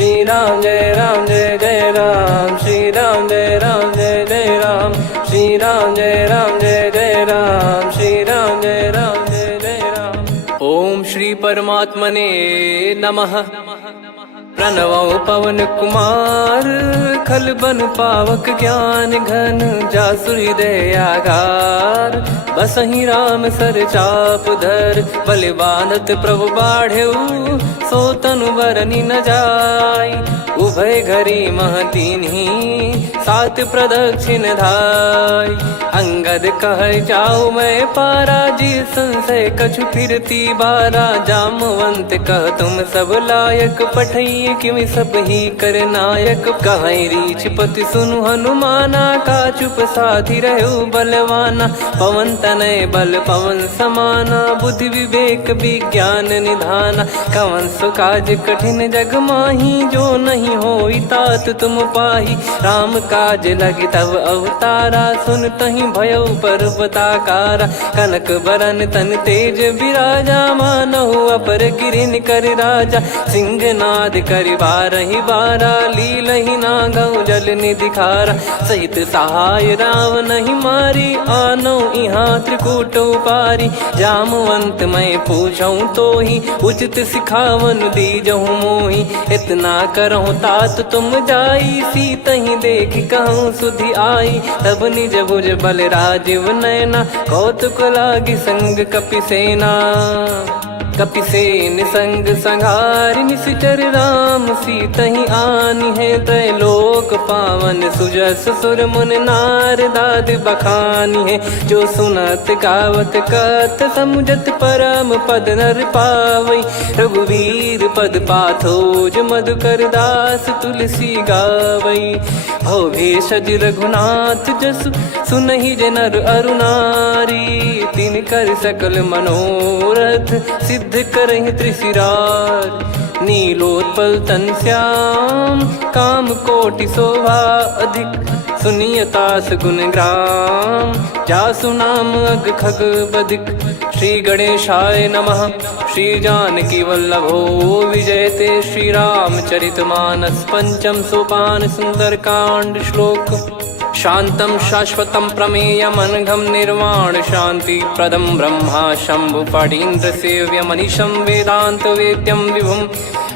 श्री राम जय जय राम, श्री राम जय जय राम, श्री राम जय जय राम, श्री राम जय जय राम। ओम श्री परमात्मने नमः। प्रणवो पवन कुमार, खल बन पावक ज्ञान घन, जासु हृदय आगार। बसहि राम सर चाप धर, बल बांधत प्रभु बाढ़ेऊ, सो तनु बरनि न जाय। उभय घरी मह दीन्ही, सात प्रदक्षिण धाय। अंगद कह जाऊ मैं पारा, जी संशय कछु फिरती बारा। जामवंत कह तुम सब लायक, पठई किमि सब ही कर नायक। कहीं रीछ पति सुनु हनुमाना, का चुप साधि रहु बलवाना। पवन तनय बल पवन समाना, बुद्धि विवेक विज्ञान निधाना। कवन सो काज कठिन जग माही, जो नहीं होई तात तुम पाही। राम काज लगी तब अवतारा, सुन तहि भयउ पर्वताकारा। कनक बरन तन तेज बिराजा, मानहु अपर गिरिन कर राजा। सिंहनाद करि बारहि बारा, लीलहि नागौ जल निधि खारा। सहित सहाय रावण ही मारी, आनो इहाँ त्रिकूट उपारी। जामवंत मैं पूछऊँ तो ही, उचित सिखावन दीजहु मोहि। इतना करहु तात तुम जाई, सीतहि देख कहूँ सुधि आई। तब निज भुज बल राजीव नैना, कौतुक लागी संग कपिसेना। कपिसेन संग संहारि, निशिचर राम सीतहि आनि है। त्रैलोक पावन सुजस सुर मुन नार, दाद बखानी है। जो सुनत गावत कथ, समुझत परम पद नर पावई। रघुवीर पद पाथोज, मधुकर दास तुलसी गावई। भव भेषज रघुनाथ जसु, सुनहि जे नर अरु नारी। तिन कर सकल मनोरथ, सिद्ध करहि त्रिशिरार। नीलोत्पल तन श्याम, काम कोटि शोभा अधिक। सुनियतास गुण ग्राम, जासु नाम अग खग बदिक। श्री गणेशाय नमः। श्री जानकी वल्लभो विजयते, श्री रामचरित मानस। पंचम सोपान सुंदरकांड श्लोक। शांतं शाश्वतं प्रमेयमनघं, निर्वाण शांति प्रदं ब्रह्मा शंभु फणीन्द्र सेव्यमनिशं। वेदांत वेद्यं विभुं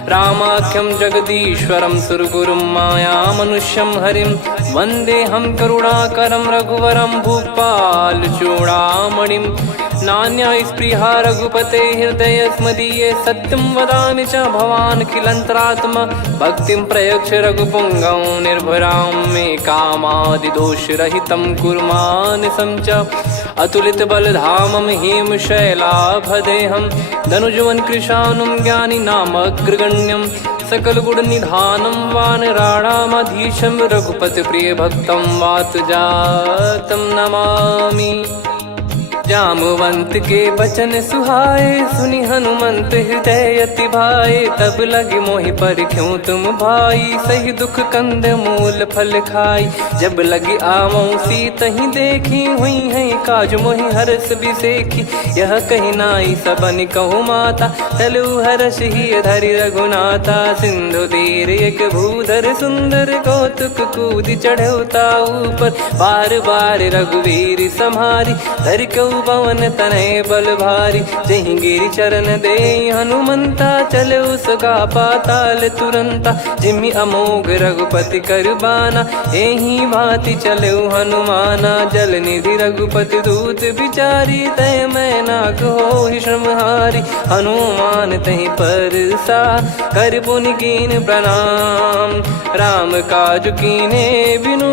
रामाख्यं जगदीश्वरं, सुरगुरुं माया मनुष्यं हरिं। वन्देऽहं करुणाकरं रघुवरं, भूपाल चूडामणिं। नान्या स्पृहा रघुपते हृदय स्मदीये, सत्यं वदामि च भवान् खिलन्तरात्मा। भक्तिं प्रयच्छ रघुपुङ्गं, निर्भरां मे कामादिदोषरहितं कुर्मानसं च। अतुलित बलधामं हेमशैलाभदेहं, धनुजवन कृशानुं ज्ञानी नामग्रगण्यं। सकल गुण निधानं वानराणामधीशं, रघुपति प्रिय भक्तं वात जातं नमामि। जामवंत के बचन सुहाए, सुनि हनुमंत हृदय अति भाए। तब लगे मोहि परख्यूं तुम भाई, सही दुख कंद मूल फल खाई। जब लगे आवऊं सीतहि देखी, हुई है काज मोहि हरस बिसेखी। यह कही नाई सबन कहु माता, चलु हरष ही धरि रघुनाथा। सिंधु तीर एक भूधर सुंदर, कौतुक कूदि चढ़ौता ऊपर। बार बार रघुवीर सम्हारी, धरि कऊ पवन तनय बल भारी। जहि गिरि चरण दे हनुमंता, चले उसका पाताल तुरंता। जिमि अमोघ रघुपति कर बाना, एहि भांति चले हनुमाना। जल निधि रघुपति दूत बिचारी, तय मैं नाक होहि श्रमहारी। हनुमान तहि परसा, कर पुनि कीन प्रणाम। राम काज कीने बिनु,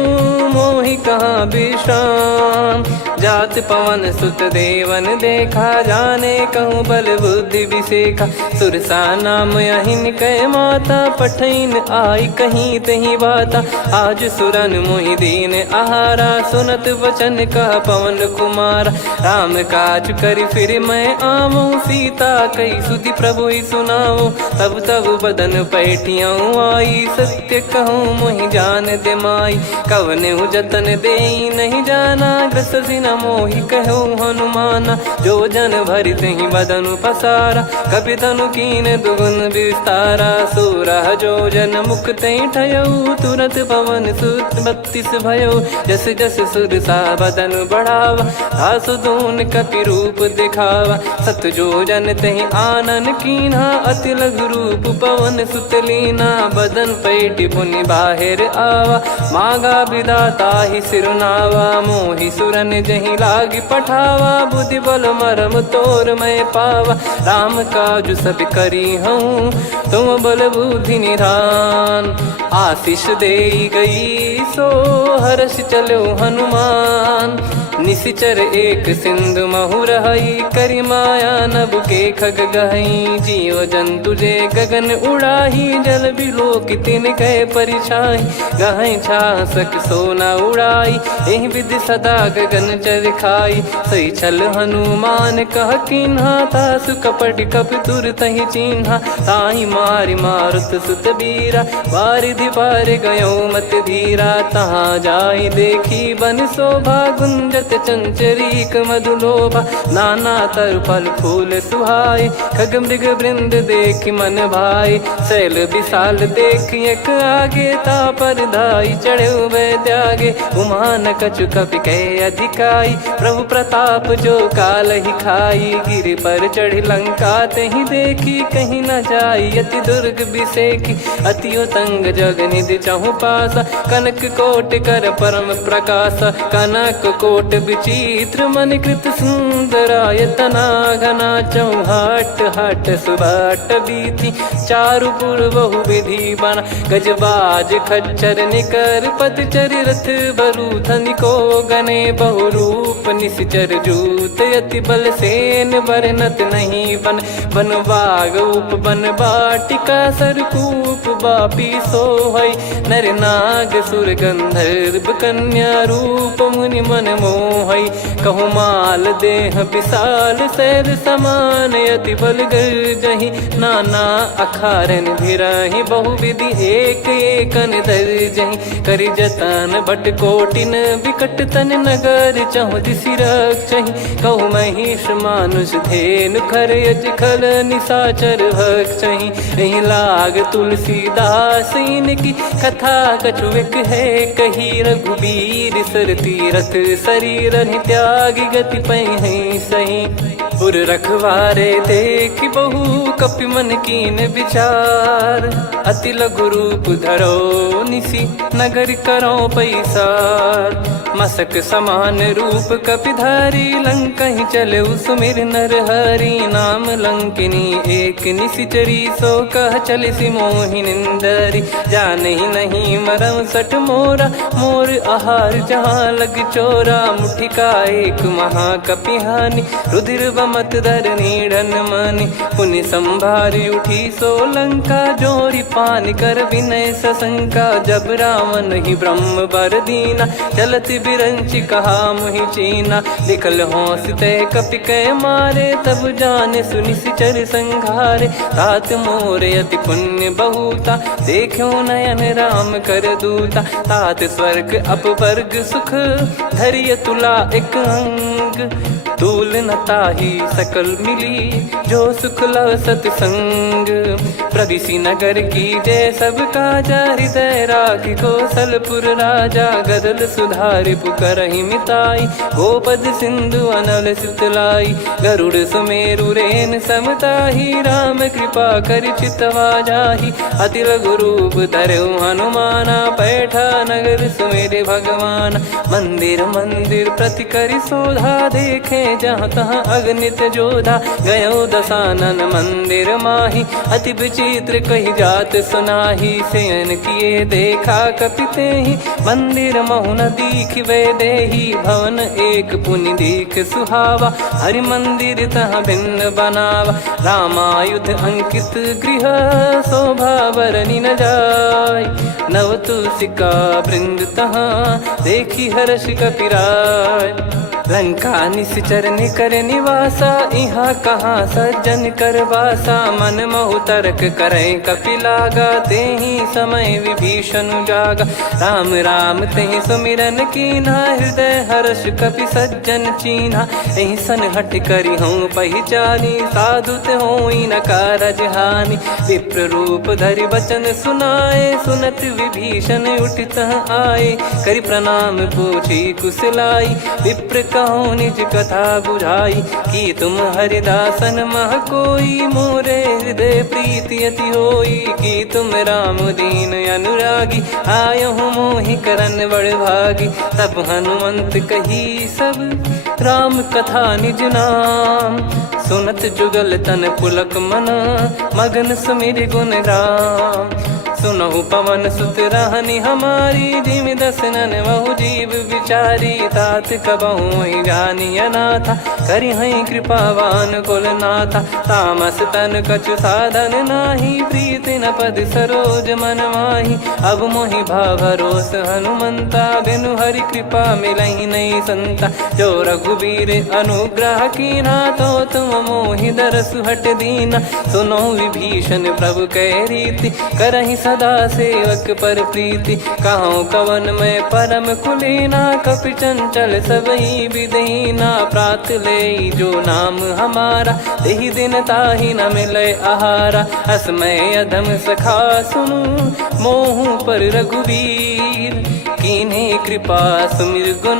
मोहि कहाँ विश्राम। जात पवन सुत देवन देखा, जाने कहूँ बल बुद्धि विसेखा। सुरसा नाम अहिन कै माता, पठैन आई कहीं तहीं बाता। आज सुरन मोहि दीन आहारा, सुनत वचन कह पवन कुमारा। राम काज करि फिर मैं आवऊं, सीता कई सुधि प्रभु ही सुनाऊं। तब तब बदन पैठियाँ आई, सत्य कहूँ मोहि जान दे माई। कवने जतन दे नहीं जाना, ग्रसि न मोहि कहो हनुमाना। जो जन भरि तहि बदनु पसारा, कपि तनु कीन दुगुन विस्तारा। सोरह जो जन मुख तहि ठयऊ, तुरत पवन सुत 32 भयऊ। जस जस सुर सा बदन बढ़ावा, आसु दून कपि रूप दिखावा। सत जो जन तहि आनन कीन्हा, अति लघु रूप पवन सुत लीना। बदन पैटि पुनि बाहिर आवा, मागा विधाता ही सिरुनावा। मोहि सुरन जहि लागी पठावा, बुद्धि बल मरम तोर मैं पावा। राम काजु सब करी हूँ, तुम बल बुद्धि निधान। आशीष देई गई सो हर्ष चलो हनुमान। निशिचर एक सिंधु महु रहई, करि माया नभ के खग गहई। जीव जंतु जे गगन उड़ाही, जल बिलोक तिन कह परिछाई। गहई छासक सोना उड़ाई, एहि विधि सदा गगन चर खाई। सही छल हनुमान कह कीन्हा, तासु कपट कपि तुर तहि चिन्हा। ताहि मारि मारुत सुत बीरा, वारिधि पार गयो मत धीरा। तहाँ जाई देखी बन शोभा, गुंजत चंचरीक मधुलोभा। नाना तर फल फूल सुहाई, खग मृग वृंद देखि मन भाई। शैल विशाल देखि एक आगे, तापर धाई चढ़े वै त्यागे। उमा न कछु कपि कह अधिकाई, प्रभु प्रताप जो काल ही खाई। गिरि पर चढ़ी लंका तहि देखी, कहीं न जाई अति दुर्ग बिसेकी। अति उतंग जग निधि चहु पासा, कनक कोट कर परम प्रकाशा। कनक कोट विचित्र मन कृत सुंदरायतना। घना चौहाट हाट सुबाट बीती, चारुपुर बहु विधि बना। गजबाज खच्चर निकर पतचर, रथ बरु धनिको गने। बहु रूप निशिचर जूत, अति बल सेन बरनत नहीं बन। बन बाग उप बन बाटिका, सरकूप बापी सोहई। नर नाग सुर गंधर्व कन्या, रूप मुनि मन मोहई। कहु माल देह विशाल, शैल समान अति बल गर्जहि। नाना अखारन भिरहि, बहु विधि एक एकन दर्जहि। करि जतन बट कोटिन, विकट तन नगर चहु दिसि रक्षहि। कहु महिष मानुष धेनु, खर यज खल निशाचर भक्षहि। एहि लाग तुलसीदास इनकी, कथा कछु एक है कही। रघुबीर सर तीरथ शरीर, त्यागी गति पै सही। उर रखवारे देखि बहु, कपि मन कीन विचार। अति लघु रूप धरो निसी, नगर करो पैसार। मसक समान रूप कपि धारी, लंकहि चले सुमिर नर हरि। नाम लंकिनी एक निशिचरी, सो कह चलिसि मोहि निंदरी। जानहि नहीं मरम सठ मोरा, मोर आहार जहाँ लग चोरा। मुठिका एक महाकपि हानि, रुधिर बमत धरनी ढन मानि। पुनि संभारी उठी सो लंका, जोरी पान कर विनय सशंका। जब रावण ही ब्रह्म बर दीना, चलति बिरंचि कहा मुहि चीना। लिखल होंस ते कपि कै मारे, तब जाने सुनि सिचर संघारे। तात मोर अति पुण्य बहुता, देखो नयन राम कर दूता। तात स्वर्ग अपवर्ग सुख, धरिय तुला एक अंग। तूल न ताहि सकल मिली, जो सुख लव सतसंग। प्रदिशि नगर की जय सब काजा, हृदय राखि कौशलपुर राजा। गदल सुधारि पुकारहि मिताई, गोपद सिंधु अनल सितलाई। गरुड़ सुमेरु रेन समताहि, राम कृपा करि चितवा जाहि। अति लघु रूप धरऊ हनुमाना, पैठा नगर सुमेरे भगवान। मंदिर मंदिर प्रति करि शोधा, देखे जहाँ तहाँ अगणित जोधा। गयो दशानन मंदिर माही, अति विचित्र कही जात सुनाही। शयन किए देखा कपि तेहि, मंदिर महु न दीख वे देही। भवन एक पुनि दीख सुहावा, हरि मंदिर तहाँ भिन्न बनावा। रामायुध अंकित गृह, शोभा बरनि न जाय। नव तुलसी का वृंद तहाँ, देखी हर्ष कपिराय। लंका निश्चर निकर निवासा, इहाँ कहाँ सज्जन कर वासा। मन महु तर्क करें कपिलागा, तेहि समय विभीषण जागा। राम राम तेहि सुमिरन कीन्हा, हृदय हर्ष कपि सज्जन चीन्हा। एहि सन हट करी हूँ पहिचानी, साधु ते होई न कारज हानि। विप्र रूप धरि बचन सुनाए, सुनत विभीषण उठित आए। करि प्रणाम पूछी कुशलाई, विप्र कहो निज कथा बुझाई। कि तुम हरिदासन मह कोई, मोरे हृदय प्रीति अति होई। कि तुम राम दीन अनुरागी, आयहु मोहि करन बड़ भागी। तब हनुमंत कही सब राम कथा निज नाम, सुनत जुगल तन पुलक मना, मगन सुमिर गुण राम। सुनहु पवन सुत रहनी हमारी, जिमि दसनन महु जीव विचारी। तात कबहु ही जानी अनाथा, करि हई कृपावान कुल नाथा। तामस तन कछु साधन नाही, प्रीति न पद सरोज मन माही। अब मोहि भाव भरोस हनुमंता, बिनु हरि कृपा मिलहि नहीं संता। जो रघुबीर अनुग्रह कीना, तो तुम मोहि दरसु हट दीना। सुनो विभीषण प्रभु कह रीति, करहि सदा सेवक पर प्रीति। कहूँ कवन में परम कुलीना, कपि चंचल सबई विदहीना। प्रात ले जो नाम हमारा, तेहि दिन ताहि न मिले आहारा। असमय अधम सखा सुनु, मोहु पर रघुवीर। कीन्हे कृपा सुमिर गुण,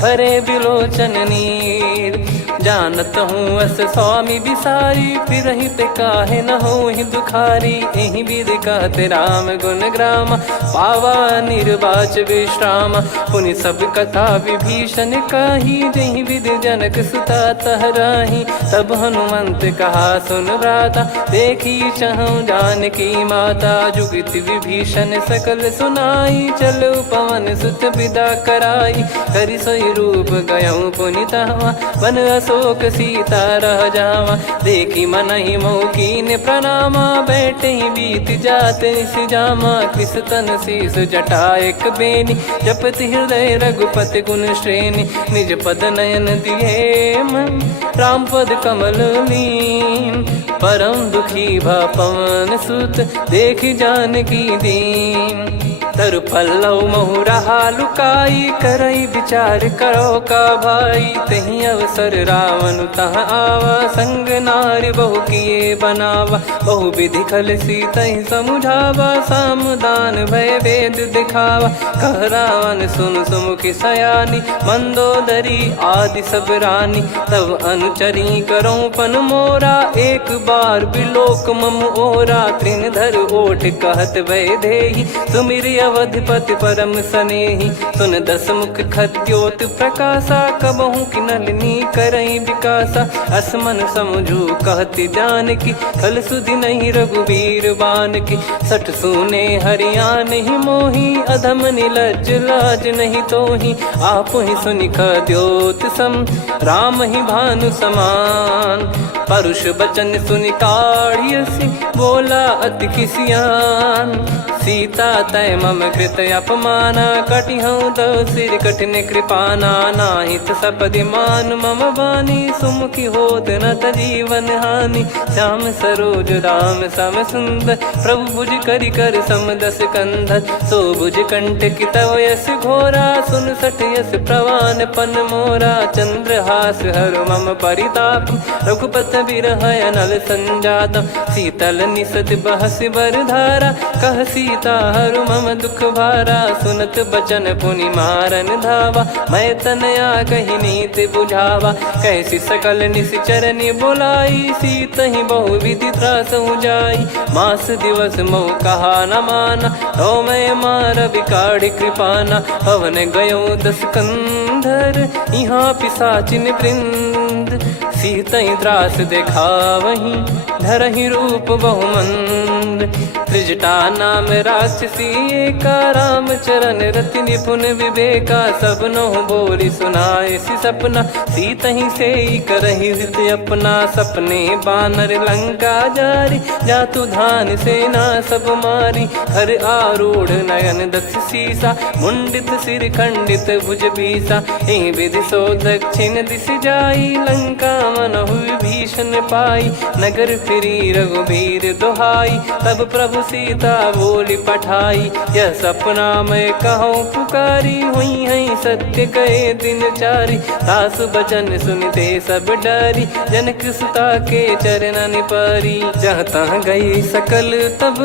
भरे बिलोचन नीर। जानत हूँ अस स्वामी बिसारी, फिरहित काहे न होहि दुखारी। एहि विधि कहते राम गुण ग्राम, पावा निर्वाच विश्राम। पुनि सब कथा विभीषण काही, जहि विधि जनक सुता तहराही। तब हनुमंत कहा सुन भ्राता, देखी चहु जानकी माता। जुगित विभीषण सकल सुनाई, चलो पवन सुत विदा कराई। करि सोई रूप गयऊँ पुनितवा, बन अशोक सीता रह जावा। देखी मनहि मोह कीन्ह प्रणामा, बैठे ही बीत जात निस जामा। कृस तन शीस जटा एक बेनी, जपति हृदय रघुपति गुण श्रेणी। निज पद नयन दिए मन, राम पद कमल लीन। परम दुखी भा पवन सुत, देखि जानकी दीन। तरु पल्लव महु रहा लुकाई, करई विचार करो का भाई। तही अवसर रावण तहाँ आवा, संग नारी बहु किए बनावा। बहु विधि खल सीतहि समुझावा, सामदान भय वेद दिखावा। कह रावण सुन सुमुखी सयानी, मंदोदरी आदि सब रानी। तब अनुचरी करो पन मोरा, एक बार बिलोक मम ओरा। तृण धर ओठ कहत भय देहि, सुमिरि अवधिपति परम सनेहि। सुन दस मुख खद्योत प्रकाशा, कबहु कि नलिनी करई विकासा। असमन समझू कहति जानकी, खल सुधि नहीं रघुबीर बानकी। सठ सूने हरियाण ही मोही, अधम निलज्ज लाज नहीं तोही। आप ही सुनि खद्योत सम, राम ही भानु समान। परुष बचन सुनि काढ़ियसि, बोला अति किसियान। सीता तय मम कृत अपमाना, कटिहऊँ तो सिर कठिन कृपाना। नाहित सपदि मान मम बानी, सुमुखी होत न जीवन हानि। श्याम सरोज राम सम सुंदर, प्रभु भुज करि कर सम दस कंधर। सो भुज कंठ की तव यस घोरा, सुन सठ यस प्रवान पन मोरा। चंद्रहास हर मम परिताप, रघुपत बिरह अनल संजात। शीतल निसत बहस बर धारा, कह सीता हरु मम दुख भारा। सुनत बचन पुनि मारन धावा, मैं तनया कही नीति बुझावा। कैसी सकल निश्चरनि बुलाई, सीतहि बहु विधि त्रासहु जाई। मास दिवस मोह कहा न माना, तो मैं मार बिकाढ़ कृपाना। हवन गयो दस कंधर, यहाँ पिशाचिन वृंद। सीतहि त्रास देखावहीं, धरहि रूप बहुमंद। त्रिजटा नाम राक्षसी एका, राम चरण रति निपुण विवेका। सब नोह बोली सुनाए सी सपना, सीत ही से करही हित अपना। सपने बानर लंका जारी, जातु धान सेना सब मारी। हर आरूढ़ नयन दक्ष सीसा, मुंडित सिर खंडित भुज बीसा। एहि विधि सो दक्षिण दिश जाई, लंका मनहु विभीषण पाई। नगर फिरी रघुबीर दुहाई, तब प्रभु सीता बोली पठाई। यह सपना मैं कहूँ पुकारी, हुई है सत्य कहे दिन चारी। सासु बचन सुनते सब डरी, जनक सुता के चरण परी। जहाँ तहाँ गई सकल तब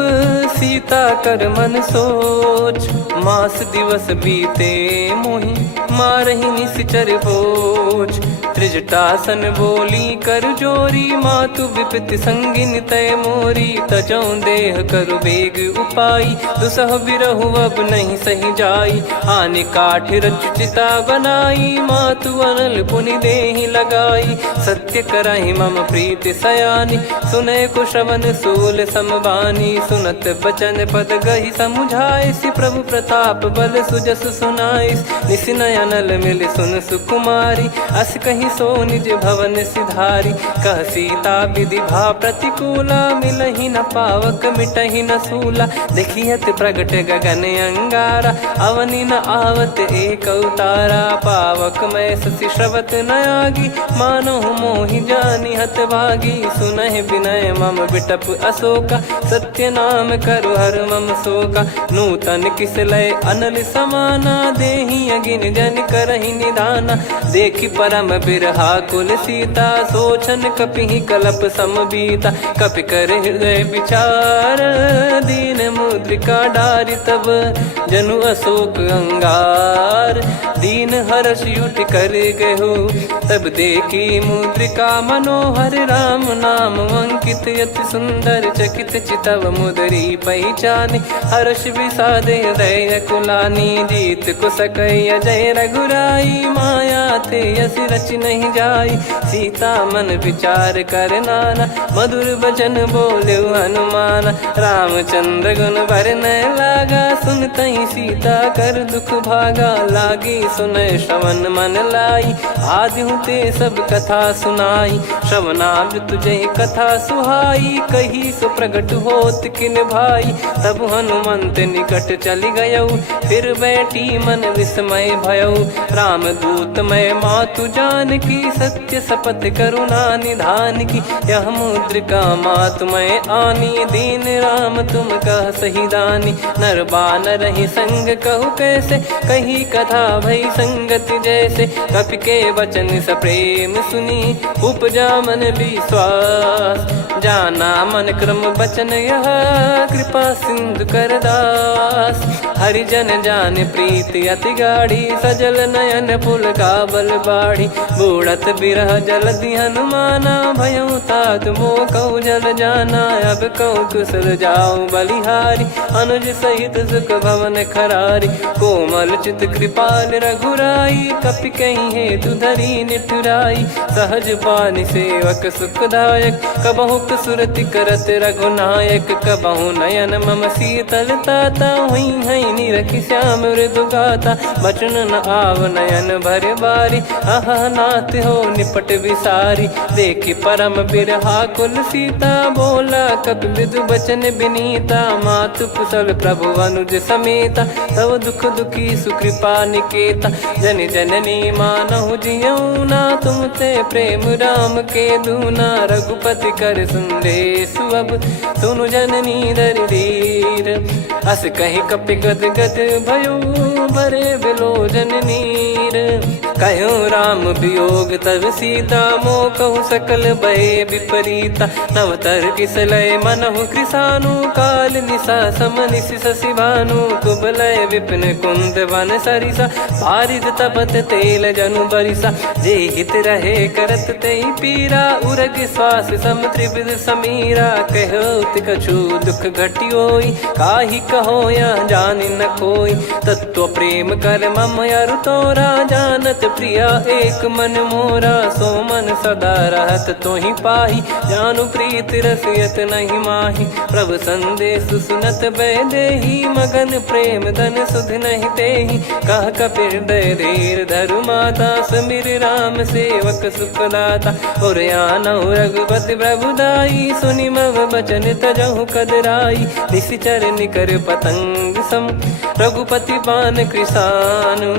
सीता कर मन सोच। मास दिवस बीते मोहि मारहि निश्चर भोज। त्रिजटासन बोली कर जोरी, मातु विपति संगिन तय मोरी। तजौ देह करु बेग उपाई, दुसह बिरहु अब नहीं सही जाई। आने काठ रचिता बनाई, मातु अनल पुनि देहि लगाई। सत्य कराहि मम प्रीति सयानी, सुनै को श्रवण सूल समबानी। सुनत बचन पद गहि समुझाए, सि प्रभु प्रताप बल सुजस सुनाइस। निस नयनल मिल सुन सुकुमारी, अस कहि सो निज भवन सिधारी। कह सीता विधि भा प्रतिकूला, मिलहि न पावक मिटहि न सूला। देखियत प्रगट गगन अंगारा, अवनि न आवत एक अवतारा। पावक मैं ससि श्रवत न आगी, मानो मोहि जानि हत भागी। सुनहि विनय मम बिटप अशोका, सत्य नाम करु हर मम शोका। नूतन किस लय अनल समाना, देहि अगिन जन करहि निधाना। देखि परम बिरहा कुल सीता, सोचन कपिहि कलप समबीता। कपि कर हृदय विचार, दीन मुद्रिका डारि तब। जनु अशोक अंगार, दीन हर्ष युट कर गहु। तब देखी मुद्रिका मनोहर, राम नाम अंकित अति सुंदर। चकित चितव मुदरी पहचानी, हर्ष विषाद हृदय कुलानी। जीत को सकय अजय रघुराई, माया ते यस रच नहीं जाई। सीता मन विचार कर नाना, मधुर वचन बोले हनुमान। रामचंद्र गुण बरनय लागा, सुनतहि सीता कर दुख भागा। लागी सुनय श्रवण मन लाई, आदिहु ते सब कथा सुनाई। श्रवणाब तुझे कथा सुहाई, कही सो प्रगट होत किन भाई। तब हनुमंत निकट चली गयौ, फिर बैठी मन विस्मय भयौ। राम दूत मैं मातु जान की, सत्य शपथ करुणा निधान की। यह मुद्रिका मातु मैं आनी, दीन राम तुम कह सही दानी। नर बानर ही संग कहु कैसे, कही कथा भई संगति जैसे। कपि के वचन सप्रेम सुनी, उपजा मन विश्वास। जाना मन क्रम बचन यह, कृपा सिंधु कर दास। हरिजन जान प्रीति अति गाढ़ी, सजल नयन पुल काबल बाढ़ी। बूढ़त बिरह जलधि हनुमाना, भयउ तात मोह कहु जल जाना। अब कहु कुशल जाऊ बलिहारी, अनुज सहित सुख भवन खरारी। कोमल चित कृपाल रघुराई, कपि कहीं हेतु धरी निठुराई। सहज पानि सेवक सुखदायक, कबहु सुरति करत रघुनायक। कबहु नयन मम शीतल ताता, हुई है निरखि श्याम मृदु गाता। बचन न आव नयन भर बारी, अह नाथ हो निपट विसारी। देखि परम बिरहा कुल सीता, बोला कपि मृदु बचन विनीता। मातु कुशल प्रभु अनुज समेता, तव दुख दुखी सुकृपा निकेता। जन जननी मानहु जियऊ ना, तुम ते प्रेम राम के दूना। रघुपति कर सुंदेशु अब, सुनु जननी दर धीर। अस कहि कपि गद गद भयो, भरे बिलोचन नीर। कहूँ राम वियोग तब सीता, मोह कहूँ सकल भय विपरीता। नवतर किसलय मनहु कृसानु, काल निशा समनिश शशि भानु। कुबलय विपिन कुंद वन सरिसा, पारिद तपत तेल जनु बरिसा। जे हित रहे करत तेहि पीरा, उरग श्वास सम त्रिविध समीरा। कहत कछु दुख घटियोई, काहि कहो या जानि न कोई। तत्व प्रेम कर मम अरु तोरा, जानत प्रिया एक मन मोरा, सो मन सदा रहत तो ही पाही। जानु प्रीत रसियत नहीं माही, प्रभु संदेश सुनत बैदेही। मगन प्रेम धन सुध नहीं तेही, कह कपिर दय धीर धरु माता। समीर राम सेवक सुखदाता, और आनौ रघुपति प्रभुदाई। सुनि मम बचन तजहु कदराई, निशिचर निकर पतंग सम। रघुपति पान कृसानु,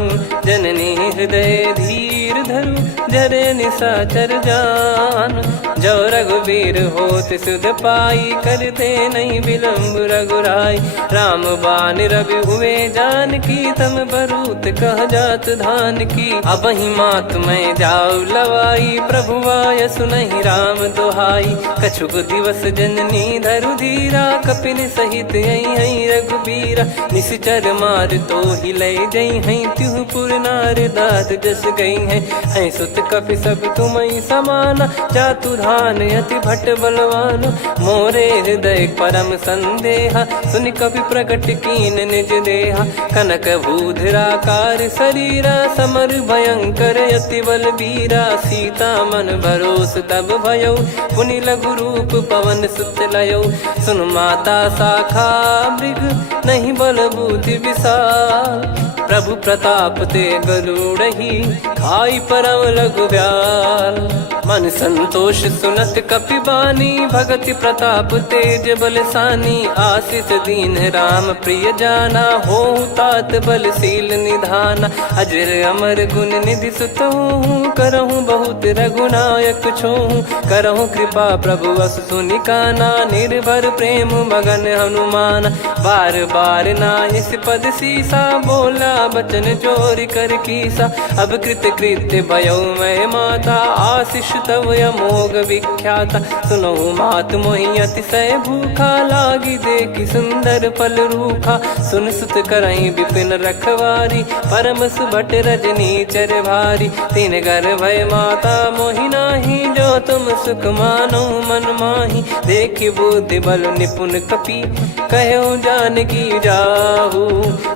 जननी हृदय धीर धरु। जरे निशाचर जान, जो रघुवीर होत सुध पाई। करते नहीं विलम्ब रघुराई, राम बान रवि हुए जानकी। तम बरूत कह जात धान की, अब ही मात मैं जाऊ लवाई। प्रभु आय सुनहि राम दुहाई, कछुक दिवस जननी धरु धीरा। कपिन सहित यही रघुबीरा, निश्चर मार तो ही लय जई हैं। त्युह पुर नार दात जस गई हैं, सुत कपि सब तुमई समाना। जातु धान अति भट बलवान, मोरे हृदय परम संदेहा। सुनि कपि प्रकट कीन निज देहा, कनक भूधराकार शरीरा। समर भयंकर अति बल बीरा, सीता मन भरोस तब भयो। पुनि लघु रूप पवन सुत लयो, सुन माता शाखा मृग नहीं बल बुद्धि विशाल। प्रभु प्रताप ते गरुड़ही, खाई परम लघु ब्याल। मन संतोष सुनत कपि बानी, भगति प्रताप तेज बलसानी। आशीष दीन राम प्रिय जाना, होहु तात बलशील निधाना। अजर अमर गुण निधि सुतहु, करहु बहुत रघुनायक छोहु। करहु कृपा प्रभु अस सुनि काना, निर्भर प्रेम मगन हनुमान। बार बार नायस पद सीसा, बोला बचन चोरी कर कीसा। अब कृत कृत्य भयो मैं माता, आशीष तव अमोघ विख्याता। सुनहु मात मोहि अतिशय भूखा, लागी देखी सुंदर फल रूखा। सुन सुत करहीं विपिन रखवारी, परम सुभट रजनी चर भारी। तीन घर भय माता मोहि नाही, जो तुम सुख मानो मन माही। देखि बुद्धि बल निपुण कपि, कहो जानकी जाहू।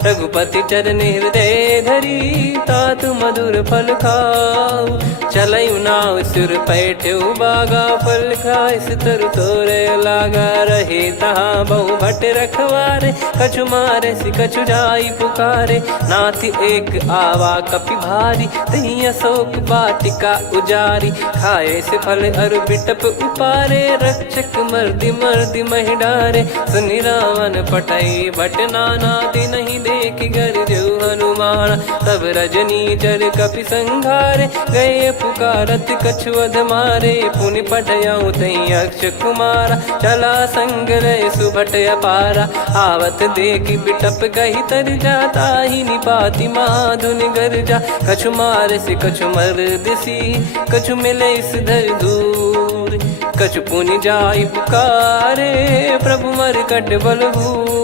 रघुपति चरण हृदय धरी, तात मधुर फल खाऊ। चलऊ नाव सुर पैठ्यु बागा, फल खाइस तरु तोरे लागा। रहे तहाँ बहु भट रखवारे, कछु मारे सि कछु जाई पुकारे। नाथ एक आवा कपि भारी, तही अशोक वाटिका उजारी। खाए से फल अर बिटप उपारे, रक्षक मर्दि मर्दि महि डारे। सुनि रावण पटई भट नाना, तिनहि देख गर जो हनुमान। तब रजनी चर कपि संघारे, गए पुकारत कछु अध मारे। पुनि पटयऊ तई अक्ष कुमारा, चला संग रय सुभट अपारा। आवत देखि बिटप कही तर जाता, ही निपाति माधुनि गर्जा। कछु मार से कछु मर दिसी, कछु मिले इस धर दूर। कछु पुनि जाई पुकारे, प्रभु मर कट बलभूर।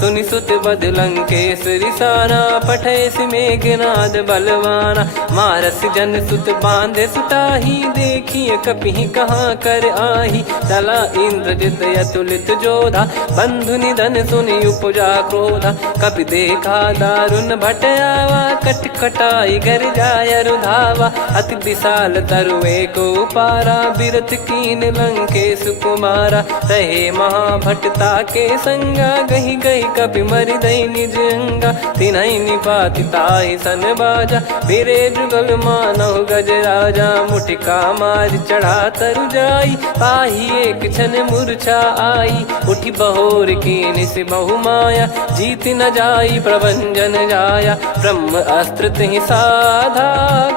सुनि सुत बद लंकेश्वरी साना, पठय सि मेघनाद बलवाना। मारस जन सुत बांधे सुताही, देखिए कपि कहाँ कर आही। चला इंद्रजित अतुलित जोधा, बंधु निधन सुनि उपजा क्रोधा। कपि देखा दारुण भट आवा, कट कटाई घर जाय रुधावा। अति विशाल तरुए को पारा, बिरथ कीन लंकेश कुमारा। रहे महाभटता के संगा, गही गही कपि मरि दई निज अंगा। तिन्हि निपाति ताहि सन बाजा, बिरे जुगल मानव गज राजा। मुटिका मार चढ़ा तरु जाई, पाही एक क्षण मूर्छा आई। उठी बहोर कीन से बहु माया, जीत न जाई प्रभंजन जाया। ब्रह्म अस्त्र तिहि साधा,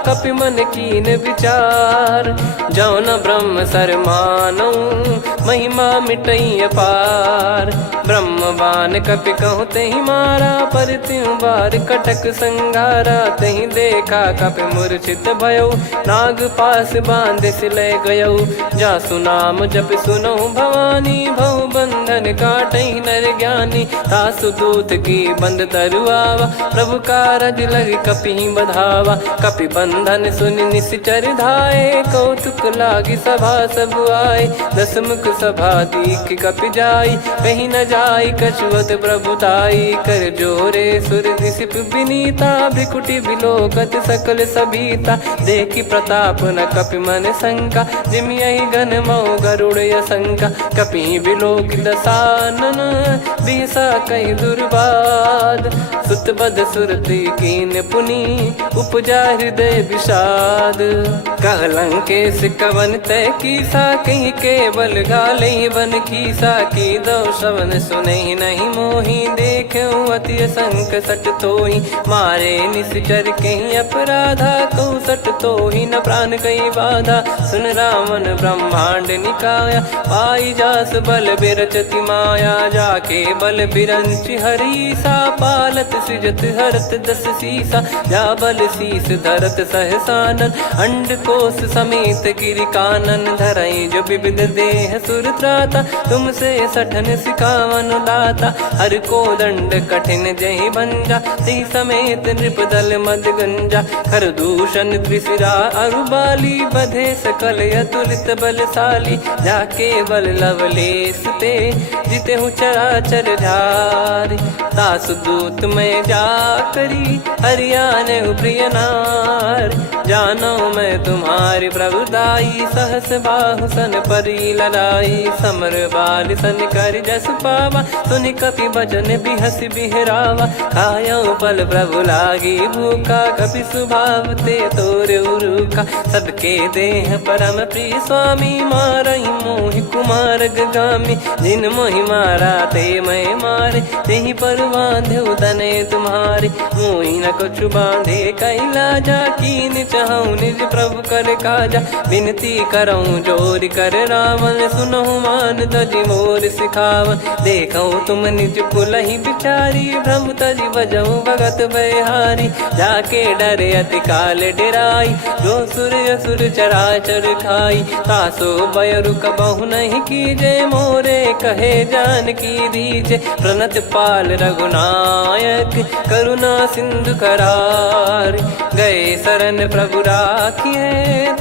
कपि मन कीन विचार। जौ न ब्रह्म सर मानौ, महिमा मिटई अपार। ब्रह्म बान कपि कहु तहि मारा, पर त्यों बार कटक संगारा। तहि देखा कपि मूर्छित भयो, नाग पास बांध सिलय गयो। जासु नाम जप सुनहु भवानी, भव बंधन काटहि नर ज्ञानी। तासु दूत की बंद तरुआवा, प्रभु कारज लग कपि बधावा। कपि बंधन सुनि निश्चर धाये, कौतुक लागी सभा सब आए। दस मुख सभा दीख कपि जाई, कहीं न जाई कछुअत प्रभुताई कर जोरे सुर दिसिप विनीता भ्रिकुटी बिलोकत सकल सबीता देखी प्रताप न कपि मन शंका जिमि यही गण मऊ गरुड़ असंका कपि बिलोक दसानन बिहसा कहीं दुर्बाद सुत बद सुरति कीन पुनी उपजा हृदय विषाद कहलंकेश कवन तय कीसा कहीं केवल गाले बन कीसा की दो श्रवण सुने नहीं मोही देखे अति संक सट तोही मारे निश्चर कहीं अपराधा कहूँ सट तोही न प्राण कहीं बाधा सुन रावण ब्रह्मांड निकाया पाई जास बल बिरचति माया जाके बल बिरंच हरीसा पालत सृजत हरत दस सीसा जा बल शीस धरत सहसानन अंड कोश समेत गिरि कानन धरई जो विविध देह सुर त्राता तुमसे सठन सिखावन दाता हर को दंड कठिन जहि बंजा ती समेत नृपदल मद गंजा खर दूषण त्रिशिरा अरुबाली बधे सकल अतुलित बलशाली जाके बल लवलेस ते जिते हूँ चराचर झारी दास दूत में जा करी हरियाने प्रिय नार जानो मैं तुम्हारी प्रभुदाई सहस बाहु सन परी लड़ाई समर बाल सन कर जस पावा सुनि कपि भजन बिहस बिहरावा खायो पल प्रभु लागी भूखा कपि स्वभाव ते तोर उरुका सबके देह परम प्रिय स्वामी मारई मोहि कुमार गामी जिन मोहि मारा ते मैं मारे तेहि पर बांधे उदने तुम्हारे मोहि न कुछ बांधे कैला जा कीन चाहूं निज प्रभु कर काजा विनती करऊं जोर कर रावण सुनहु मान तजि मोर सिखावन देखऊं तुम निज कुलहि बिचारी भ्रम तजि बजऊं भगत बहारी जाके डरे अति काल डेराई जो सुर असुर चराचर खाई तासो बयरु कबहु नहीं कीजे मोरे कहे जान की दीजे प्रणत पाल रघुनायक करुणा सिंधु करार गए शरण प्रभु राखिए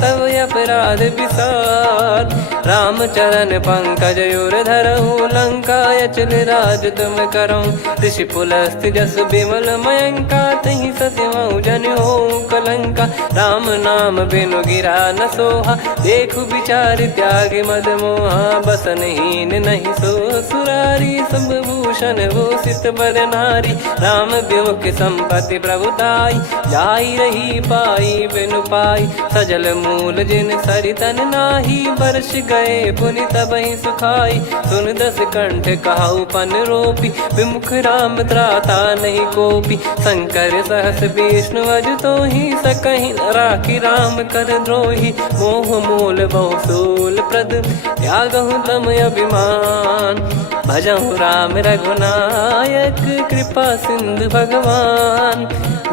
तब अपराध विसार राम चरण पंकज उर धरहु लंका अचल राज तुम करऊं ऋषि पुलस्त जस विमल मयंका तहि ससिमऊ जन हो कलंका राम नाम बिनु गिरा न सोहा देखु विचार त्याग मद मोहा बसनहीन नहीं सो सुरारी सब भूषण भूषित बर नारी राम विमुख संपत्ति प्रभुताई जाई रही पाई बिनु पाई सजल मूल जिन सरितन नाही वर्ष गए पुनि तबहि सुखाई सुन दस कंठ कहाऊ पन रोपी विमुख राम त्राता नहीं कोपी शंकर सहस विष्णु अज तो ही सकहि राखी राम कर द्रोही मोह मूल बहुसूल प्रद त्यागहु तम अभिमान भजहु राम रघुनायक कृपा सिंधु भगवान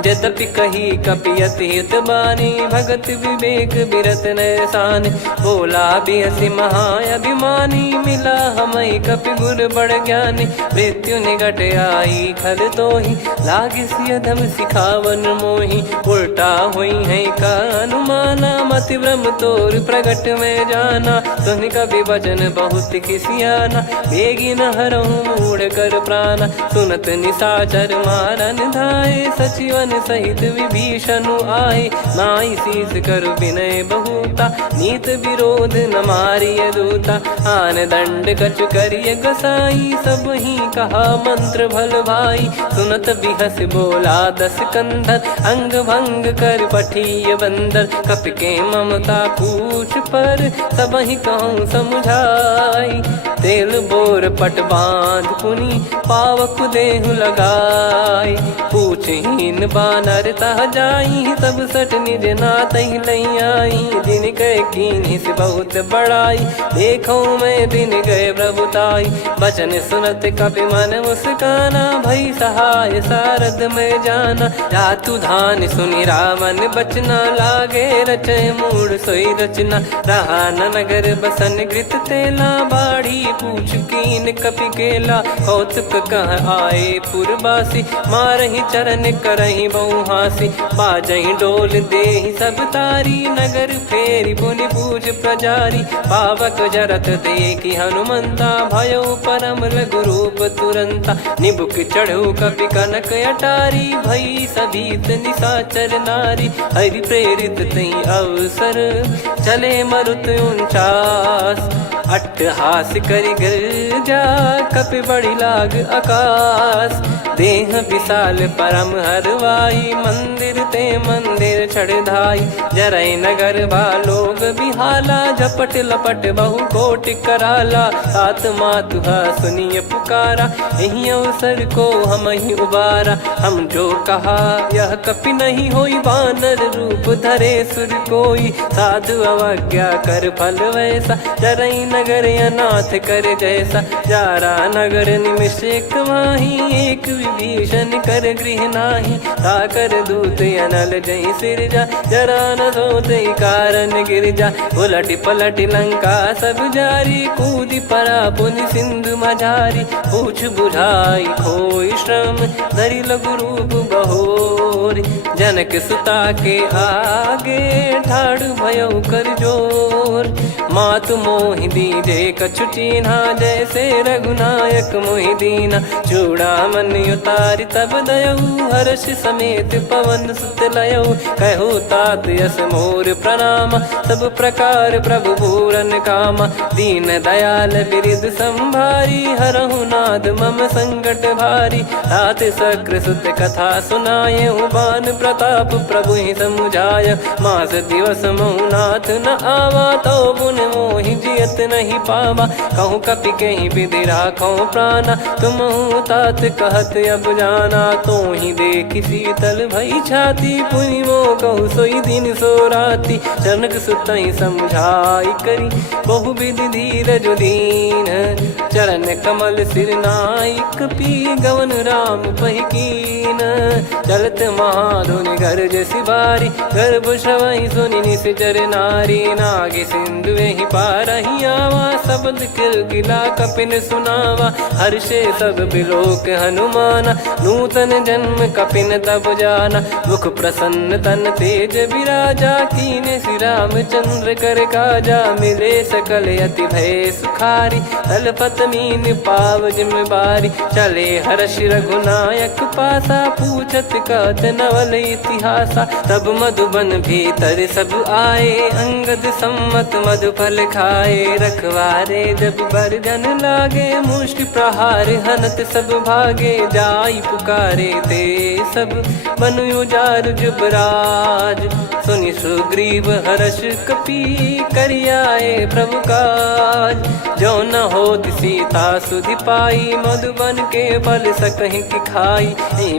यद्यपि कही कपियति हित बानी भगत विवेक बिरत नैसान बोला बिहसी महाअभिमानी मिला हमई कपि गुर बड़ ज्ञानी मृत्यु निकट आई खल तो ही लागिस यधम सिखावन मोही उल्टा हुई है का अनुमाना मति ब्रह्म तोर प्रगट में जाना सुन कभी वचन बहुत किसियाना बेगी न हरहु मूढ़ कर प्राणा सुनत निशाचर मारन धाये सचिवन सहित विभीषणु आए नाई शीस कर विनय बहुता नीत विरोध न मारिय दूता आन दंड कछु करिय गसाई सब ही कहा मंत्र भल भाई सुनत बिहस बोला दस कंधर अंग भंग कर पठिय बंदर कपि के ममता पूछ पर सब ही कहूँ समझाई तेल बोर पट बांध पुनि पावक देहु लगाई पूछहीन बानर तह जाई तब सट निज नाथ लई आई दिन गए कीन्ही से बहुत बड़ाई देखो मैं दिन गए प्रभुताई बचन सुनत कपि मन मुस्काना भई सहाय सारद में जाना जातु धान सुनि रावण बचना लागे रचय मूड सोई रचना रहा न नगर बसन कृत तेला बाड़ी पूछ कीन कपि केला, कौतुक कह आए पुरबासी, मारहि चरण करहि बहु हासी, बाजहि डोल देहि सब तारी, नगर फेरी पुनि पूज प्रजारी, पावक जरत देखि हनुमंता, भयो परम लघु रूप तुरंता, निबुक चढ़ऊ कपि कनक अटारी, भई सभीत निशाचर नारी, हरि प्रेरित तई अवसर, चले मरुत 49, अट्टहास करि गर्जा, कपि बड़ी लाग आकाश, देह विशाल परम हरवाई, मंदिर ते मंदिर चढ़धाई, जरई नगर बालोग बिहाला, झपट लपट बहु कोटि कराला, सात मातुहा सुनिय पुकारा, यही अवसर को हम ही उबारा, हम जो कहा यह कपि नहीं होई, वानर रूप धरे सुर कोई, साधु अवज्ञा कर फल वैसा, जरई नगर अनाथ कर जैसा, जारा नगर निमिष एक माही, एक विभीषण कर गृह नाही, ताकर दूत अनल जय सिरजा, जरा न सोते कारण गिरजा, उलट पलट लंका सब जारी, कूदी परा पुनि सिंधु मझारी, पूछ बुझाई खोई श्रम, धरि लघु रूप बहोरी, जनक सुता के आगे, ठाड़ भयो कर जोर, मातु मोहि दीजे कछु चीन्हा, जैसे रघुनायक मोहि दीना, चूड़ामन उतारि तब दयऊ, हर्ष समेत पवन सुत लयऊ, कहो तात यस मोर प्रणाम, सब प्रकार प्रभु पूरन कामा, दीन दयाल बिरिद संभारी, हरहु नाद मम संकट भारी, तात सक्र सुत कथा सुनाये, बान प्रताप प्रभु ही समुझाय, मास दिवस महु नाथ न आवा, तो पुन मोहि जियत नहीं पावा, कहूँ कपि कहीं विधि राखो प्राणा, तुम तात कहत अब जाना, तो ही देखी शीतल भई छाती, पुनि मो कहु सोई दिन सो राती, जनक सुतहि समझाई करी, बहु विधि धीरज दीन, चरण कमल सिर नाई, कपि गवन राम पहि कीन, चलत महाधुनि गर्ज सिबारी, गर्भ श्रवहि सुनि निश्चर नारी, नागे सिंधु ही पारहि आवा, शब्द किलकिला कपिन सुनावा, हर्षे सब बिलोक हनुमाना, नूतन जन्म कपिन तब जाना, मुख प्रसन्न तन तेज विराजा, कीने श्री रामचंद्र कर काजा, मिले सकल अति भय सुखारी, तलपत मीन पाव जिम बारी, चले हर्ष रघुनायक पासा, पूछत कहत नवल इतिहासा, तब मधुबन भीतर सब आए, अंगद सम्मत मधुफल खाए, रखवारे जब बरजन लागे, मुष्टि प्रहार हनत सब भागे, जाई पुकारे ते सब बन उजार जुबराज, सुनि सुग्रीव हर्ष कपि करियाए प्रभु काज, जो न होत सीता सुधि पाई, मधुबन के फल सकहि कि खाई,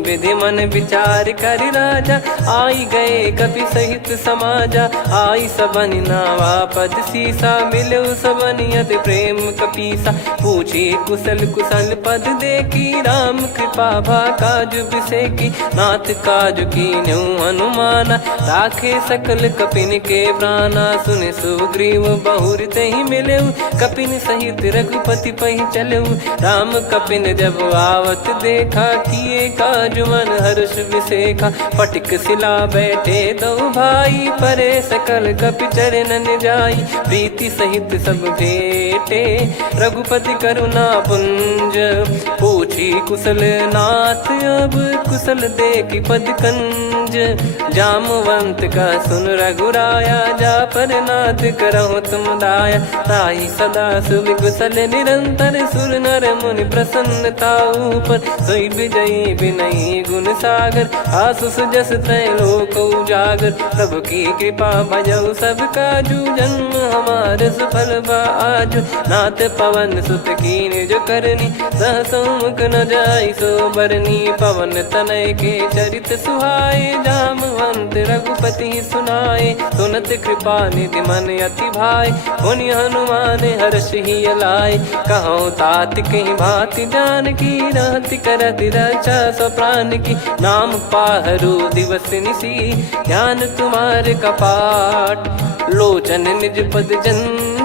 विधि मन विचार कर राजा, आई गए कपि सहित समाजा, आई सबन नावा पद सीसा, मिलो सबनियत प्रेम कपीसा, पूछी कुशल कुशल पद देखी, राम कृपा भा काज बिसेकी, नाथ काज कीन्हु हनुमाना, राखे सकल कपिन के प्राणा, सुन सुग्रीव बहुर तहि मिलेऊ, कपिन सहित रघुपति पहि चलेऊ, राम कपिन जब आवत देखा, किए काज मन हर्ष विसेखा, फटिक सिला बैठे दो भाई, परे सकल कपि चरणन जाई, प्रीति सहित सब भेटे, रघुपति करुणा पुंज, पूछी कुशल नाथ अब कुशल देखि पद कंज, जामवंत का सुन रघुराया, जा पर नाथ करहु तुम दाया, ताहि सदा सुभि कुशल निरंतर, सुर नर मुनि प्रसन्नता ऊपर, सोई विजयी विनयी गुण सागर, आसु सुजस त्रैलोक उजागर, प्रभु की कृपा भजऊ सब काजू, जन्म हमार सफल बा आजु, नाथ पवन सुत कीन जो करनी, सहसो मुख न जाई सो बरनी, पवन तनय के चरित सुहाए, जामवंत रघुपति सुनाए, सुनत कृपा निधि मन अति भाई, पुनि हनुमान हर्ष ही लाए, कहो तात कहीं भांति जान की, रहति करति रक्षा सो प्राण की, नाम पाहरू दिवस निसी, ज्ञान तुम्हारे कपाट, लोचन निज पद जन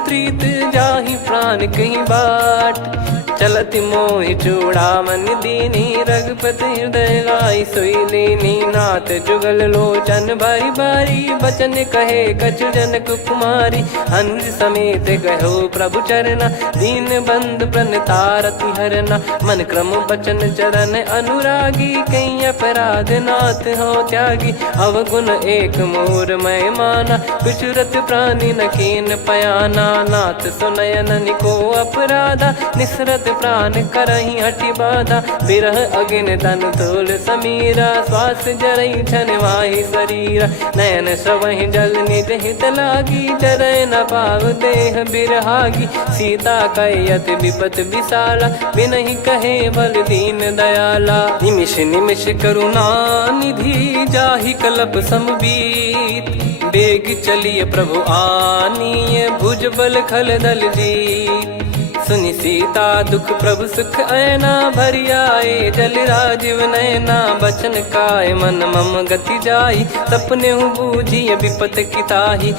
प्रीत जाहि प्राण कहीं बाट। चलत मोहि चूड़ामन दीनी रघुपति हृदय लाई सोई लीनी। नाथ जुगल लोचन बारी बारी बचन कहे कछु जनक कुमारी। अनुज समेत गयो प्रभु चरना दीन बंधु प्रणतारति हरना। मन क्रम बचन चरण अनुरागी कहीं अपराध नाथ हो त्यागी। अवगुण एक मोर मैं माना विचुरत प्राणी न कीन पयाना। नाथ सुनयन निको अपराधा निसरत प्राण करही हटि बाधा। बिरह अगिन तन तोल समीरा श्वास जरई छन माही शरीरा। नयन सवहि जल निज हित लागी जरय न पाव देह बिरहागी। सीता कयत विपत विशाला बिनहि कहे बल दीन दयाला। निमिष निमिष करुणा निधि जाहि कलप समबीत। बेग चलिए प्रभु आनीय भुज बल खल दल जीत। सुनि सीता दुख प्रभु सुख ऐना भरि आए जल राजीव नैना। बचन काय मन मम गति जाई सपने हूँ बूझिए विपत किताही।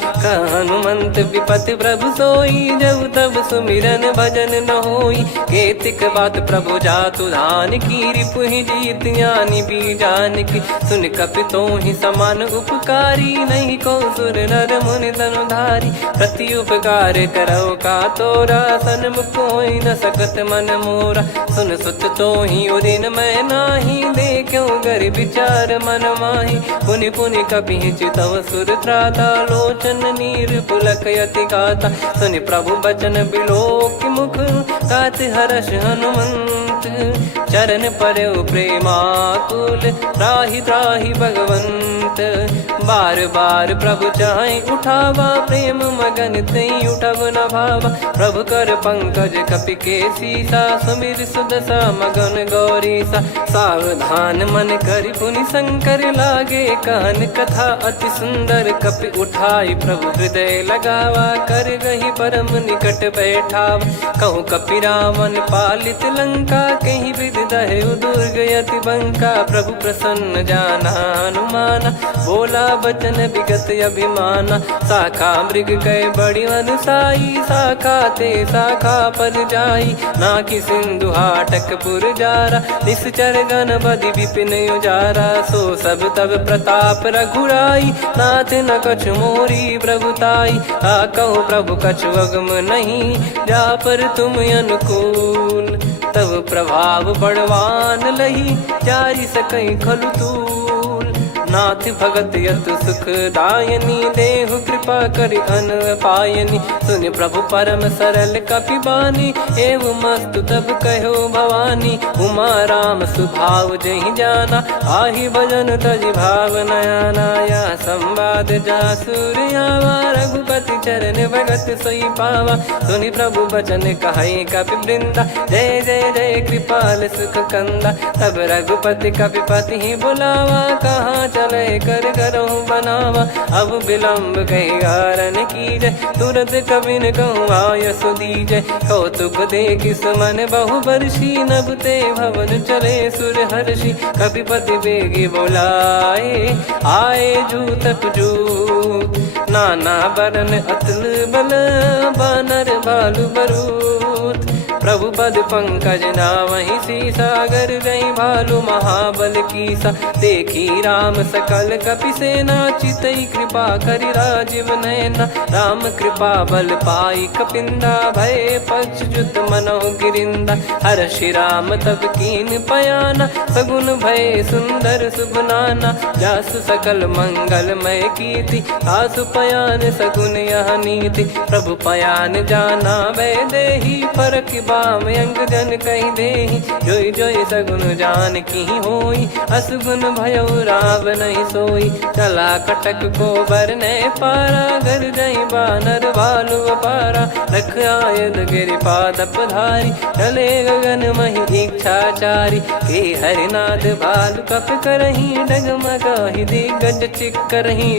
हनुमंत विपत प्रभु सोई जब तब सुमिरन भजन न होई। केतिक बात प्रभु जातु धान की रिपुहि जीत ज्ञानी बीजान की। सुन कपि तोहि समान उपकारी नहीं को सुर नर मुनि तनुधारी। प्रति उपकार करो का तोरा सन्मुख कोई न सकत मन मोरा। सुन सुत तो ही उदिन मैं नाही देखो गर विचार मन माही। पुनि पुनि कपि चितव सुर त्राता लोचन नीर पुलक यति गाता। सुनि प्रभु बचन बिलोक मुख गात हर्ष हनुमंत। चरण परयो प्रेमाकुल त्राहि त्राहि भगवंत। बार बार प्रभु चाहि उठावा प्रेम मगन तई उठब न भावा। प्रभु कर पंकज कपि के सीसा सुमिर सुदशा मगन गौरीसा। सावधान मन करि पुनि शंकर लागे कान कथा अति सुंदर। कपि उठाई प्रभु हृदय लगावा कर गही परम निकट बैठावा। कहूँ कपि रावण पालित लंका कहीं विद दहु दुर्ग यति बंका। प्रभु प्रसन्न जाना हनुमाना बोला बचन विगत अभिमाना। शाखा मृग गए बड़ी अनुसाई शाखा ते शाखा पर जाई। ना कि सिंधु हाटक पुर जारा निश्चर गण बदि विपिन उजारा। सो सब तब प्रताप रघुराई नाथ न कछु मोरी प्रभुताई। कहो प्रभु कछु अगम नहीं जा पर तुम अनुकूल। तब प्रभाव बड़वान लही जारी सकई खलु तूल। नाथ भगत यत सुख दायनी देहु कृपा करि अन पायनी। सुनि प्रभु परम सरल कपि बानी एवं मस्तु तब कहो भवानी। उमा राम सुभाव जहि जाना आहि भजन तजि भाव नयाना। या संवाद जासुर आवा रघुपति चरण भगत सोई पावा। सुनि प्रभु बचन कहै कपि वृंदा जय जय जय कृपाल सुख कंदा। तब रघुपति कपि पति ही बुलावा कहाँ चले कर करहु बनावा। अब विलम्ब कहीं कारण की जय तुरंत कवि न कहूँ आयस दीजय। कौतुक देख सुमन बहु बरसी नभ ते भवन चले सुर हर्षि। कपिपति बेगी बोलाए आए जूतप जूत। नाना बरन अतुल बल बानर बालु बरूत। प्रभु पद पंकज नावहि सीसागर गई भालु महाबल कीसा। देखी राम सकल कपि सेना चितई कृपा करि राजीव नयना। राम कृपा बल पाई कपिंदा भय पक्ष जुत मनोह गिरिंदा। हर्षि राम तब कीन पयाना सगुन भय सुंदर सुबनाना। जासु सकल मंगलमय कीर्ति आसु पयान सगुन यह नीति। प्रभु पयान जाना वै देहि फरक बाम अंग जन कहि देहि। जोई जोई सगुन जान की होई असगुन भयो राव नहीं सोई। चला कटक को बरने पारा घर जई बानर भालु अपारा। रख आयल गिरि पाद पधारी चले गगन महि इच्छाचारी। के हरिनाथ भालु कप करही डगमगाहि दिग्गज चिक्करही।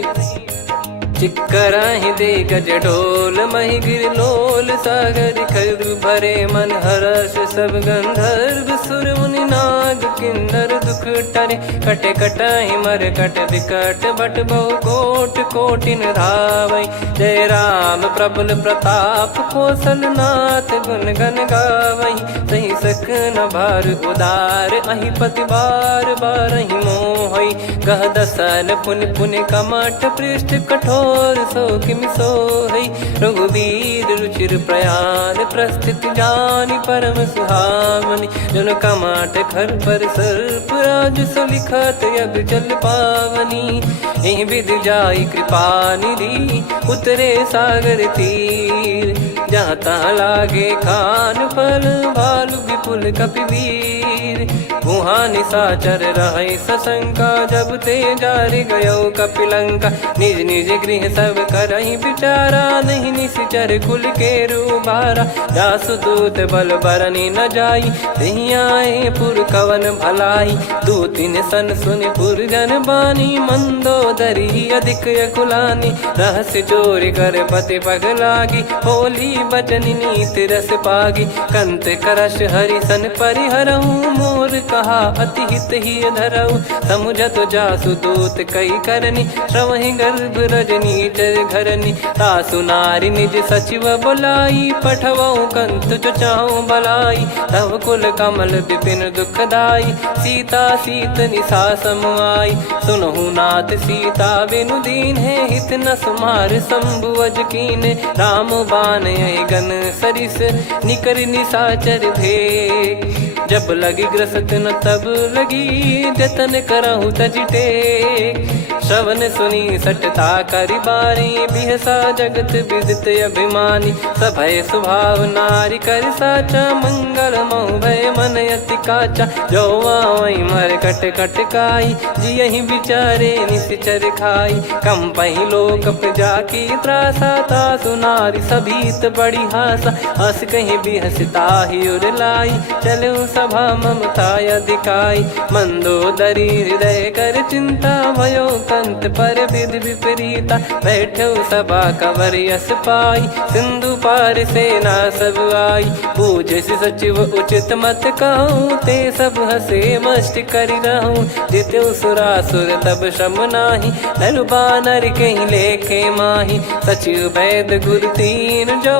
चिक्कराहि दे गज डोल महि गिर लोल सागर खरु भरे मन हर्ष सब गंधर्व सुर मुनि नाग किन्नर दुख टरे। कटे कटाहि मर कट विकट बट बहु कोट कोटिन धावई। जय राम प्रबल प्रताप कौशलनाथ गुण गण गावई। सही सक न भार उदार अहि पति बार बार ही मोहई। गह दसन पुन पुन कमठ पृष्ठ कठोर सो किम सोहई। रघुवीर रुचिर प्रयाण प्रस्थित जानि परम सुहावनी। जन कमठ खर पर सर्प राज सलिखत अब चल पावनी। एहि विध जाई कृपा निधि उतरे सागर तीर। जहाँ तहाँ लागे खान फल भालु विपुल कपिवीर। वहाँ निशाचर रहे सशंका जब ते जारि गयो कपिलंका। निज निज गृह सब करहि विचारा नहीं निश्चर कुल के रूबारा। जासु दूत बल बरनी न जाई तहि आए पुर कवन भलाई। दूतिन सन सुन पुर जन बानी मंदोदरी अधिक अकुलानी। रहस्य चोरी कर पति पग लागी होली बचन नीत रस पागी। कंत करश हरि सन परिहरहु मोर कहा अति हित ही धरऊ। समुझत जासु दूत कई करनी श्रवहि गर्भ रजनी चर घरनी। तासु नारी निज सचिव बुलाई पठवऊ कंत जो चाहू बलाई। तब कुल कमल विपिन दुखदाई सीता सीत निशा समुआई। सुनहु नाथ सीता बिनु दीन है हित न सुमार शंभु अज कीन। राम बान गन सरिस निकर निशाचर भेग। जब लगी ग्रसत न तब लगी जतन करहु तज टेक। श्रवण सुनी सटता करि बारी बिहसा जगत विदित अभिमानी। सभय स्वभाव नारी कर साचा मंगल मऊ भय मन अति काचा। जो आवई मर कट कट काई जियहि विचारे निश्चर खाई। कम पही लोक प्रजा की त्रासा तासु नारी सभीत बड़ी हासा। हस कहीं बिहसता ही उर लाई चलऊ सभा ममता अधिकाई। मंदोदरी हृदय कर चिंता भयो कंत पर विधि विपरीता। बैठो सभा कवर यस पाई सिंधु पार सेना सब आई। पूजे सचिव उचित मत कहूँ ते सब हसे मस्त करि रहूँ। जित्यु सुरासुर तब श्रम नाही धनु बानर कहीं लेखे माही। सचिव वैद गुरु तीन जो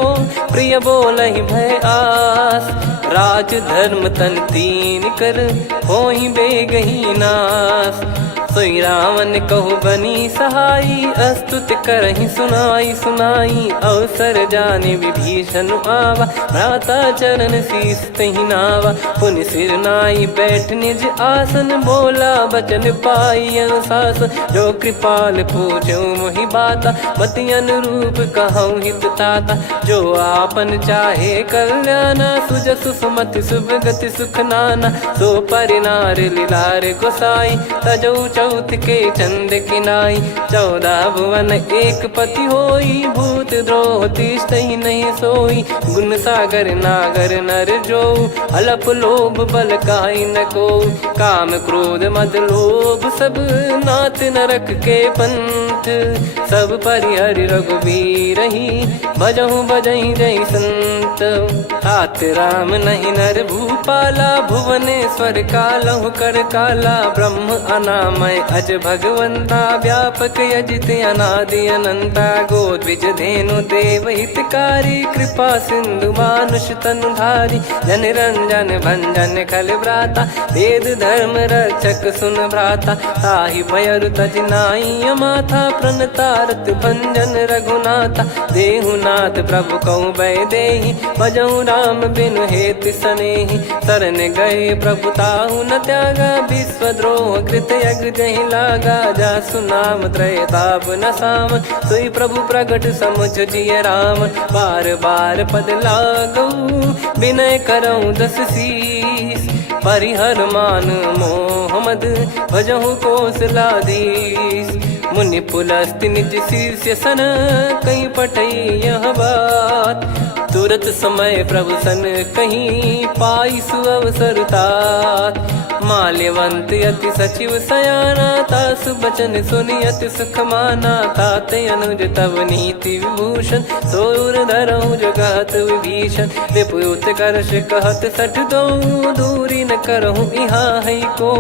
प्रिय बोलहि भय आस। राज धर्म तन तीन कर होहि बेगही नास। सोई रावण कहु बनी सहाई अस्तुत करहि सुनाई सुनाई। अवसर जाने विभीषण आवा भ्राता चरण शीस तहि नावा। पुनि सिर नाई बैठ निज आसन बोला बचन पाई अनुशासन। जो कृपाल पूछो मोहि बाता मति अनुरूप कहूँ हित ताता। जो आपन चाहे कल्याणा सुजसु सुमति शुभ गति सुख नाना। सो परिनार लीलार गोसाई तजौ चौथ के चंद किनाई। 14 भुवन एक पति होई भूत द्रोह तिष्ठहि नहीं सोई। गुण सागर नागर नर जो अलप लोभ बल काई न को। काम क्रोध मद लोभ सब नाथ नरक के पंथ। सब परिहरि रघुबीर ही भजहु भजहि जय संत। तात राम नहीं नर भूपाला भुवनेश्वर कालहु कर काला। ब्रह्म अनामय अज भगवंता व्यापक यजित अनादि अनंता। गोद्विज धेनु देव हितकारी कृपा सिंधु मानुष तनुधारी। जन रंजन भंजन खल व्राता वेद धर्म रक्षक सुन भ्राता। ताहि भयरु तज नाई माथा प्रणतारत भंजन रघुनाथा। देहुनाथ प्रभु कहु भय देहि भजहु राम बिनु हेतु सनेहि। शरण गए प्रभु ताहु न त्यागा विश्वद्रोह कृत यज्ञ जहि लागा। जासु नाम त्रय ताप न साम सोई प्रभु प्रगट समुझ जिय राम। बार बार पद लागऊ विनय करऊँ 10 शीस। परिहर मान मोह मद भजहु कौशलाधीश। मुनि पुलस्त्य निज शीर्ष सन कहीं पटई यह बात। तुरत समय प्रभु सन कहीं पाई सुअवसर तात। माल्यवंत अति सचिव सयाना, तासु बचन सुनि अति सुख माना। ताते अनुज तव नीति विभूषण, सोर धरहु जगत विभीषण। विपुत करश कहत सठ दो, दूरी न करहु इहाँ है को।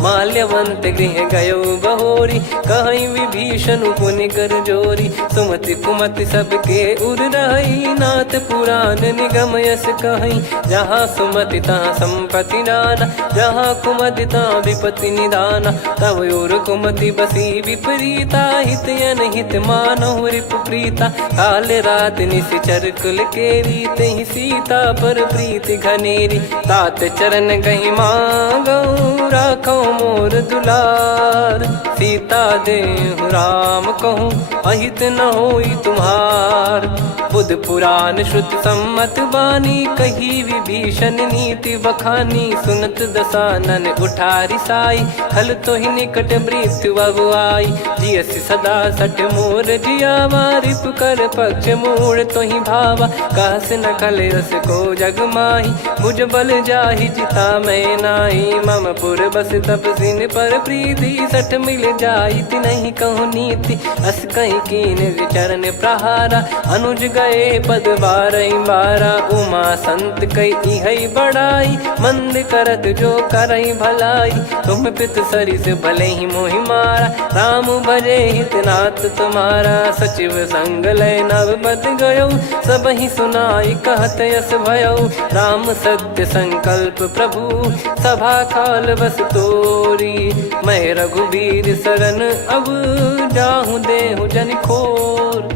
माल्यवंत गृह गयो बहोरी, कहीं विभीषण पुनि कर जोरी। सुमति कुमति सबके उर रही, नाथ पुराण निगम यस कहीं। जहाँ सुमति तहाँ संपत्ति नाना, जहाँ कुमति तहाँ विपत्ति निदाना। तब और कुमति बसी विपरीता, हित अनहित मानहु रिपु प्रीता। काल रात निश्चर कुल केरी, तहि सीता पर प्रीति घनेरी। तात चरण गहि मांगऊ, राखो मोर दुलार। सीता देहु राम कहूँ, अहित न होई तुम्हार। बुध पुराण श्रुत सम्मत बानी, कही विभीषण नीति बखानी। सुनत दसानन उठारी साई, खल तो ही निकट मृत्यु अब आई। जियसि सदा सठ मोर जियावा, रिप कर पक्ष मूड़ तो ही भावा। कहस न खल रस को जग माही, भुज बल जाहि जिता मैं नाई। मम पुर बस तप सिन पर प्रीति, सठ मिल जाई नहीं कहूँ नीति। अस कहीं कीन चरण प्रहारा, अनुज गए पद बारही बारा। उमा संत कई है बड़ाई, मंद करत जो करई भलाई। तुम पित सरिस भले ही मोहि मारा, राम भजे हित नाथ तुम्हारा। सचिव संग लय नव बद गयो, सब ही सुनाई कहत यस भयो। राम सत्य संकल्प प्रभु, सभा खाल बस तोरी। मैं रघुबीर शरण अब, जाहु देहु जन खोर।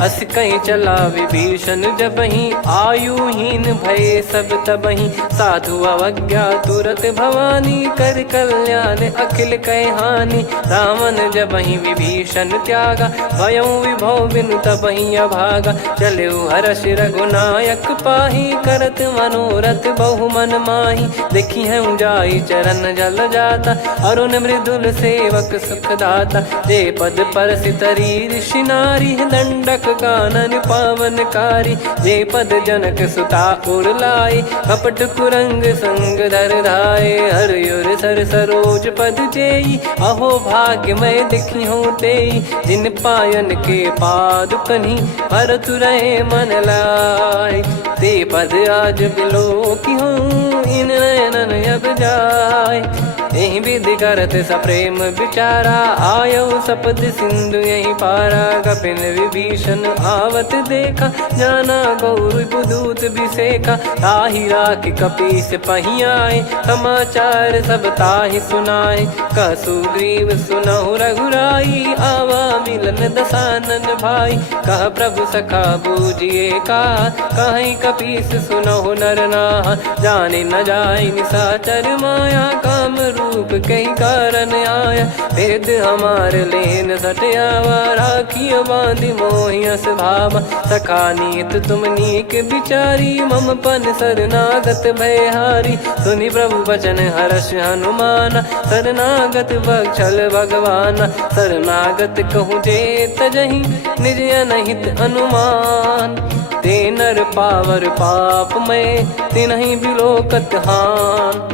अस कहीं चला विभीषण जबहि, आयुहीन भय सब तबहि। साधु अवज्ञा तुरत भवानी, कर कल्याण अखिल कह हानि। रावण जबहि विभीषण त्यागा, भयउ विभव बिनु तबहि अभागा। चलऊ हर्ष रघुनायक पाही, करत मनोरथ बहु मन माही। देखी है जाई चरण जल जाता, अरुण मृदुल सेवक सुख दाता। जे पद पर सितरी ऋषि नारी, दंडक कानन पावनकारी। जे पद जनक सुता उर लाए, कपट कुरंग संग धर धाये। हरियुर सर सरोज पद जेई, अहो भाग्य मैं दिखी हूँ तेई। जिन पायन के पाद कन्ही, भरत रहे मन लाय। ते पद आज बिलो की हूँ, इन नयनन अब जाय। यही विधि करत सप्रेम विचारा, आयो सपद सिंधु यही पारा। कपिन विभीषण आवत देखा, जाना गौर बुदूत बिसेखा। ताहि राख कपीस पही आए, समाचार सब ताहि सुनाए। कह सुग्रीव सुनहु रघुराई, आवा मिलन दसानन भाई। कह प्रभु सखा बूझिए का, कहीं कपीस सुनहु नर नाहा। जाने न जाय निशाचर माया, काम रूप कई कारण आया। भेद हमार लेन सटयावा, राखिय बांधि मोहियस भावा। सखा नीत तुम नीक बिचारी, मम पन शरणागत भयहारी। सुनि प्रभु वचन हर्ष हनुमाना, शरणागत बक्षल भगवाना। शरणागत कहूँ जे तजहि, निज अनहित अनुमान। ते नर पावर पाप में, तिन्हि बिलोकत हान।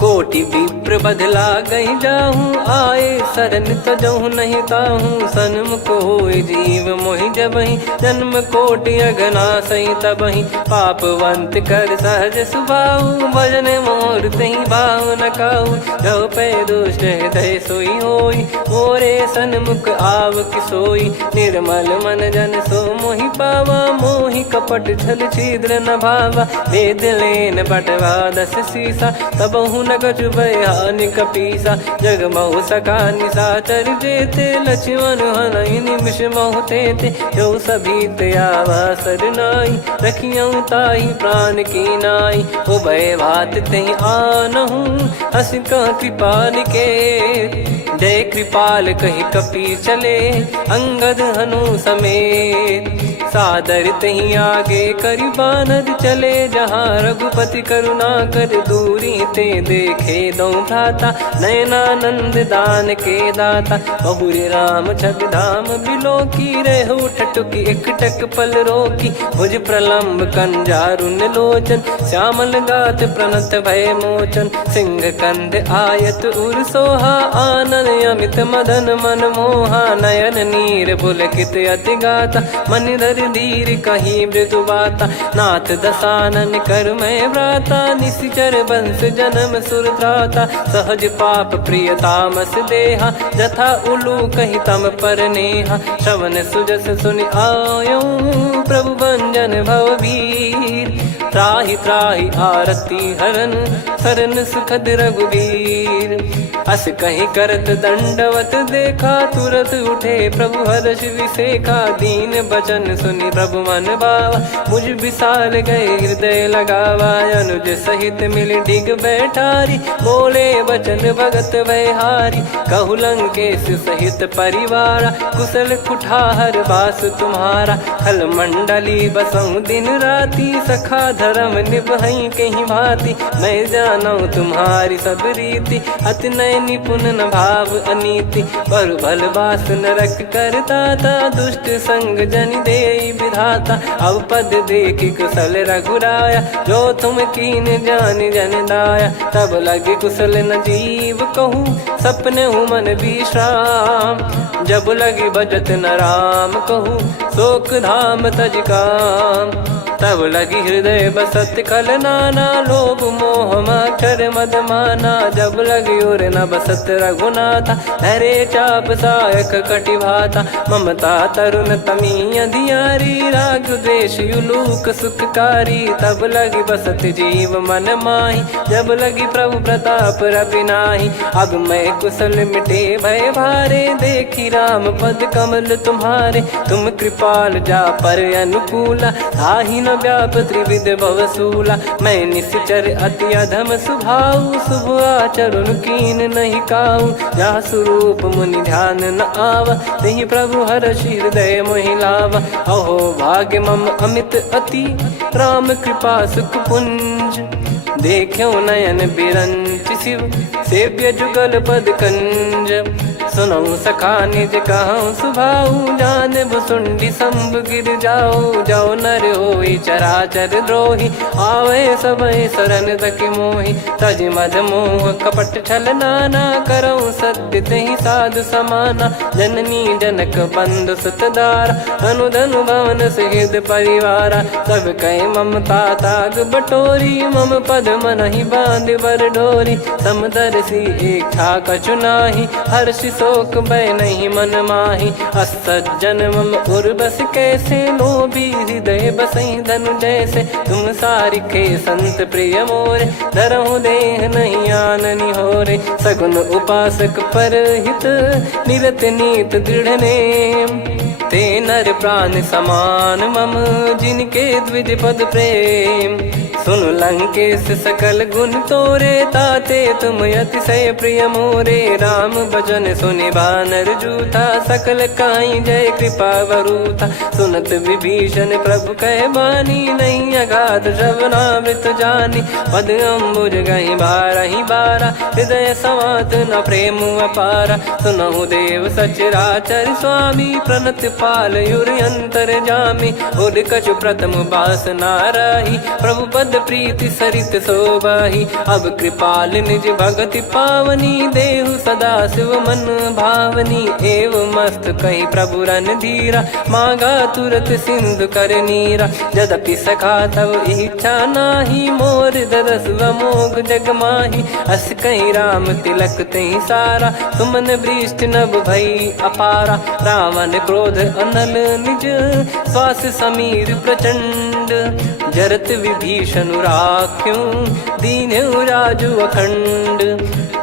कोटि विप्र बदला गई जाहूँ, आए शरण तजहु नहीं ताहूँ। सन्मुख होय जीव मोहि जबहि, जन्म कोटि अघना सही तबहि। पापवंत कर सहज सुभाऊ, भजन मोर तहि भाव न काऊ। जो पै दुष्ट हृदय सोई होई, मोरे सन्मुख आव किसोई। निर्मल मन जन सो मोहि पावा, मोहि कपट छल छिद्र न भावा। वेद लेन बटवा दस सीसा, तबहु न कछु भयानि कपीसा। जग महु सका निशाचर जेते, लक्ष्मण हनहि निमिष महु तेते। जो सभी त्यावा सरनाई, रखियऊ ताहि प्राण की नाई। उभय भात तहि आनहु, हस कह कृपाल के। जय कृपाल कहि कपी चले, अंगद हनु समेत। सादर तहीं आगे करी बानर चले जहाँ रघुपति करुणा कर दूरी ते देखे दो भ्राता नयनानंद दान के दाता बहुरी राम छग धाम बिलो की रेहू ठटुकी एकटक पल रोकी भुज प्रलंब कंजारुन लोचन श्यामल गात प्रणत भय मोचन सिंह कंद आयत उर सोहा आनन अमित मदन मन मोहा नयन नीर पुलकित अति गाता मन धर धीर कहीं मृदु बाता नाथ दसानन कर मैं व्राता निशिचर बंस जन्म सुरत्राता सहज पाप प्रिय तामस देहा जथा उलू कही तम पर नेहा श्रवण सुजस सुनि आयो प्रभु भंजन भववीर त्राहि त्राहि आरती हरन सरन सुखद रघुवीर अस कहीं करत दंडवत देखा तुरत उठे प्रभु हर्ष विसेखा दीन बचन सुनि प्रभु मन भावा मुझ विसार गए हृदय लगावा अनुज सहित मिल डिग बैठारी बोले बचन भगत वैहारी कहु लंकेश सहित परिवारा कुशल कुठार बास तुम्हारा खल मंडली बसऊं दिन राती सखा धर्म निभई कहीं भांति मैं जानू तुम्हारी सब रीति अति नय निपुण न भाव अनीति पर भल बास नरक करता था दुष्ट संग जन दे विधाता अब पद देखि कुशल रघुराया जो तुम कीन जान जन दाया तब लगे कुशल न जीव कहूँ सपने हूँ मन विश्राम जब लगे बजत न राम कहूँ शोक धाम तज काम तब लगी हृदय बसत कल नाना लोभ मोह मच्छर मद माना जब लगी उर न बसत रघुनाथा हरे चाप सायक कटि भाता ममता तरुण तमी अधियारी राग द्वेष युलूक सुखकारी तब लगी बसत जीव मन माही जब लगी प्रभु प्रताप रवि नाही अब मैं कुशल मिटे भय भारे देखी राम पद कमल तुम्हारे तुम कृपाल जा पर अनुकूला ताहि न व्याप त्रिविध भवसूला मैं निश्चर अति अधम सुभाऊ शुभ आचरण कीन नहीं काऊ जा स्वरूप मुनि ध्यान न आवा नहीं प्रभु हर्ष हृदय मोहिलावा अहो भाग्य मम अमित अति राम कृपा सुख पुंज देखो नयन बिरंच शिव सेव्य जुगल पद कंज सुनऊ सखा निज कहूँ सुभाऊ जान भुसुंडी संभ गिर जाओ जाओ नर होई चराचर द्रोही आवे सबय शरण तक मोहि तज मद मोह कपट छल नाना करऊँ सत्य तहि साधु समाना जननी जनक बंधु सुतदारा अनुधनु भवन सहित परिवारा सब कहे ममता ताग बटोरी मम पद मन ही बांध बर डोरी समदर्शी इच्छा कछु नाही हर्ष शोक भय नहीं मन माही असज्जन मम उर्वश कैसे लोभी हृदय बसई धनु जैसे तुम सारिखे संत प्रिय मोरे धरहु देह नहीं आननि होरे सगुन उपासक पर हित निरत नीत दृढ़ नेम ते नर प्राण समान मम जिनके द्विज पद प्रेम सुन लंकेश सकल गुण तोरे ताते तुम अतिशय प्रिय मोरे राम भजन सुनि बानर जूथा सकल काई जय कृपा वरूथा सुनत विभीषण प्रभु कह बानी नहीं अगाध श्रवणामृत जानी पद अम्बुज गहि बारहि बारा हृदय समात न प्रेम अपारा सुनहु देव सचराचर स्वामी प्रणत पाल युर अंतर जामी उद कछु प्रथम बास नाराही प्रभु पद प्रीति सरित शोभाही अब कृपाल निज भगति पावनी देहु सदा शिव मन भावनी एव मस्त कही प्रभु रन धीरा मांगा तुरत सिंधु कर नीरा यद्यपि सखा तब इच्छा नाही मोर दरस मोग जग माही अस कहीं राम तिलक तही सारा सुमन वृष्टि नभ भई अपारा रावण क्रोध अनल निज श्वास समीर प्रचंड जरत विभीषण राख्यूं दीन्हु राजु अखंड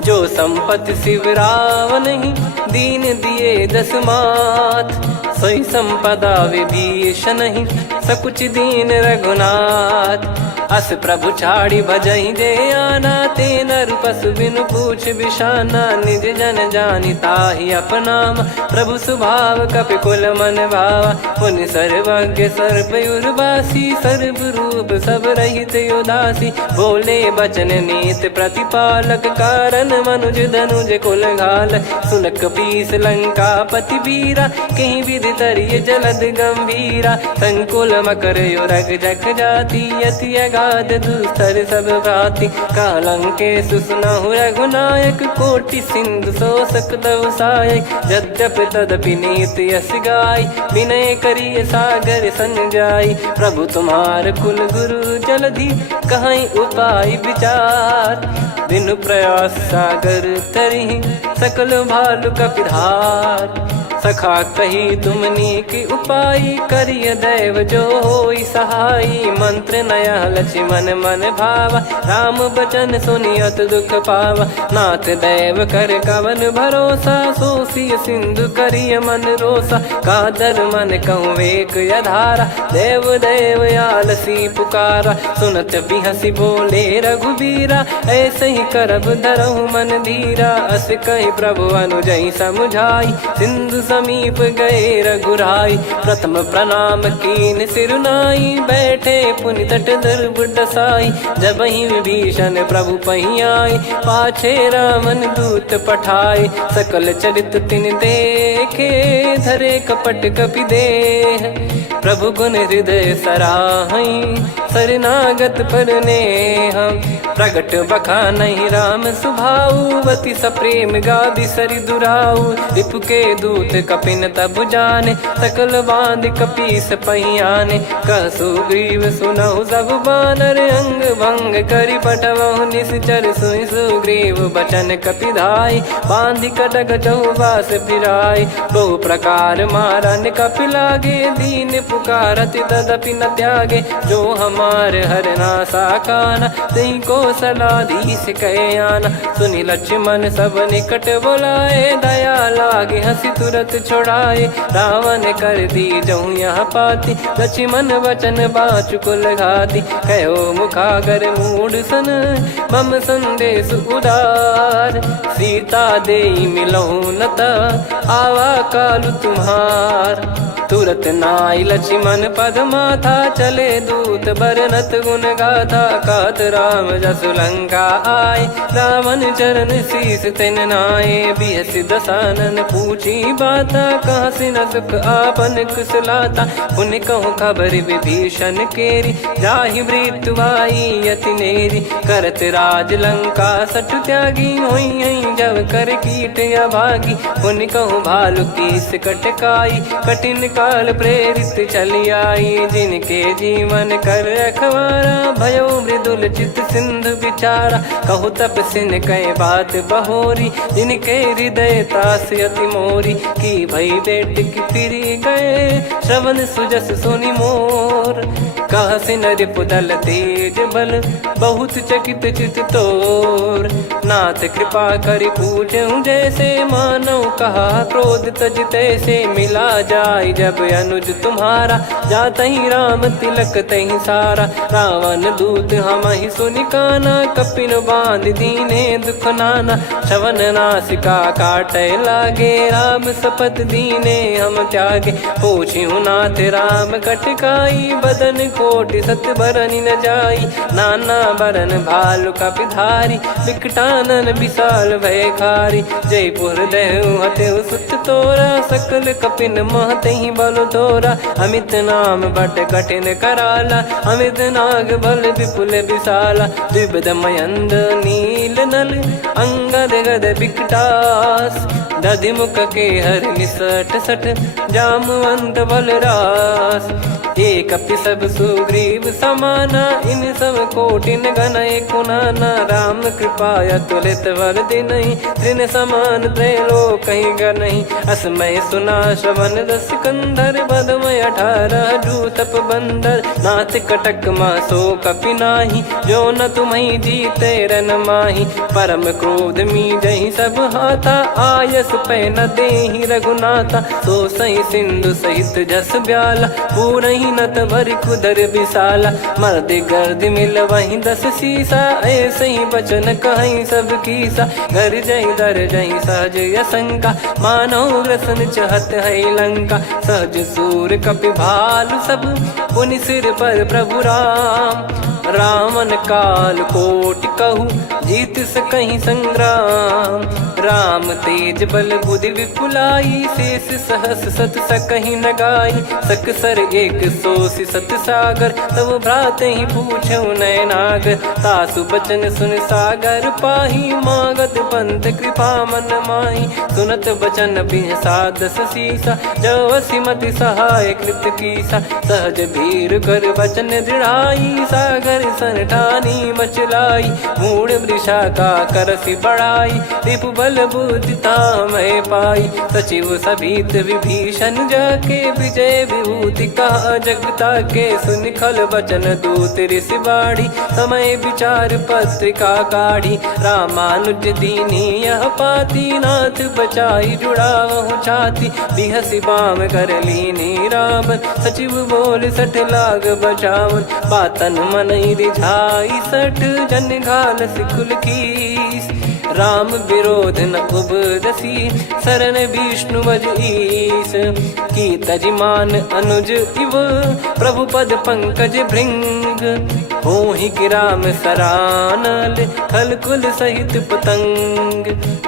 जो संपत्ति शिव रावण ही दीन दिए दस मात सोई संपदा विभीषण ही सकुच दीन रघुनाथ अस प्रभु छाड़ी भजई जे आना, ते नर पशु बिनु पूछ बिशाना, निज जन जानी ताहि अपनाम, प्रभु स्वभाव कपि कुल मन भावा, पुनि सर्वज्ञ सर्वयुर्वासी, सर्व रूप सब रहित उदासी, बोले बचन नीत प्रतिपालक, कारण मनुज धनुज कुल घाल, सुन कपीस लंका पति वीरा, कहीं विधि तरिय जलद गंभीरा, संकुल मकर युरग जख जाति, अति अगाध दुस्तर सब भाति, कालंके सुसनहु रघुनायक, कोटि सिंधु शोषक तव सहायक, यद्यपि तदपि नीति यस गाय, विनय करिय सागर सन जाई, प्रभु तुम्हार कुल गुरु जलधि, कहीं उपाय विचार, बिनु प्रयास सागर तरि, सकल भालु कपिधार, सखा कही तुमनी की उपाय, करिय दैव जो होई सहाई, मंत्र नया लक्ष्मण मन भावा, राम बचन सुनियत दुख पावा, नाथ दैव कर कवन भरोसा, सोसिय सिंधु करिय मन रोसा, कादर मन कहूँ एक यधारा, देव देव आलसी पुकारा, सुनत बिहसी बोले रघुबीरा, ऐसे ही करब धरहु मन धीरा, अस कही प्रभु अनुजई समुझाई, सिंधु समीप गए रघुराई, प्रथम प्रणाम कीन सिरुनाई, बैठे पुनि तट दर्भ डसाई, जब ही विभीषण प्रभु पही आए, पाछे रामन दूत पठाए, सकल चरित तिन देखे, धरे कपट कपि देह, प्रभु गुण हृदय सराहई, शरणागत पर नेह, प्रगट बखानहि राम सुभाऊ, बति सप्रेम गादि सरि दुराऊ, रिपु के दूत कपिन तब जाने, सकल बांध कपीस पहियाने, कह सुग्रीव सुनहु सब बानर, अंग भंग करि पटवहु निश्चर, सुनि सुग्रीव बचन कपिधाई, बांधि कटक चौबास फिराई, बहु प्रकार मारन कपि लागे, दीन पुकारत तदपि न त्यागे, जो हमार हरना साकाना, तई को सलाधीश कहे आना, सुनि लक्ष्मण सब निकट बुलाए, दया लागे हंसी तुरत छोड़ाए, रावण कर दी जहूँ यहाँ पाती, लक्ष्मण वचन बाचु कुल घाती, कहो मुखागर मूड सन, मम संदेश उदार, सीता देई मिलहु नता, आवा कालु तुम्हार, तुरत नाई लक्ष्मण पद माथा, चले दूत बरनत गुण गाथा, कहत राम जसु लंका आए, रावण चरण शीस तिन नाये, बिहस दसानन पूछी बाता, कहाँ से न सुख आपन कुशलाता, पुन कहूँ खबर विभीषण केरी, जाहि मृत्यु आई यति नेरी, करत राज लंका सठ त्यागी, होई जब कर कीट अभागी, पुन कहूँ भालु कीस कटकाई, कठिन काल प्रेरित चली आई, जिनके जीवन कर रखवारा, भयो मृदुल चित सिंधु विचारा, कहु तप सिन कई बात बहोरी, जिनके हृदय तास अति मोरी, की भई बेट की फिरी गए, श्रवण सुजस सुनि मोर, कह सिन रिपुदल तेज बल, बहुत चकित चित तोर, नाथ कृपा करि पूछऊं जैसे, मानव कहा क्रोध तज तैसे, मिला जाय जब अनुज तुम्हारा, जात ही राम तिलक तही सारा, रावण दूत हम ही सुनि काना, कपिन बांध दीने दुख नाना, श्रवण नासिका काटे लागे, राम सपत दीने हम त्यागे, पूछिहु नाथ राम कटकाई, बदन कोटि सत बरनि न जाई, नाना बरन भालु कपिधारी, विकटानन विशाल भयखारी, जयपुर देहु हतेउ सुत तोरा, सकल कपिन महतहि बल तोरा, अमित नाम बट कठिन कराला, अमित नाग बल विपुल विशाला, द्विविध मयंद नील नल, अंगद गद विकटास, दधिमुख के हर निसठ सठ, जामवंत बलरास, एक अपि सब सुग्रीव समाना, इन सब कोटिन गणय कुनाना, राम कृपा अतुलित वर दिनहि, तृण समान त्रैलोक कहीं गनहि, असमय सुना श्रवण रस कंधर, बदमय 18 जूतप बंदर, नाथ कटक मासो कपि नाही, जो न तुम्हि जीते रन माही, परम क्रोध मी जहि सब हाथा, आयस मानस पे न देहि रघुनाथा। सो सही सिंधु सहित जस ब्याला, पूरही नत भरि कुदर विशाला। मर्द गर्द मिल वही 10 सीसा, ऐसे ही बचन कहीं सब कीसा। घर जय दर जय सहज असंका, मानव ग्रसन चहत है लंका। सहज सूर कपि भालु सब, पुनि सिर पर प्रभु राम। रामन काल कोटि कहु, जीत सकहि संग्राम। राम तेज बल बुद्धि विपुलाई, शेष सहस सत सकहि न गाई। सकसर एक सोसी सत सागर, तब भ्रात ही पूछौ नयनागर। तासु बचन सुन सागर पाही, मांगत पंथ कृपा मन माही। सुनत बचन बिहसा 10 सीसा, जवसि मति सहाय कृत कीसा। सहज धीर कर बचन दृढ़ाई, सागर सन ठानी मचलाई। मूढ़ वृषा का करसि बढ़ाई, रिपु बल बुद्धि तामय पाई। सचिव सभीत विभीषण जाके, विजय विभूति कहा जगता के। सुनि खल बचन दूत ऋषि बाढ़ी, समय विचार पत्रिका काढ़ी। रामानुज दीनी यह पाती, नाथ बचाई जुड़ावहु छाती। बिहसि बाम कर लीनी रावण, सचिव बोल 60 लाग बचावन। बातन मनई रिझाई 60, जन घाल सिकुल कीस। राम विरोध न उपदसी, शरण विष्णु बज ईस। की तजिमान अनुज इव, प्रभु पद पंकज भृंग। होहि कि राम सरानल, खल कुल सहित पतंग।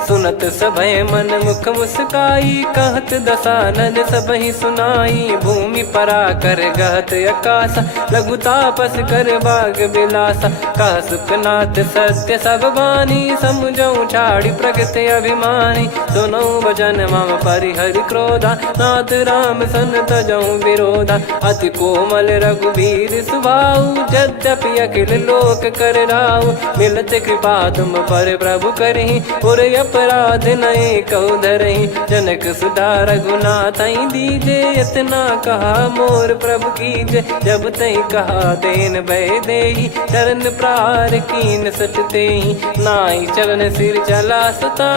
सुनत सभय मन मुख मुस्काई, कहत दसानन सबहि सुनाई। भूमि परा कर गहत आकाशा, लघु तापस कर बाग बिलासा। कह सुखनाथ सत्य सब बानी, समझौ छाड़ी प्रगति अभिमानी। सुनो भजन मम परिहरि क्रोधा, नाथ राम सन तजौ विरोधा। अति कोमल रघुवीर सुभाऊ, यद्यपि अखिल लोक कर राऊ। मिलत कृपा तुम पर प्रभु करहि, और अपराध नए कौ धरहि। जनक सुधा रघुनाथ दीजे, इतना कहा मोर प्रभु कीजे। जब तई कहा देन भय देहि, चरण प्रार कीन सटतेहि। नाई चरण सिर चला सता,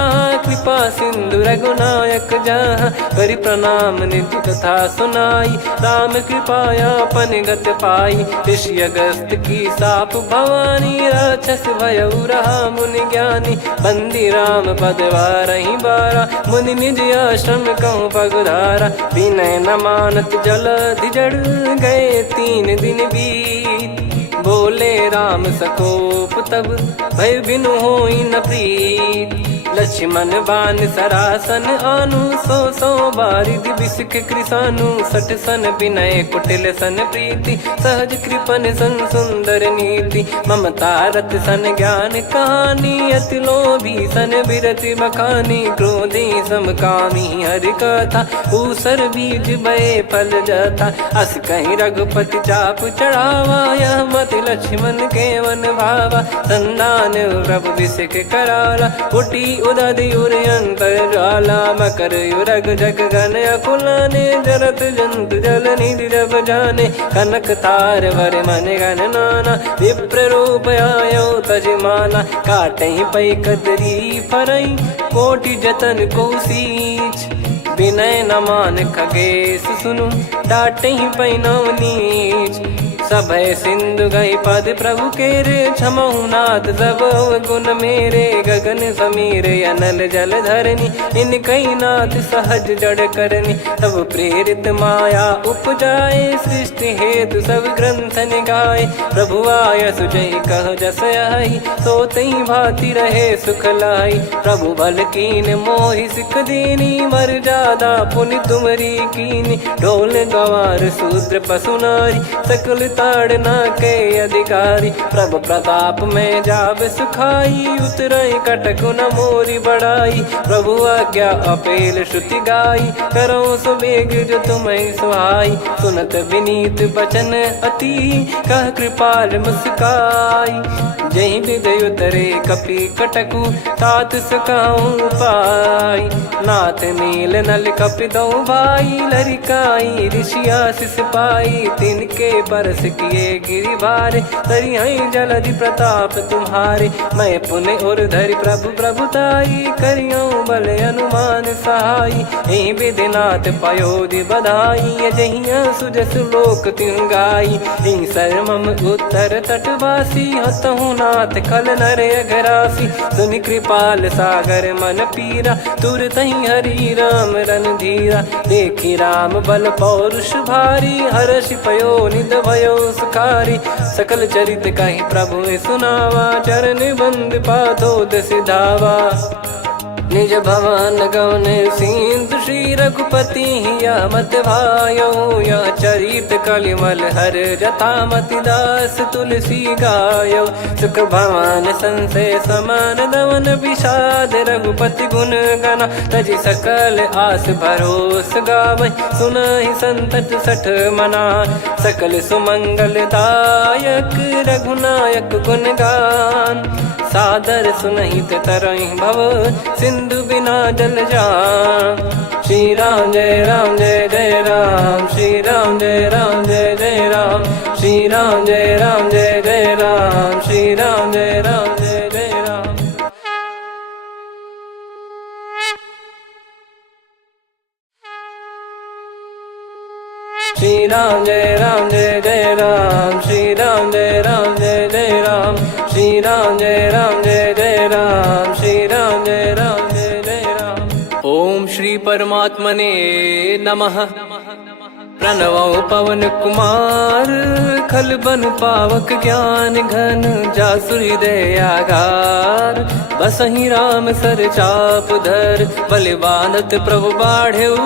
कृपा सिंधु रघुनायक जहाँ। करि प्रणाम निज कथा सुनाई, राम कृपाया पन गत पाई। ऋषि अगस्त की साप भवानी, राक्षस भयउ रहा मुनि ज्ञानी। बंदी राम पद वारहि बारा, मुनि निज आश्रम कहूँ पगधारा। विनय न मानत जलधि जड़, गए 3 दिन बीत। बोले राम सकोप तब, भय बिनु होई न प्रीत। लक्ष्मण बान सरासन आनु, 100 बारिधि बिसक कृसानु। 60 सन विनय कुटिल सन प्रीति, सहज कृपन सन सुंदर नीति। ममता रत सन ज्ञान कहानी, अति लोभी सन बिरति बखानी। क्रोधी समकामी हरि कथा, ऊसर बीज भय फल जथा। अस कहीं रघुपति चाप चढ़ावा, यह मति लक्ष्मण के वन भावा। संदान प्रभु बिसक कराला, कुटी उदधि उर अंतर ज्वाला। मकर युरग जग गन अकुलाने, जरत जंतु जल निधि जब जाने। कनक तार वर मन गण नाना, विप्र रूप आयो तजमाना। काटहि पै कतरी फरई, कोटि जतन को सींच। विनय न मान खगेश सुनु, डांटहि पै नव नीच। सभय सिंधु गई पद प्रभु केरे, क्षमहु नाथ सब गुण मेरे। गगन समीर अनल जल धरनी, इन कई नाथ सहज जड़ करनी। तब प्रेरित माया उपजाए, सृष्टि हेतु सब ग्रंथ निगाए। प्रभु आय सुजय कह जस आई, सोतहि भांति रहे सुख लाई। प्रभु बल कीन मोहि सिख दीनी, मर्यादा पुनि तुमरी कीनी। ढोल गवार शूद्र पशु नारी, सकल ताड़ना के अधिकारी। प्रभु प्रताप में जाब सुखाई, उतरई कटक न मोरी बढ़ाई। प्रभु आज्ञा अपेल श्रुति गाई, करो सुबेग जो तुम्हें सुहाई। सुनत विनीत बचन अति, कह कृपाल मुस्काई। जही विदय उतरे कपि कटकु, तात सकाऊं पाई। नाथ नील नल कपि दो भाई, लरिकाई ऋषि आशीष पाई। तिनके परस किए गिरि बारे, तरी हई जलधि प्रताप तुम्हारे। मैं पुण्य और धरि प्रभु प्रभुताई, करियो बल अनुमान सहाई। ए विधिनाथ पयोधि बधाई, जहिया सुजस लोक तिहु गाई। ए सरमम उत्तर तटवासी, हतहु नाथ खल नर अघरासी। सुनि कृपाल सागर मन पीरा, तुरत ही हरि राम रन धीरा। देखी राम बल पौरुष भारी, हर्षि पयो निध भयो सुखारी। सकल चरित कहि प्रभु सुनावा, चरण बंद पाथो सिधावा। निज भवन गौन सिंधु श्री रघुपति या मत भायो। या चरित कलिमल हर जथा मति दास तुलसी गायो। सुख भवन संशय समान दवन विषाद, रघुपति गुण गना तजि सकल आस भरोस गावै। सुनहि संतत सठ मना, सकल सुमंगल दायक रघुनायक गुण गान। सादर सुनहित तरहि भव, सिंधु बिना जल जान। श्री राम जय राम जय जय राम, श्री राम जय राम जय जय राम। श्री राम जय राम जय जय राम, श्री राम जय राम जय जय राम। श्री राम जय राम जय जय राम, श्री राम जय राम जय जय राम। श्री राम जय राम जय जय राम, श्री राम जय राम जय जय राम। ओम श्री परमात्मने नमः। प्रणवो पवन कुमार, खल बन पावक ज्ञान घन। जासु हृदय आगार, बसहि राम सर चाप धर। बल बांधत प्रभु बाढ़ेऊ,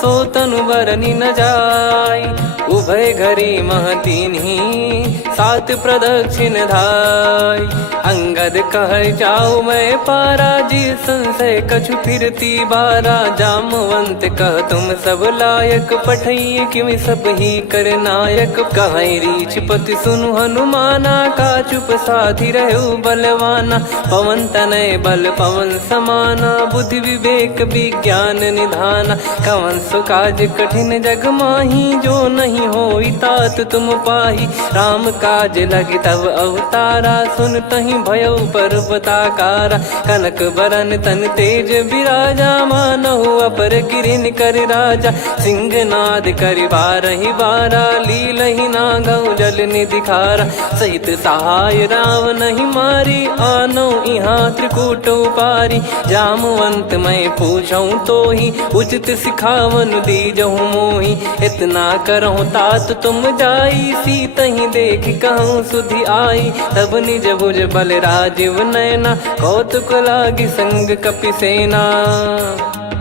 सो तनु बरनि न जाय। उभय घरी मह दीन्ही, सात प्रदक्षिण धाय। अंगद कह जाऊ मैं पारा, जी संशय कछु फिरती बारा। जामवंत कह तुम सब लायक, पठइये किमि सब ही कर नायक। कहै रीछ पति सुनु हनुमाना, का चुप साधि रहु बलवाना। पवन तनय बल पवन समाना, बुद्धि विवेक विज्ञान निधाना। कवन सो काज कठिन जग माही, जो नहीं होई तात तुम पाही। राम काज लगी तब अवतारा, सुन तहि भयो पर्वताकारा। कनक बरन तन तेज बिराजा, मानहु अपर गिरिन कर राजा। सिंहनाद करि बारहि बारा, लीलहि नागौ जल निधि खारा। सहित सहाय रावण नहीं मारी, आनो इहाँ त्रिकूट उपारी। जामवंत मैं पूछऊँ तोहि, उचित सिखावन दीजहु मोहि। इतना करहु तात तुम जाई, सीतहि देख कहूँ सुधि आई। तब निज भुज बल राजीव नयना, कौतुक लागी संग कपिसेना।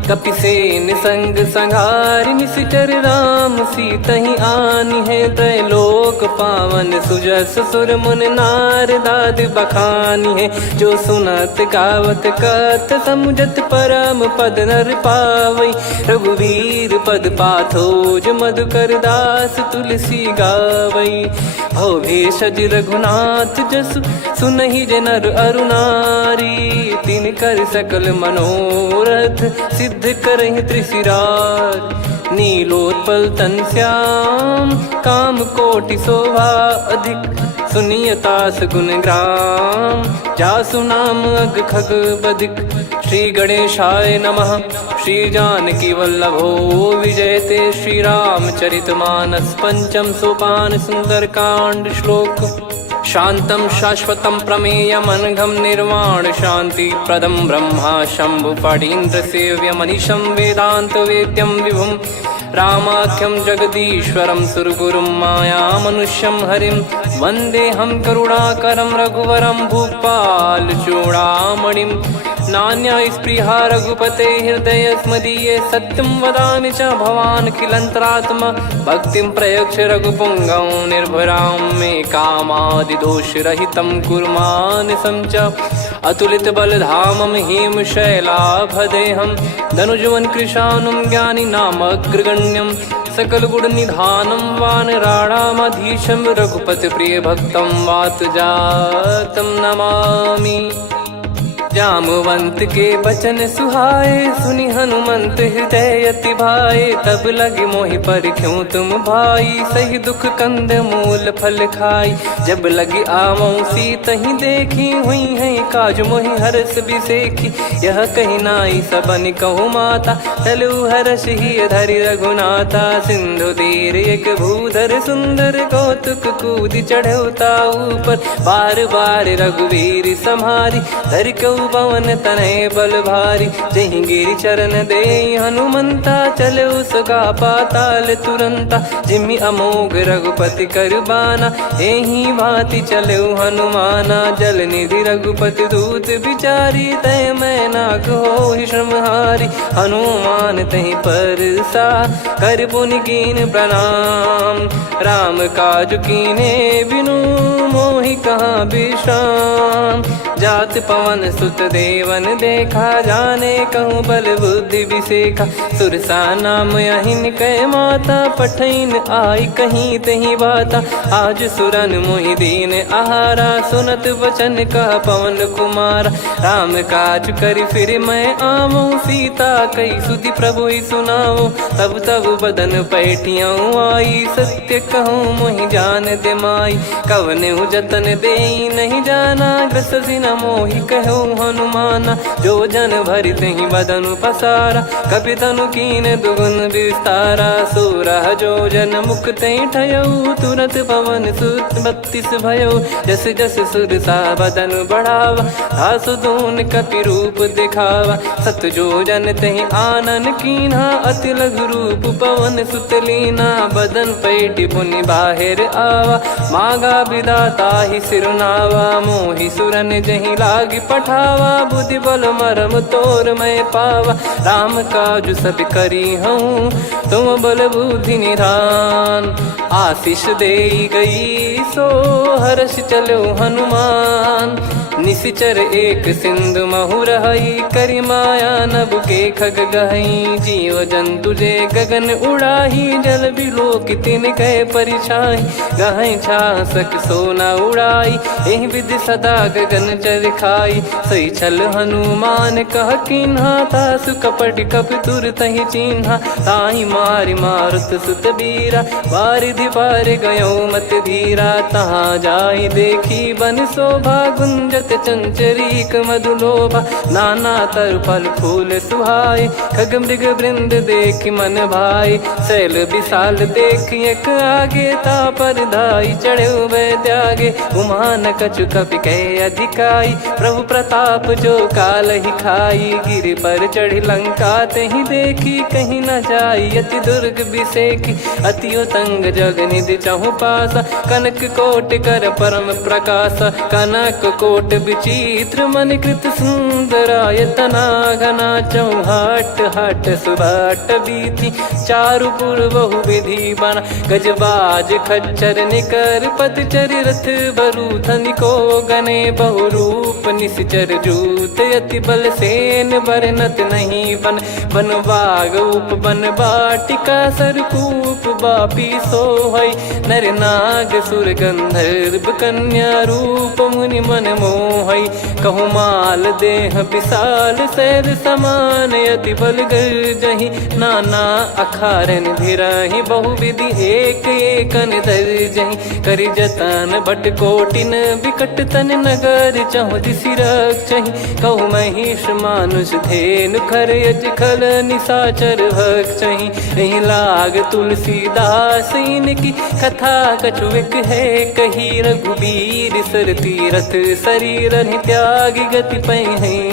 कपिसेन संग संहारि, निशिचर राम सीतहि आनि है। त्रैलोक पावन सुजस सुर मुन नार, दाद बखानी है। जो सुनत गावत कथ, समुझत परम पद नर पावै। रघुवीर पद पाथोज, मधुकर दास तुलसी गावै। भवेशज रघुनाथ जसु, सुनहि जे नर अरु नारी। तिन कर सकल मनोरथ, सिद्ध करहि त्रिशिराज। नीलोत्पल तन श्याम, काम कोटि शोभा अधिक। सुनियतास गुण ग्राम, जासु नाम अग खग बदिक। श्री गणेशाय नमः। श्री जानकी वल्लभो विजयते, श्री रामचरितमानस। पंचम सोपान सुंदरकांड श्लोक। शांतं शाश्वतं प्रमेयमनघं निर्वाण शांति प्रदं ब्रह्मा शंभु फणीन्द्र सेव्य मनीषं वेदांत वेद्यं विभुं। रामाख्यं जगदीश्वरं सुरगुरुं माया मनुष्यं हरिं। वन्देऽहं करुणाकरं रघुवरं भूपाल चूडामणिं। नान्या स्पृहा रघुपते हृदय स्मदीये, सत्यं वदामि च भवानखिलन्तरात्मा। भक्तिं प्रयच्छ रघुपुङ्गं निर्भरां मे कामादिदोषरहितं कुर्मानिसं च। अतुलितबलधामं हेमशैलाभदेहं, धनुजवन कृशानुं ज्ञानिनामग्रगण्यं। सकलगुणनिधानं वानराणामधीशं, रघुपतिप्रियभक्तं वातजातं नमामि। जामवंत के बचन सुहाए, सुनि हनुमंत हृदय अति भाए। तब लगे मोहि पर क्यों तुम भाई, सही दुख कंद मूल फल खाई। जब लगी आवऊं सीतहि देखी, हुई है काज मोहि हरस बिसेखी। यह कही नाई सबन कहु माता, चलु हरष ही धरि रघुनाथा। सिंधु तीर एक भूधर सुंदर, कौतुक कूद चढ़ौता ऊपर। बार बार रघुवीर सम्हारी, धरि कऊ पवन तनय बल भारी। जहि गिरि चरण दे हनुमंता, चले उसका पाताल तुरंता। जिमि अमोघ रघुपति कर बाना, एहि भांति चले हनुमाना। जल निधि रघुपति दूत बिचारी, तय मैं नाग होहि श्रमहारी। हनुमान तहि परसा, कर पुनि कीन प्रणाम। राम काज कीने बिनु, मोहि कहाँ विश्राम। जात पवन सुत देवन देखा, जाने कहूँ बल बुद्धि विसेखा। सुरसा नाम अहिन कै माता, पठैन आई कहीं तहीं बाता। आज सुरन मोहि दीन आहारा, सुनत वचन कह पवन कुमारा। राम काज करि फिर मैं आवऊं, सीता कई सुधि प्रभु ही सुनाऊं। तब तब बदन पैठियाँ आई, सत्य कहूँ मोहि जान दे माई। कवने जतन दे नहीं जाना, ग्रसि न मोहि कहूँ हनुमाना। जो जन भरि तहि बदनु पसारा, कपि तनु कीन दुगुन विस्तारा। सोरह जो जन मुख तहि ठयऊ, तुरत पवन सुत 32 भयऊ। जस जस सुरसा बदन बढ़ावा, आसु दून कपि रूप दिखावा। सत जो जन तहि आनन कीन्हा, अति लघु रूप पवन सुत लीना। बदन पैटि पुनि बाहिर आवा, मांगा विधाता ही सिरुनावा। मोहि सुरन जहि लागी पठावा, बुद्धि बल मरम तोर मैं पावा। राम काज सब करी हूँ, तुम बल बुद्धि निधान। आशीष दे गई सो, हर्ष चलो हनुमान। निशिचर एक सिंधु महु रहई, करि माया नभ के खग गहई। जीव जंतु जे गगन उड़ाही, जल बिलोक तिन कह परिछाई। गहई छासक सोना उड़ाई, एहि विधि सदा गगन चर खाई। सही छल हनुमान कह कीन्हा, तासु कपट कपि तुर तहि चिन्हा। ताहि मारि मारुत सुत बीरा, वारिधि पार गयो मत धीरा। तहाँ जाई देखी बन शोभा, गुंजत चंचरीक मधुलोभा। नाना तर फल फूल सुहाए, खग मृग वृंद देख मन भाई। शैल विशाल देख एक आगे, तापर धाई चढ़े वै त्यागे। उमा न कछु कपि कह अधिकाई, प्रभु प्रताप जो काल ही खाई। गिरि पर चढ़ी लंका तहि देखी, कहीं न जाई अति दुर्ग बिसेखी। अति उतंग जग निधि चहु पासा, कनक कोट कर परम प्रकाशा। कनक कोट विचित्र मन कृत सुंदरायतना। घना चौहाट हाट सुबाट बीती, चारु पुर बहु विधि बना। गजबाज खच्चर निकर पतचर, रथ बरु धनिको गने। बहु रूप निश्चर जूत, अति बल सेन बरनत नहीं बन। बन बाग उप बन बाटिका, सरकूप बापी सोहई। नर नाग सुर गंधर्व कन्या, रूप मुनि मन मोहई। कहु माल देह विशाल, सैर समान अति बल गर्जहि। नाना अखारन भिरहि, बहु विधि एक एकन धरजहि। करि जतन भट कोटिन, विकट तन नगर चहु दिसि रक्षहि। कहु महिष मानुष धेनु, खर यज खल निशाचर भक्षहि। एहि लाग तुलसीदास इनकी, कथा कछु एक है कही। रघुबीर सर तीरथ शरीर, त्यागी गति पै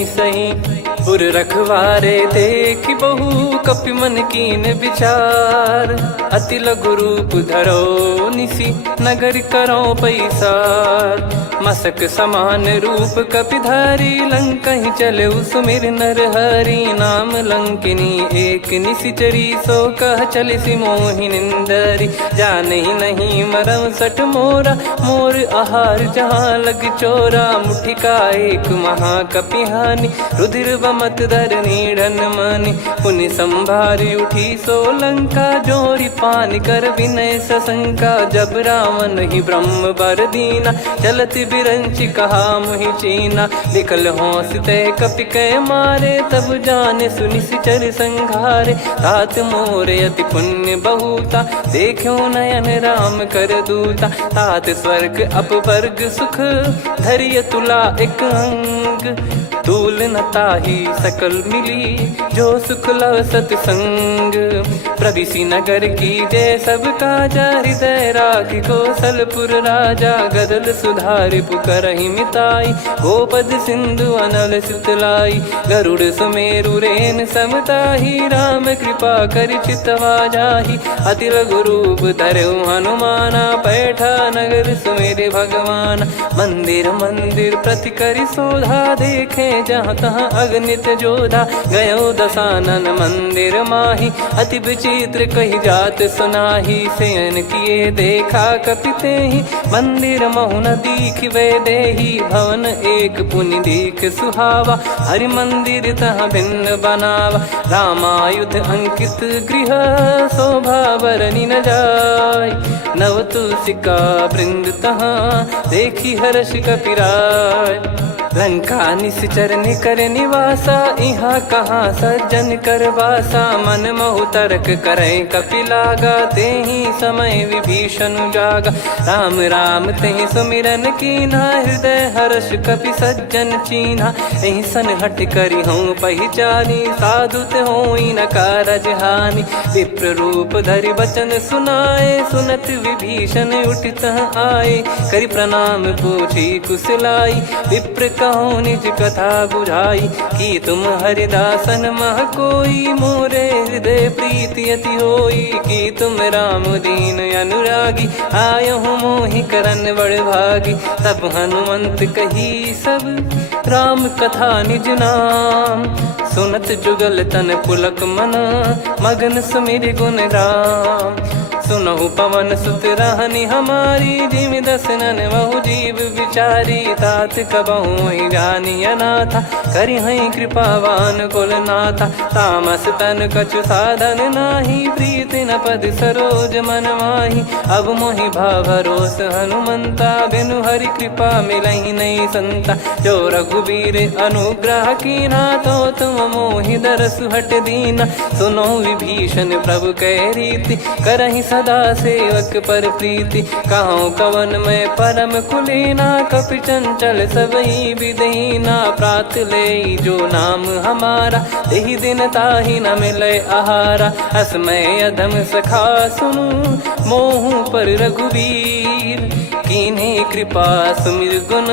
सही। पुर रखवारे देखि बहु, कपि मन कीन विचार। अति लघु रूप धरो निसी, नगर करो पैसार। मसक समान रूप कपिधारी, लंकहि चले सुमिर नर हरि। नाम लंकिनी एक निशिचरी, सो कह चलिसि मोहि निंदरी। जानहि नहीं मरम सठ मोरा, मोर आहार जहाँ लग चोरा। मुठिका एक महाकपिहानि, रुधिर मत धरनी ढन मानी। पुनि संभारी उठी सोलंका, जोरी पान कर विनय सशंका। जब रावण ही ब्रह्म बर दीना, चलत बिरंच कहा मुहि चीना। निकल होंस तय कपि कै मारे, तब जाने सुनि सिचर संघारे। तात मोर अति पुण्य बहुता, देखो नयन राम कर दूता। तात स्वर्ग अपवर्ग सुख, धैर्य तुला एक अंग। तूल न ताहि सकल मिली, जो सुख लव सतसंग। प्रविसी नगर की जय सब काजा, हृदय राखि कौशलपुर राजा। गदल सुधारि पुकारहि मिताई, गोपद सिंधु अनल सितलाई। गरुड़ सुमेरु रेन समताहि, राम कृपा कर चितवा जाहि। अति लघु रूप धरऊ हनुमाना, पैठा नगर सुमेरे भगवान। मंदिर मंदिर प्रति करि शोधा, देखे जहाँ तहाँ अगणित जोधा। गयो दशानन मंदिर माही, अति विचित्र कही जात सुनाही। शयन किए देखा कपिते ही, मंदिर महु न दीख वे देही। भवन एक पुनि दीख सुहावा, हरि मंदिर तहाँ भिन्न बनावा। रामायुध अंकित गृह, शोभा बरनी न जाय। नव तुलसी का वृंद तहाँ, देखी हर्ष कपिराय। लंका निश्चर निकर निवासा, यहाँ कहाँ सज्जन कर वासा। मन महु तर्क करें कपिलागा, तेहि समय विभीषण जागा। राम राम तेहि सुमिरन कीन्हा, हृदय हर्ष कपि सज्जन चीन्हा। एहि सन हट करि हूँ पहिचानी, साधु ते होई न कारज हानि। विप्र रूप धरि बचन सुनाए, सुनत विभीषण उठित आए। करि प्रणाम पूछी कुशलाई, विप्र कहो निज कथा बुझाई। कि तुम हरिदासन मह कोई, मोरे हृदय प्रीति अति होई। कि तुम राम दीन अनुरागी, आयहु मोहि करन बड़ भागी। तब हनुमंत कही सब, राम कथा निज नाम। सुनत जुगल तन पुलक मना, मगन सुमिर गुण राम। सुनहु पवन सुत रहनी हमारी, जिमि दसनन महु जीव विचारी। तात कबहु ही जानी अनाथा, करि हई कृपावान कुल नाथा। तामस तन कछु साधन नाही, प्रीति न पद सरोज मन माही। अब मोहि भाव भरोस हनुमंता, बिनु हरि कृपा मिलहि नहीं संता। जो रघुबीर अनुग्रह कीना, तो तुम मोहि दरसु हट दीना। सुनो विभीषण प्रभु कह रीति, करहि सदा सेवक पर प्रीति। कहूँ कवन में परम कुलीना, कपि चंचल सबई विदहीना। प्रात ले जो नाम हमारा, तेहि दिन ताहि न मिले आहारा। असमय अधम सखा सुनु, मोहु पर रघुवीर। कीन्हे कृपा सुमिर गुण,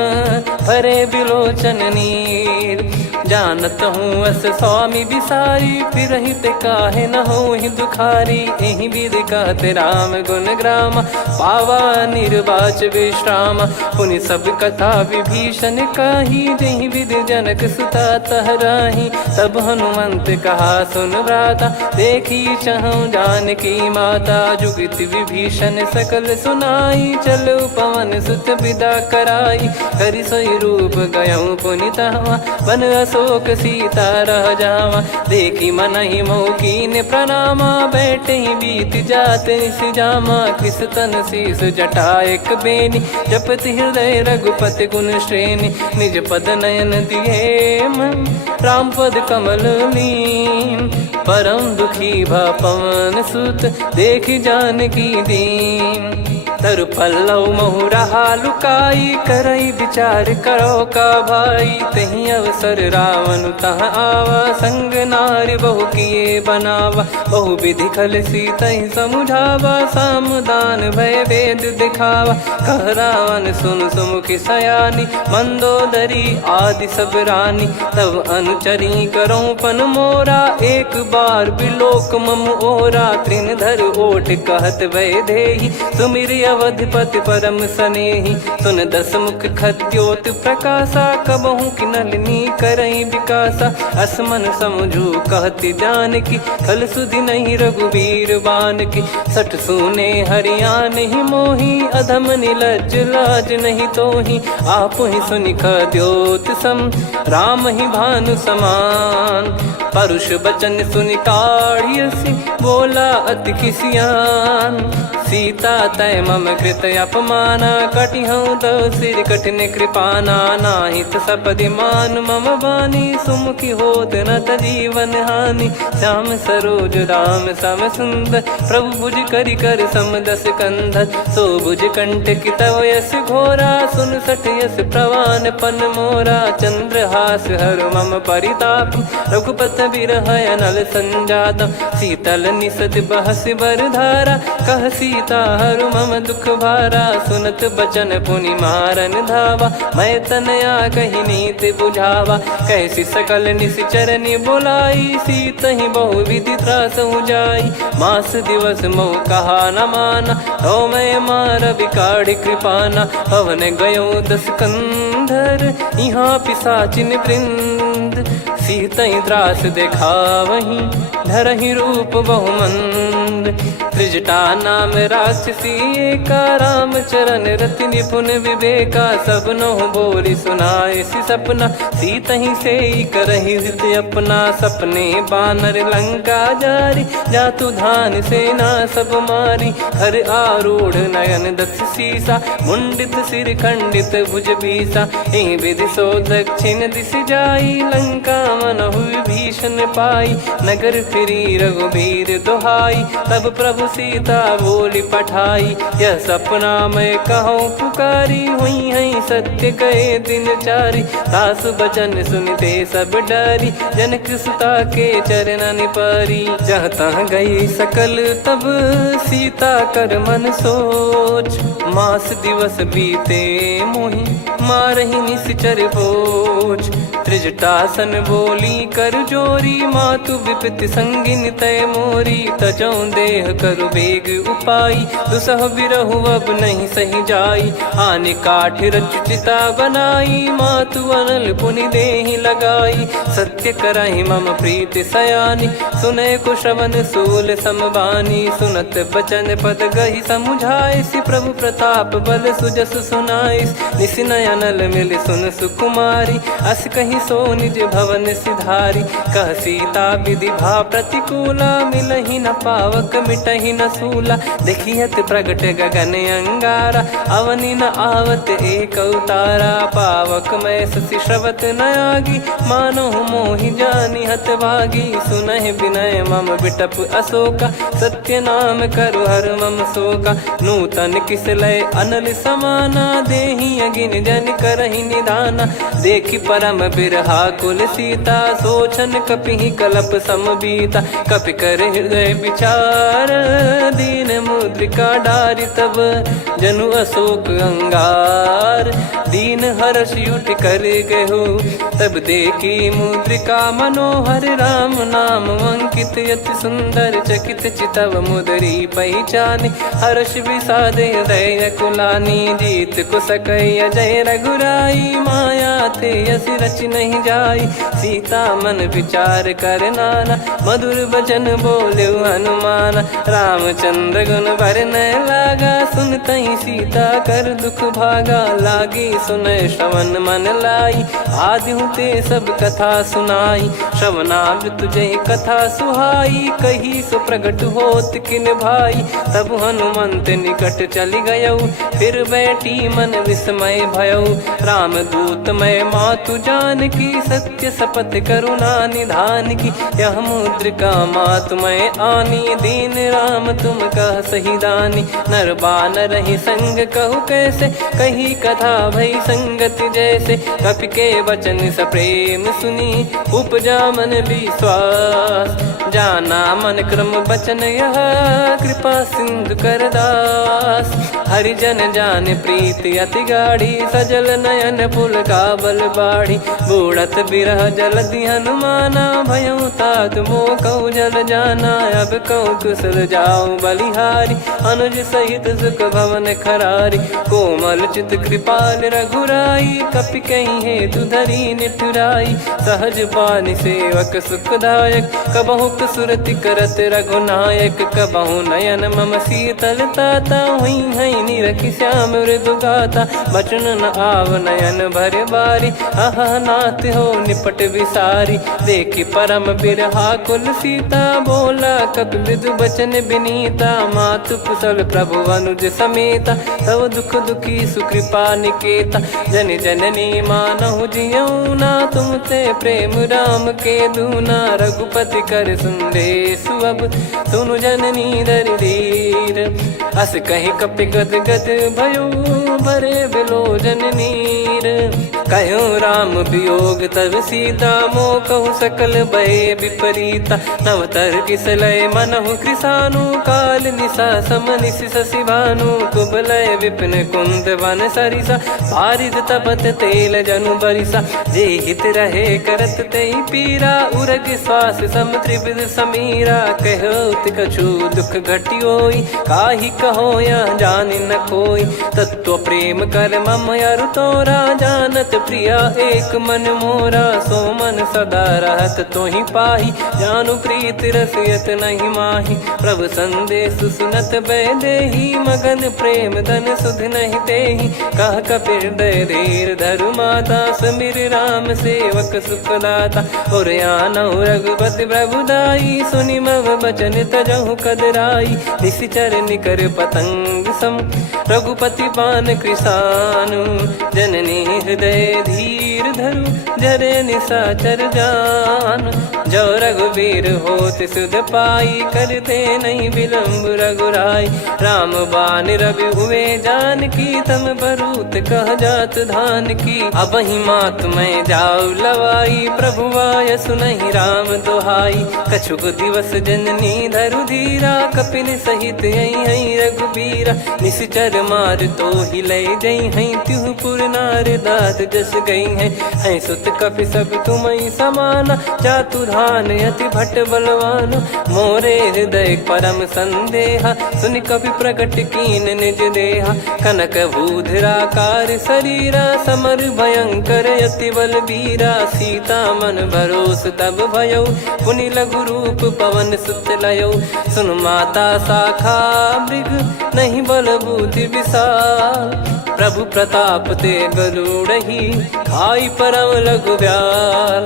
भरे बिलोचन नीर। जानत हूँ अस स्वामी बिसारी, फिर हित काहे न हो ही दुखारी। एहि विधि कहते राम गुण ग्राम, पावा निर्वाच विश्राम। पुनि सब कथा विभीषण काही, जहि विधि जनक सुता तहराही। तब हनुमंत कहा सुन भ्राता, देखी चहु जानकी माता। जुगित विभीषण सकल सुनाई, चलो पवन सुत विदा कराई। करि सोई रूप गयऊँ पुनि तहवा, बन अशोक सीता रह जावा। देखी मनहि मोह कीन्ह प्रणामा, बैठे ही बीत जात निस जामा। किस तन शीस जटा एक बेनी, जपति हृदय रघुपति गुण श्रेणी। निज पद नयन दिए मन, राम पद कमल लीन। परम दुखी भा पवन सुत, देखि जानकी दीन। तरु पल्लव महु रहा लुकाई, करई विचार करो का भाई। तहि अवसर रावण तहाँ आवा, संग नार बहु किए बनावा। बहु विधि खल सीतहि समुझावा, सामदान भय वेद दिखावा। कह रावण सुन सुमुखि सयानी, मंदोदरी आदि सब रानी। तब अनुचरी करो पन मोरा, एक बार बिलोक मम ओरा। तृण धर ओट कहत वै देहि, सुमिर अवधिपति परम सनेही। सुन दस मुख खद्योत प्रकाशा, कबहू की नलिनी करई विकासा। असमन समझू कहती जान की, खल सुधि नहीं रघुबीर बान की। सठ सुने हरियाण ही मोही, अधम निलज लाज नहीं तोही। आप ही सुनि खद्योत सम, राम ही भानु समान। परुष बचन सुनि काढ़ियसि, बोला अति किसियान। सीता तय मम कृत अपमाना, कटिहऊँ दो सिर कठिन कृपाना। नाहित सपदि मान मम बानी, सुमुखी होत न जीवन हानि। श्याम सरोज राम सम सुंदर, प्रभु भुज करि कर सम दस कंधर। सो भुज कंटक तव यस घोरा, सुन सठ यस प्रवान पन मोरा। चंद्रहास हर मम परिताप, रघुपत बिरह अनल संजातम। शीतल निसत बहस बर धारा, कह सीता हरु मम दुख भारा। सुनत बचन पुनि मारन धावा, मैं तनया कही नीत बुझावा। कैसी सकल निश्चरनि बोलाई, सीत ही बहु विधि त्रास जाई। मास दिवस मोह कहा न माना, तो मैं मार बिकाढ़ कृपाना। पवन गयो दस कंधर, यहाँ पिशाचिन वृंद। सीतई त्रास देखावहीं, धरहि रूप बहुमंद। त्रिजटा नाम राक्षसी एका, राम चरण रति निपुण विवेका। सबनो बोली सुनाए सि सपना, सीतहि से करहि हित अपना। सपने बानर लंका जारी, जातु धान सेना सब मारी। हर आरूढ़ नयन दस सीसा, मुंडित सिर खंडित भुज बीसा। एहि विधि सो दक्षिण दिश जाई, लंका मनहु भीषण पाई। नगर फिरी रघुबीर दोहाई, तब प्रभु सीता बोली पठाई। यह सपना मैं कहूँ पुकारी, हुई है सत्य कहे दिन चारी। सासु बचन सुनते सब डरी, जनक सुता के चरण परी। जहाँ तहाँ गई सकल तब, सीता कर मन सोच। मास दिवस बीते मोहि, मारहि निश्चर बोझ। त्रिजटासन बोली कर जोरी, मातु विपति संगिन तय मोरी। तजौ देह करु बेग उपाई, दुसह बिरहु अब नहीं सही जाई। आने काठ रचिता बनाई, मातु अनल पुनि देहि लगाई। सत्य करहि मम प्रीति सयानी, सुनय को श्रवण सूल समबानी। सुनत बचन पद गहि समुझाए, सि प्रभु प्रताप बल सुजस सुनाइस। निस नयनल मिल सुन सुकुमारी, अस कहि सो निज भवन सिधारी। कह सीता विधि भा प्रतिकूला, मिलहि न पावक मिटहि न सूला। देखियत प्रगट गगन अंगारा, अवनि न आवत एक अवतारा। पावक मैं ससि श्रवत न आगी, मानो मोहि जानि हत भागी। सुनहि विनय मम बिटप अशोका, सत्य नाम करु हर मम शोका। नूतन किस लय अनल समाना, देहि अगिन जन करहि निदाना। देखि परम बिरहा कुल सीता, सोचन कपिहि कलप समबीता। कपि कर हृदय विचार, दीन मुद्रिका डारि तब। जनु अशोक अंगार, दीन हर्ष उठ कर गहु। तब देखी मुद्रिका मनोहर, राम नाम अंकित अति सुंदर। चकित चितव मुदरी पहचाने, हर्ष विषाद हृदय कुलानी। जीत को सकय अजय रघुराई, माया थे यस रच नहीं जाई। सीता मन विचार कर नाना, मधुर वचन बोले हनुमान। रामचंद्र गुण भरने लागा, सुनतहि सीता कर दुख भागा। लागी सुनय श्रवण मन लाई, आदि ते सब कथा सुनाई। श्रवणाब तुझे कथा सुहाई, कही सो प्रगट होत किन भाई। तब हनुमंत निकट चली गयौ, फिर बैठी मन विस्मय भयौ। राम दूत मैं मातु जान की, सत्य शपथ करुणा निधान की। यह मुद्रिका मातु मैं आनी, दीन राम तुम कह सही दानी। नर बानर ही संग कहु कैसे, कही कथा भई संगति जैसे। कपि के वचन सप्रेम सुनी, उपजा मन विश्वास। जाना मन क्रम बचन यह, कृपा सिंधु कर दास। हरिजन जान प्रीति अति गाढ़ी, सजल नयन पुल काबल बाढ़ी। बूढ़त बिरह जलधि हनुमाना, भयउ तात मोह कहु जल जाना। अब कहु कुशल जाऊ बलिहारी, अनुज सहित सुख भवन खरारी। कोमल चित कृपाल रघुराई, कपि कहीं हेतु धरी निठुराई। सहज पानि सेवक सुखदायक, कबहु सुरति करत रघुनायक। कबहु नयन मम शीतल ताता, हुई है निरखि श्याम मृदु गाता। बचन न आव नयन भर बारी, अह नाथ हो निपट विसारी। देखि परम बिरहा कुल सीता, बोला कपि मृदु बचन बिनीता। मातु कुशल प्रभु अनुज समेता, तव दुख दुखी सुकृपा निकेता। जन जननी मानहु जियऊ ना, तुम ते प्रेम राम के दूना। रघुपति कर संदेशु अब, सुनु जननी दर धीर। अस कहीं कपि गद गद भयो, भरे बिलोचन नीर। कहूँ राम वियोग तब सीता, मोह कहूँ सकल भय विपरीता। नवतर किसलय मनहु कृसानु, काल निशा समनिश शशि भानु। कुबलय विपिन कुंद वन सरिसा, पारिद तपत तेल जनु बरिसा। जे हित रहे करत तेहि पीरा, उरग श्वास सम त्रिविध समीरा। कहत कछु दुख घटियोई, काहि कहो या जानि न कोई। तत्व प्रेम कर मम अरु तोरा, जानत प्रिया एक मन मोरा। सो मन सदा रहत तोहि पाही, जानु प्रीत रसियत नहीं माही। प्रभु संदेश सुनत बैदेही, मगन प्रेम धन सुध नहीं तेहि। कह कपिर दय धीर धरु माता, समिर राम सेवक सुखदाता। और आनहु रघुपति प्रभुदाई, सुनि मम बचन तजहु कदराई। निशिचर निकर पतंग सम, रघुपति पान कृसानु। जननी हृदय धीर धरु, जरे निशाचर जान। जो रघुवीर होत सुध पाई, करते नहीं विलम्ब रघुराई। राम बान रवि हुए जानकी, तम बरूत कह जात धान की। अब ही मात मैं जाऊ लवाई, प्रभु आय सुनहि राम दोहाई। कछुक दिवस जननी धरु धीरा, कपिन सहित यही रघुबीरा। निश्चर मार तो ही लय जई हैं, त्युह पुर नार दात जस गई हैं। सुत कपि सब तुमहि समाना, जातु धान अति भट बलवान। मोरे हृदय परम संदेहा, सुनि कपि प्रकट कीन निज देहा। कनक भूधराकार शरीरा, समर भयंकर अति बल बीरा। सीता मन भरोस तब भयउ, पुनि लघु रूप पवन सुत लयउ। सुन माता शाखा मृग, नहीं बल बुद्धि विशाल। प्रभु प्रताप ते गरुड़हि, खाई परम लघु ब्याल।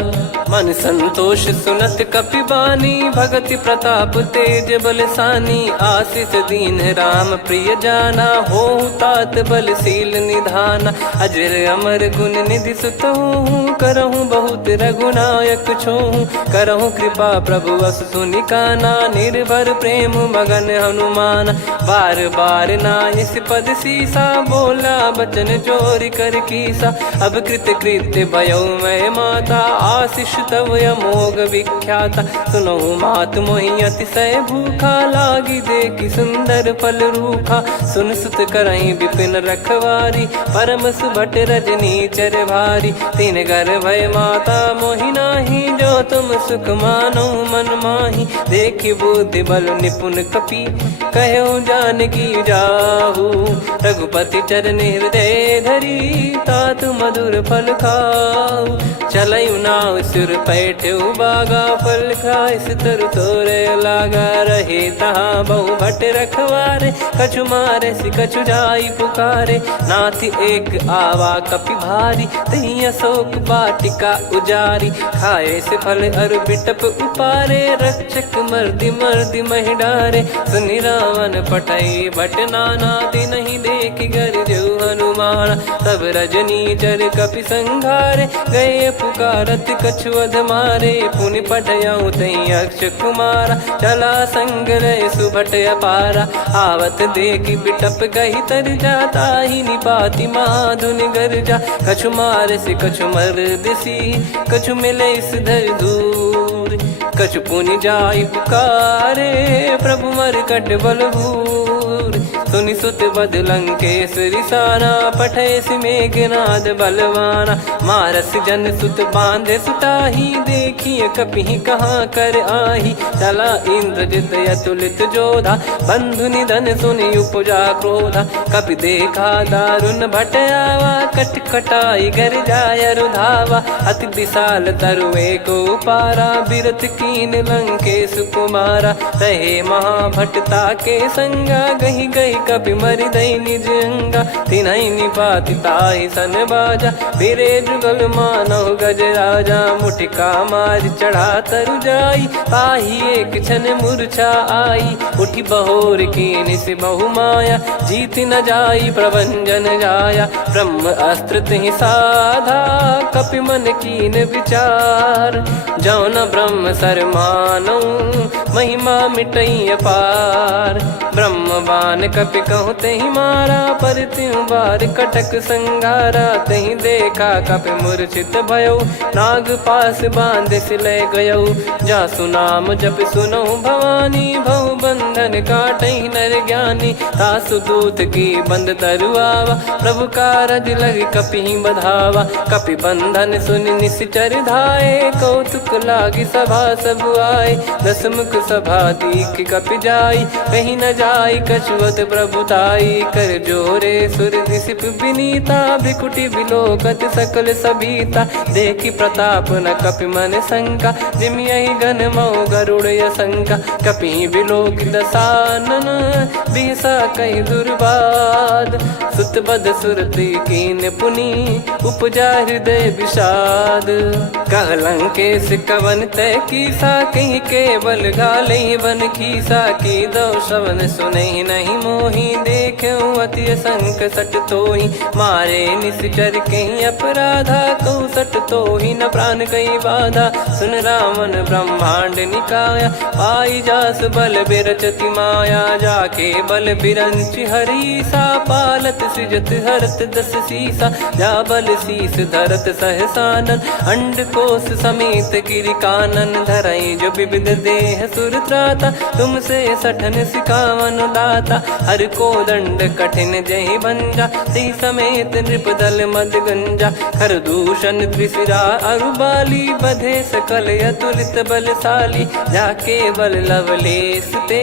मन संतोष सुनत कपि बानी, भगति प्रताप तेज बलसानी। आशीष दीन राम प्रिय जाना, होहु तात बलशील निधाना। अजर अमर गुण निधि सुतहु, करहु बहुत रघुनायक छोहु। करहु कृपा प्रभु अस सुनि काना, निर्भर प्रेम मगन हनुमान। बार बार नायस पद सीसा, बोला बचन चोरी कर कीसा। अब कृत कृत्य भयो मैं माता, आशीष तव अमोघ विख्याता। सुनहु मात मोहि अतिशय भूखा, लागी देखि सुंदर फल रूखा। सुन सुत करहि विपिन रखवारी, परम सुभट रजनी चर भारी। तीन घर भय माता मोहि नाही, जो तुम सुख मानो मन माही। देखि बुद्धि बल निपुण कपि, कहु जानकी जाहू। रघुपति चरण हृदय धरी, तात मधुर फल खाऊ। चलयु नाव सुर पैठ्यु बागा, फल खाय सितर तोरे लागा। रहे तहाँ बहु भट रखवारे, कछु मारे सि कछु जाई पुकारे। नाथ एक आवा कपि भारी, तही अशोक वाटिका उजारी। खाए से फल अर बिटप उपारे, रक्षक मर्दि मर्दि महि डारे। सुनि रावण पटई भट नाना, तिनहि देखि गरजउ हनुमान। तब रजनी चर कपि संघारे, गए पुकारत कछु अध मारे। पुनि पटयउ तई अक्ष कुमारा, चला संग रहे सुभट अपारा। आवत देखि बिटप गहि तर जाता, ही निपाति माधुनि गर्जा। कछु मार से कछु मर्दिसी, कछु मिले इस धर दूर। कछु पुनि जाई पुकारे, प्रभु मरकट बलभूर। सुनि सुत बद लंकेश्वरी साना, पठेसि मेघनाद बलवाना। मारस जन सुत बांधे सुताही, देखिए कपि कहाँ कर आही। चला इंद्रजित अतुलित जोधा, बंधु निधन सुनि उपजा क्रोधा। कपि देखा दारुण भट आवा, कट कटाई घर जाय रुधावा। अति विशाल तरुए को पारा, बिरत कीन लंकेश कुमारा। रहे महाभटता के संगा, गही गही कपि मरि दई निज अंगा। तिन्हि निपाति ताहि सन बाजा, फिरे जुगल मानव गज राजा। मुटिका मार चढ़ा तरु जाई, पाही एक क्षण मूर्छा आई। उठी बहोर कीन से बहु माया, जीत न जाई प्रभंजन जाया। ब्रह्म अस्त्र तिहि साधा, कपि मन कीन विचार। जौ न ब्रह्म सर मानौ, महिमा मिटई अपार। ब्रह्म बान कपि कहूँ तेहि मारा, पर त्यों बार कटक संगारा। तहि देखा कपि मूर्छित भयौ, नाग पास बांध सिले गयौ। जासु नाम जप सुनौ भवानी, भव बंधन काटहि नर ज्ञानी। तासु दूत की बंद तरुआवा, प्रभु कारज लग कपि बधावा। कपि बंधन सुनि निश्चर धाये, कौतुक लागी सभा सब आए। दसमुख सभा दीख कपि जाई, कहीं न जाई कछुअत प्रभुताई। कर जोरे सुर दिसिप विनीता, भिकुटी बिलोकत सकल सबीता। देखी प्रताप न कपि मन शंका, जिमियहि गन मऊ गरुड़ असंका। कपि बिलोक दसानन, बिहसा कहि दुर्बाद। सुत बद सुरति कीन पुनि, उपजा हृदय विषाद। कह लंकेश कवन तय कीसा, कहीं केवल गाले बन खीसा। की दो श्रवण सुनहि नहीं मोही, देखऊं अति संक सट तोहि। मारे निश्चर कहीं अपराधा, कहूँ सट तोहि न प्राण कहीं बाधा। सुन रावण ब्रह्मांड निकाया, पाई जास बल बिरचति माया। जाके बल बिरंच हरीसा, पालत सृजत हरत दस सीसा। जा बल शीस धरत सहसानन, अंड कोश समेत गिरि कानन। धरई जो विविध देह सुर त्राता, तुमसे सठन सिखावन दाता। हर को दंड कठिन जहि भंजा, ती समेत नृपदल मद गंजा। खर दूषण त्रिशिरा अरुबाली, बधे सकल अतुलित बलशाली। जाके बल लवलेस ते,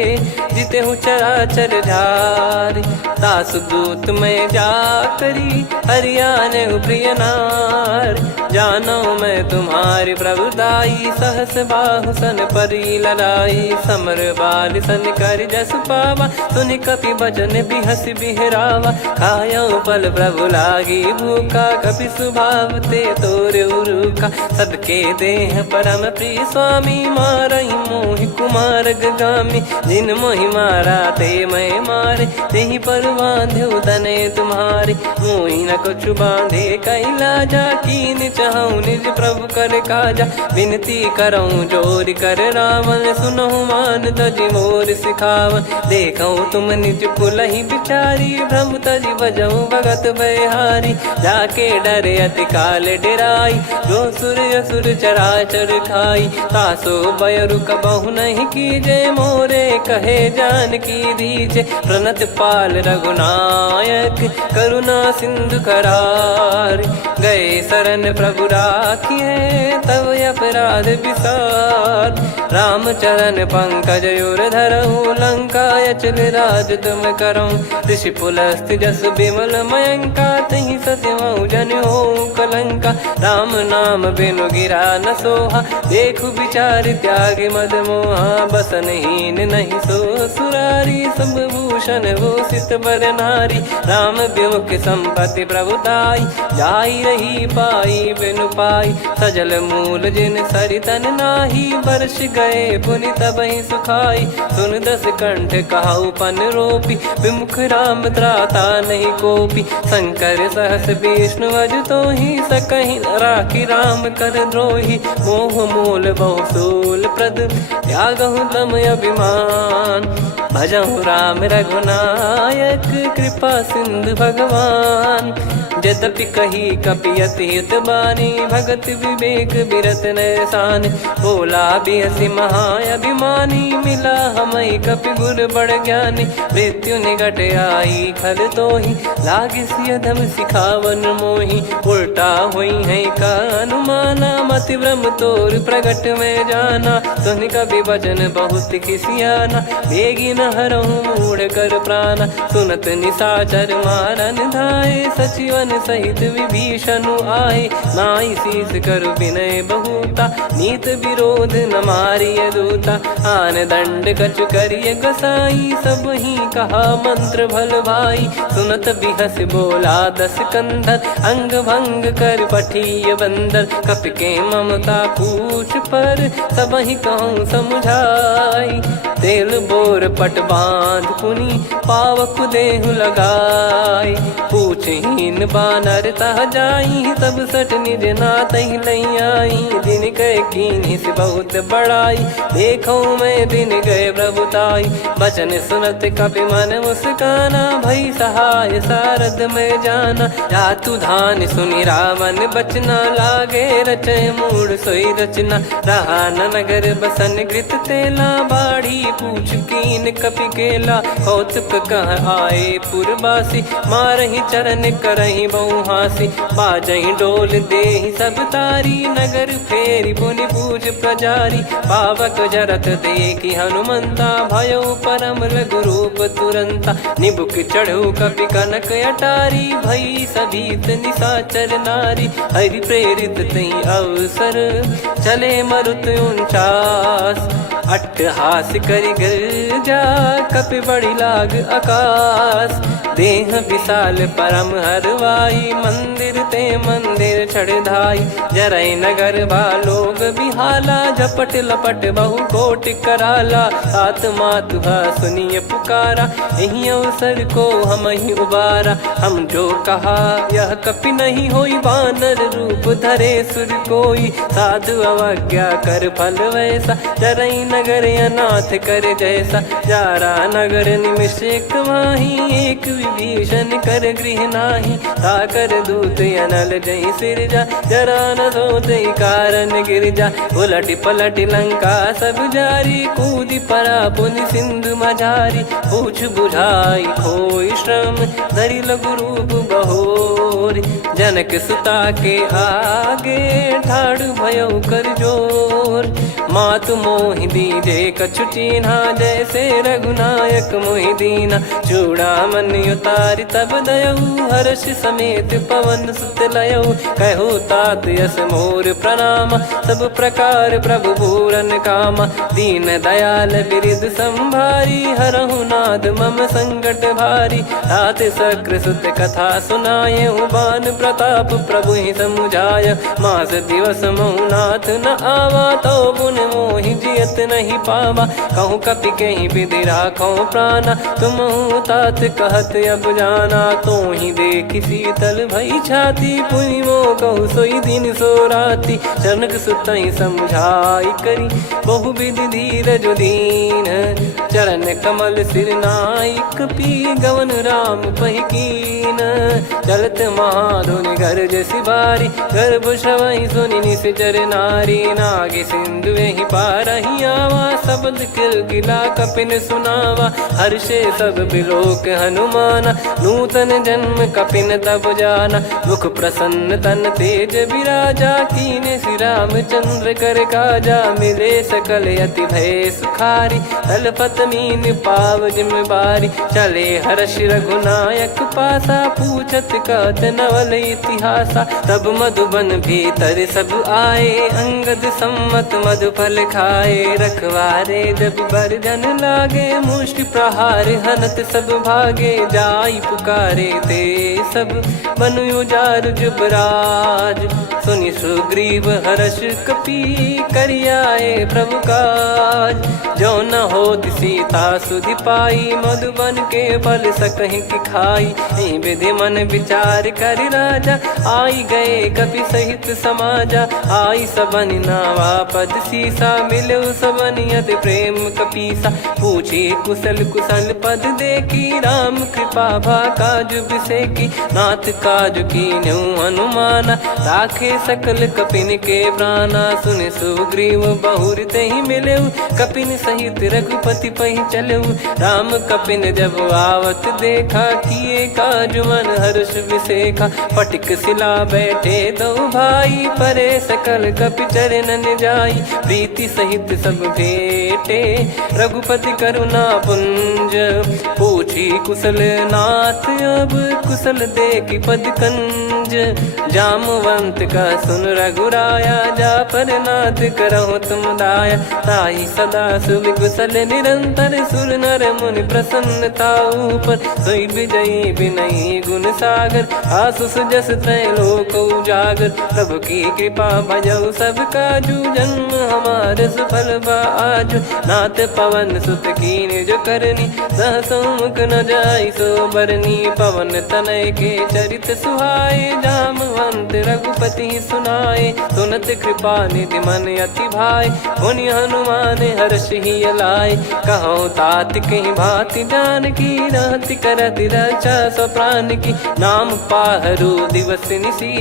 जिते हूँ चराचर झारी। तासु दूत मैं जा करी, हरियाने प्रिय नार। जानो मैं तुम्हारी प्रभुताई, सहस बाहु सन परी ललाई। समर बाल सन कर जस पावा, सुनि कपि बचन बिहस बिहरावा। खायौ पल प्रभु लागी भूखा, कपि स्वभाव ते तोरे उरुखा। सबके देह परम प्रिय स्वामी, मारहि मोहि कुमार गामी। जिन मोहि मारा ते मैं मारे, तेहि पर बांधो तनय तुम्हारे। मोहि न कुछ बांधे कैलाजा, कीन चाहूं निज प्रभु कर काजा। विनती करऊं जोर कर रावण, सुनहु मान तजि मोर सिखावन। देखऊं तुम निज कुलहि बिचारी, भ्रम तजि बजऊं भगत बहारी। जाके डरे अति काल डेराई, जो सुर असुर चराचर खाई। तासो बयरु कबहु नहीं कीजे, मोरे कहे जान की दीजे। प्रणत पाल रघुनायक, करुणा सिंधु करार। गए शरण प्रभु राखिए, तब अपराध विसार। राम चरण पंकज उर धरऊं, लंका अचल राज तुम करऊं। ऋषि पुलस्त जस विमल मयंका, तहि सत्यमऊ जन हो कलंका। राम नाम बिनु गिरा न सोहा, देखु विचार त्याग मद मोहा। बसनहीन नहीं सो सुरारी, सब भूषण भूषित बर नारी। राम विमुख संपत्ति प्रभुताई, जाई रही पाई बिनु पाई। सजल मूल जिन सरितन नाही, वर्ष गए पुनि तबहि सुखाई। सुन दस कंठ कहाऊ पन रोपी, विमुख राम त्राता नहीं कोपी। शंकर सहस विष्णु अज तोहि, सकहि न राखी राम कर द्रोही। मोह मूल बहु सूल प्रद, त्यागहु तम अभिमान। भजहु राम रघुनायक, कृपा सिंधु भगवान। यद्यपि कही कपियत हित बानी, भगत विवेक बिरत नैसान। बोला बिहसी महाअभिमानी, मिला हमई कपि गुर बड़ ज्ञानी। मृत्यु निकट आई खल तोहि, लागे सिय धम सिखावन मोहि। उल्टा हुई है का अनुमाना, मति भ्रम तोर प्रगट में जाना। सुन कवि वचन बहुत खिसियाना, बेगी न हरहु मूढ़ कर प्राण। सुनत निशाचर मारन धाये, सचिवन सहित विभीषण आए। नाई शीस कर विनय बहुता, नीत विरोध न मारिय दूता। आन दंड कछु करिय गोसाई, सब ही कहा मंत्र भल भाई। सुनत बिहस बोला दस कंधर, अंग भंग कर पठिय बंदर। कपि के ममता पूछ पर, सब ही कहूँ समझाई। तेल बोर पट बांध पुनि, पावक देहु लगाई। पूछहीन बानर तह जाई, तब सट निज नाथ लई आई। दिन गए कीन्ही से बहुत बड़ाई, देखो मैं दिन गए प्रभुताई। बचन सुनत कपि मन मुस्काना, भई सहाय सारद में जाना। जातु धान सुनि रावण बचना, लागे रचय मूढ़ सोई रचना। रहा न नगर बसन कृत तेला, बाढ़ी पूछ कीन कपि केला। कौतुक कह आए पुरबासी, मारहि चरण करहि बहु हासी। बाजहि डोल देहि सब तारी, नगर फेरी पुनि पूज प्रजारी। पावक जरत देखि हनुमंता, भयो परम रघुरूप तुरंता। निबुक चढ़ऊ कपि कनक अटारी, भई सभीत निशाचर नारी। हरि प्रेरित तई अवसर, चले मरुत 49। अट्टहास करि गर्जा, कपि बड़ी लाग आकाश। देह विशाल परम हरवाई, मंदिर ते मंदिर चढ़ धाई। जरई नगर बालोग बिहाला, झपट लपट बहु कोटि कराला। आत्मातु सुनिय पुकारा, यही अवसर को हम ही उबारा। हम जो कहा यह कपि नहीं होई, वानर रूप धरे सुर कोई। साधु अवज्ञा कर फल वैसा, जरई नगर अनाथ कर जैसा। जारा नगर निमिष एक माही, एक विभीषण कर गृह नाही। ताकर दूत अनल जय सिरजा, जरा न सोते कारण गिर जा। उलट पलट लंका सब जारी, कूदी परा पुनि सिंधु मझारी। पूछ बुझाई खोई श्रम, धरि लघु रूप बहोरी। जनक सुता के आगे, ठाड़ भयो कर जोर। मातु मोहि दीजे कछु चीन्हा, जैसे रघुनायक मोहि दीना। चूड़ामन उतारि तब दयऊ, हर्ष समेत पवन सुत लयऊ। कहु तात यस मोर प्रणाम, सब प्रकार प्रभु पूरन कामा। दीन दयाल बिरिद संभारी, हरहु नाद मम संकट भारी। तात सक्र सुत कथा सुनायहु, बान प्रताप प्रभु ही समुझाय। मास दिवस महु नाथ न आवा, तो पुन मोहि जियत नहीं पावा। कहूँ कपि कहीं विधि राखो प्राणा, तुम तात कहत अब जाना। तो ही देखी शीतल भई छाती, पुनि मो कहु सोई दिन सो राती। जनक सुतहि समझाई करी, बहु विधि धीरज दीन। चरण कमल सिर नाई, कपि गवन राम पहि कीन। चलत महाधुनि गरज सिबारी, गर्भ श्रवहि सुनि निश्चर नारी। नागे सिंधु ही पारहि आवा, शब्द किलकिला कपिन सुनावा। हर्षे सब बिलोक हनुमाना, नूतन जन्म कपिन तब जाना। मुख प्रसन्न तन तेज विराजा, कीने श्री रामचंद्र कर काजा। मिले सकल अति भय सुखारी, तलपत मीन पाव जिम बारी। चले हर्ष रघुनायक पासा, पूछत कहत नवल इतिहासा। तब मधुबन भीतर सब आए, अंगद सम्मत मधुफल खाए। रखवारे जब बरजन लागे, मुष्टि प्रहार हनत सब भागे। जाई पुकारे ते सब, बनु उजार जुबराज। सुनि सुग्रीव हर्ष कपि, करियाए प्रभु काज। जो न होत सीता सुधि पाई, मधुबन के फल सकहि कि खाई। विधि मन विचार कर राजा, आई गए कपि सहित समाजा। आई सबन नावा पद सीसा, मिलो सबन यति प्रेम कपीसा। पूछी कुशल कुशल पद देखी राम कृपा भा काज बिसेकी। नाथ काज कीन्हु हनुमाना राखे सकल कपिन के प्राणा। सुन सुग्रीव बहुर तेहि मिलेउ कपिन सहित रघुपति पहि चलेउ। राम कपिन जब आवत देखा किए काज मन हर्ष विसेखा। फटिक सिला बैठे दो भाई परे सकल कपि चरणन जाई। प्रीति सहित सब भेटे रघुपति करुणा पुंज। पूछी कुशल नाथ अब कुशल देखि पद कंज। जामवंत का सुन रघुराया जा पर नाथ करहु तुम दाया। ताहि सदा सुविकुशल निरंतर सुर नर मुनि प्रसन्नता ऊपर। सोई विजयी विनयी गुण सागर आसु सुजस त्रैलोक उजागर। प्रभु की कृपा भजऊ सब काजू जन्म हमार सफल बा आजु। नाथ पवन सुत कीन्ह जो करनी सहसो मुख न जाई सो बरनी। पवन तनय के चरित सुहाए जामवंत रघुपति सुनाए। सुनत कृपा निधि मन अति भाई पुनि हनुमान हर्ष ही लाए। कहूँ तात कहीं भांति जानकी रहति करति रक्षा सो प्राण की। नाम पाहरु दिवस निसी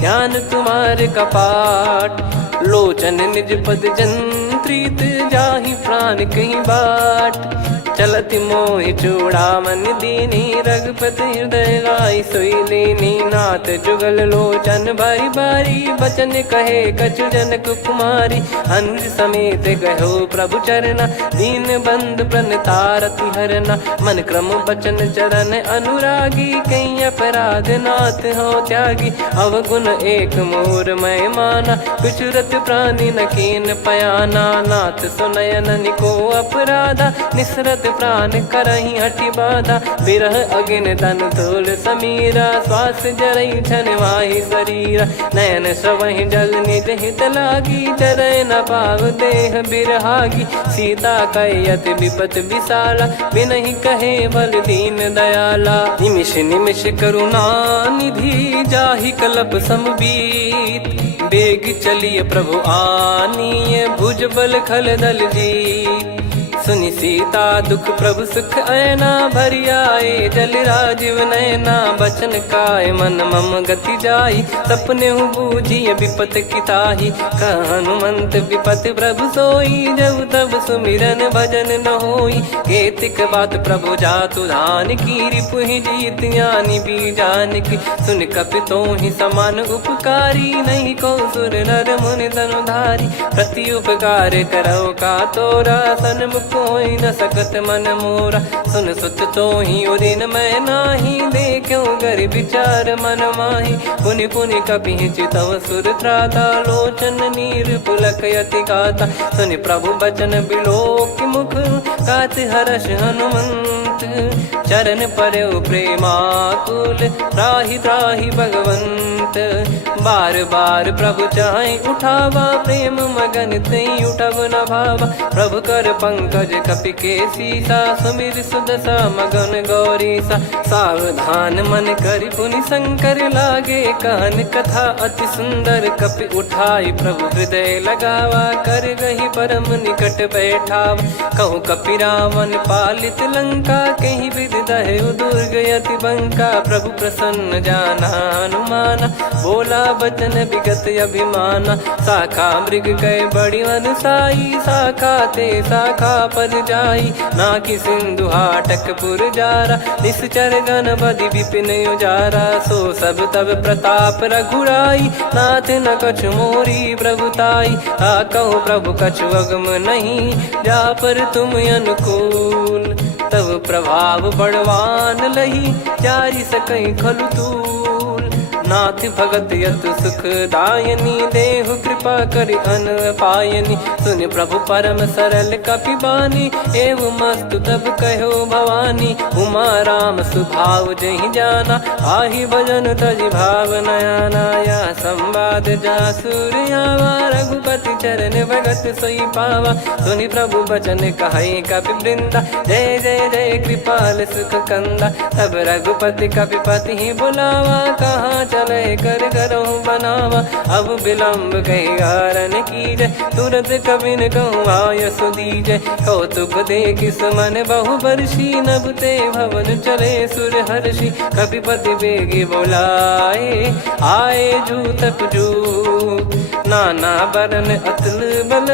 ध्यान तुम्हारे कपाट। लोचन निज पद जंत्रित जाहि प्राण कहीं बाट। चलति मोहि चूड़ामन दीनी रघुपति हृदय लाई सोई लीनी। नाथ जुगल लोचन बारी बारी बचन कहे कछु जनक कुमारी। अनुज समेत गहो प्रभु चरना दीन बंधु प्रणतारति हरना। मन क्रम बचन चरण अनुरागी कहीं अपराध नाथ हो त्यागी। अवगुण एक मोर मैं माना कुछुरत प्राणी न कीन पयाना। नाथ सुनयन को अपराधा निसरत प्राण करही हटि बाधा। बिरह अगिन तन तोल समीरा श्वास जरई छन वाहि शरीरा। नयन सवहि जल निज हित लागी चरय न पाव देह बिरहागी। सीता कयत विपत विशाला बिनहि कहे बल दीन दयाला। निमिष निमिष करुणा निधि जाहि कलप समबीत। बेग चलिए प्रभु आनीय भुज बल खल दल जी। सुनि सीता दुख प्रभु सुख ऐना भरि आए। जल राजीव नैना बचन काय मन मम गति जाई। सपने हूँ बूझिए विपत किताही हनुमंत विपत प्रभु सोई। जब तब सुमिरन भजन न होई। केतिक बात प्रभु जातु धान की रिपुहि जीत ज्ञानी बीजान की। सुन कपि तोहि समान उपकारी नहीं को सुर नर मुनि तनुधारी। प्रति उपकार करो का तोरा सन्मुख कोई न सकत मन मोरा। सुन सुत तो ही उदिन मैं नाही देखो गर विचार मन माही। पुनि पुनि कपि चितव सुर त्राता लोचन नीर पुलक यति गाता। सुनि प्रभु बचन बिलोक मुख गात हर्ष हनुमंत। चरण परउ प्रेमाकुल त्राहि त्राहि भगवंत। बार बार प्रभु चाहि उठावा प्रेम मगन तई उठब न भावा। प्रभु कर पंकज कपि के सीसा सुमिर सुदशा मगन गौरीसा। सावधान मन करि पुनि शंकर लागे कहन कथा अति सुंदर। कपि उठाई प्रभु हृदय लगावा कर गही परम निकट बैठावा। कहूँ कपि रावण पालित लंका कहीं विधि दहेउ दुर्ग यति बंका। प्रभु प्रसन्न जाना हनुमाना बोला बचन विगत अभिमाना। शाखा मृग गए बड़ी अनुसाई शाखा ते शाखा पर जाई। नाकि सिंधु हाटक पुर जारा निश्चर गण बदि विपिन उजारा। सो सब तब प्रताप रघुराई नाथ न कछु मोरी प्रभुताई। कहो प्रभु कछु अगम नहीं जा पर तुम अनुकूल। तब प्रभाव बड़वान लही जारी सकई खलु तूल। नाथ भगत यत सुख दायनी देहु कृपा करि अन पायनी। सुन प्रभु परम सरल कपि बानी एव मस्तु तब कहो भवानी। उमा राम सुभाव जहि जाना आहि भजन तजि भाव नयाना। या संवाद जासुर आवा रघुपति चरण भगत सोई पावा। सुनि प्रभु बचन कहै कपि वृंदा जय जय जय कृपाल सुख कंदा। तब रघुपति कपि पति ही बुलावा कहाँ चले कर करहु बनावा। अब विलम्ब कही कारण की जय तुरंत कबिन कहूँ आयस दीजय। कौतुक देखि सुमन बहु बरसी नभते भवन चले सुर हर्षि। कपिपति बेगी बोलाए आए जूतक जू। नाना बरन अतुल बल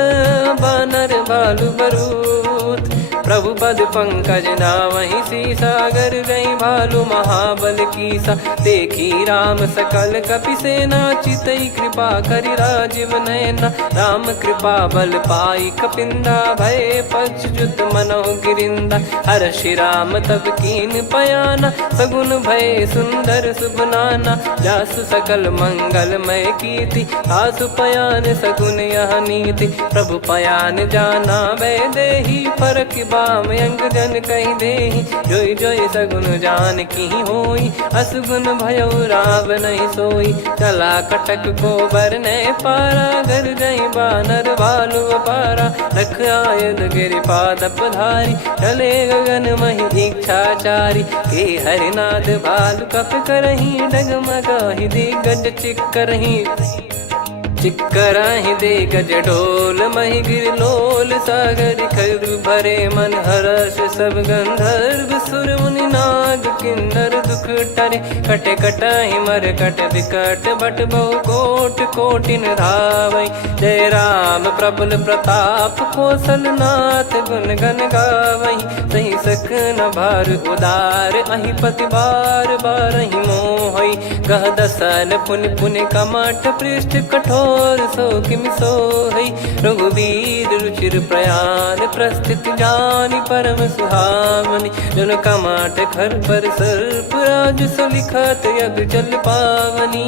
बानर बालु बरूथ। प्रभु पद पंकज नावहि सीसागर गई भालु महाबल कीसा। देखी राम सकल कपि सेना चितई कृपा करि राजीव नयना। राम कृपा बल पाई कपिंदा भय पक्षजुत मनो गिरिंदा। हर्षि राम तब कीन पयाना सगुन भय सुंदर शुभ नाना। जासु सकल मंगलमय कीर्ति आसु पयान सगुन यह नीति। प्रभु पयान जाना वै देहि फरक बाम अंग जन कहि देहि। जोई जोई सगुन जान की होई असगुन भयो राव नहीं सोई। चला कटक को बरने पारा घर गई बानर भालु अपारा। रख आयल गिरि पाद पधारी चले गगन महि इच्छाचारी। के हरिनाथ भालु कप करही डगमगाहि दिग्गज चिक्करही। चिक्कराहि दिग्गज डोल महि गिर लोल सागर खरु भरे मन हर्ष सब गंधर्व सुर मुनि नाग किन्नर दुख टरे। कटे कटाहि मर कट विकट बट बहु कोट कोटिन धावै। जय राम प्रबल प्रताप कौशल नाथ गुण गण गावै। सही सकन भार उदार अहि पति बार बारहि मोहै। गह दसन पुनि पुनि कमठ पृष्ठ कठोर सो किमि सोहै। रघुवीर रुचिर प्रयाण प्रस्थित जानि परम सुहावनि। जन कमाट खर पर सर्प राज सलिखत यग जल पावनी।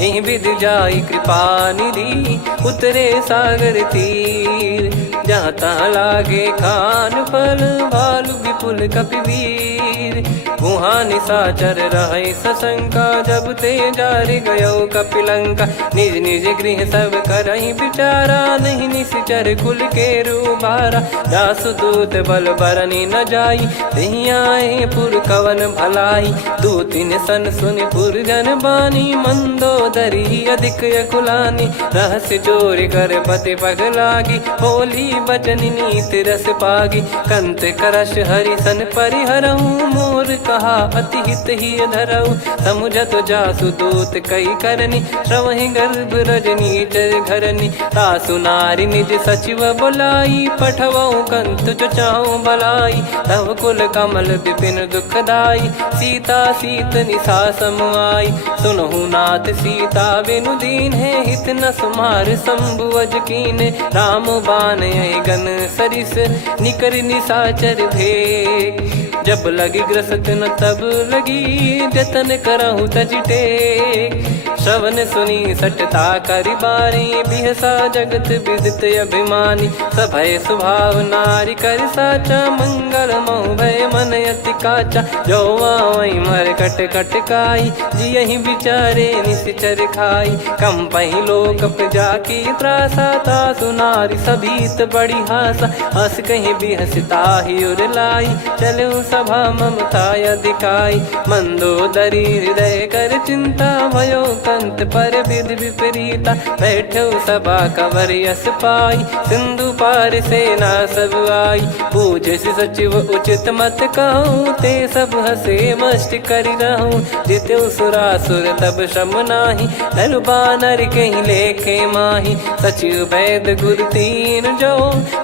एहि विध जाई कृपा निधि उतरे सागर तीर। जहाँ तहाँ लागे खान फल भालु विपुल कपिवीर। गुहा निशाचर रहै सशंका जब ते जारि गयो कपिलंका। निज निज गृह सब करहि विचारा नहीं निश्चर कुल के रूबारा। जासु दूत बल बरनी न जाई तेहि आए पुर कवन भलाई। दूतिन सन सुनि पुर जन बानी मंदोदरी अधिक अकुलानी। रहस्य चोरी कर पति पग लागी बोली बचन नीत रस पागी। कंत करश हरि सन परिहरहु मोर कहा अति हित ही धरऊ। समुझत जासु दूत कई करनी श्रवहि गर्भ रजनी चर घरनी। तासु नारी निज सचिव बुलाई पठवऊ कंत जो चाहूं भलाई। तव कुल कमल विपिन दुखदाई सीता सीत निशा समुआई। सुनहु नाथ सीता बिनु दीन है हित न सुमार शंभु अज कीने। राम बान यही गन सरिस निकर निशाचर भेग। जब लगी ग्रसत न तब लगी जतन करहु तज टेक। श्रवण सुनी सटता करि बारी बिहसा जगत विदित अभिमानी। सभय स्वभाव नारी कर साचा मंगल मोह भय मन अति काचा। जो आवई मर कट कट काई जियहि विचारे निश्चर खाई। कम पहि लोक प्रजा की त्रासा तासु नारी सभीत बड़ी हासा। हस कहीं बिहसता ही उर लाई चलो सभा ममता अधिकाई। मंदोदरी हृदय कर चिंता भयो कंत पर विध विपरीता। बैठो सभा कवर यस पाई सिंधु पार सेना सब आई। पूज सचिव उचित मत कहूँ ते सब हसे मस्त करि रहूं। जित्यु सुरासुर तब श्रम नाही धनु बानर कहीं लेखे माही। सचिव वैद गुरु तीन जो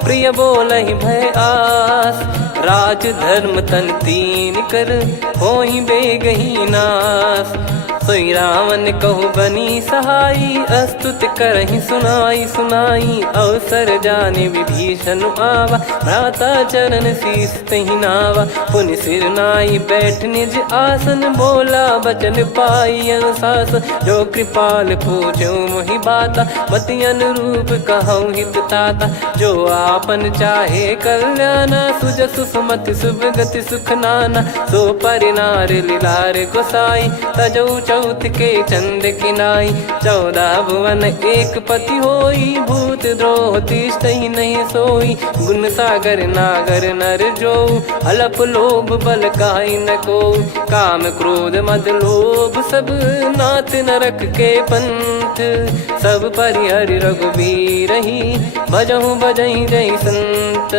प्रिय बोलहि भय आस। राज धर्म तन तीन कर होहि बेगहि नाश। सोई रावण कहु बनी सहाई अस्तुत करहि सुनाई सुनाई। अवसर जाने विभीषण आवा भ्राता चरण शीस तहि नावा। पुनि सिर नाई बैठ निज आसन बोला बचन पाई अनुशासन। जो कृपाल पूछो मोहि बाता मति अनुरूप कहूँ हित ताता। जो आपन चाहे कल्याणा सुजसु सुमति शुभ गति सुख नाना। सो परिनार लीलार गोसाई तजौ चौथ के चंद किनाई 14 भुवन एक पति होई भूत द्रोह तीष्टहि नहीं सोई गुण सागर नागर नर जो अलप लोभ बल काई न को काम क्रोध मद लोभ सब नाथ नरक के पंथ सब परिहरि रघुबीर ही भजहु भजहि जय संत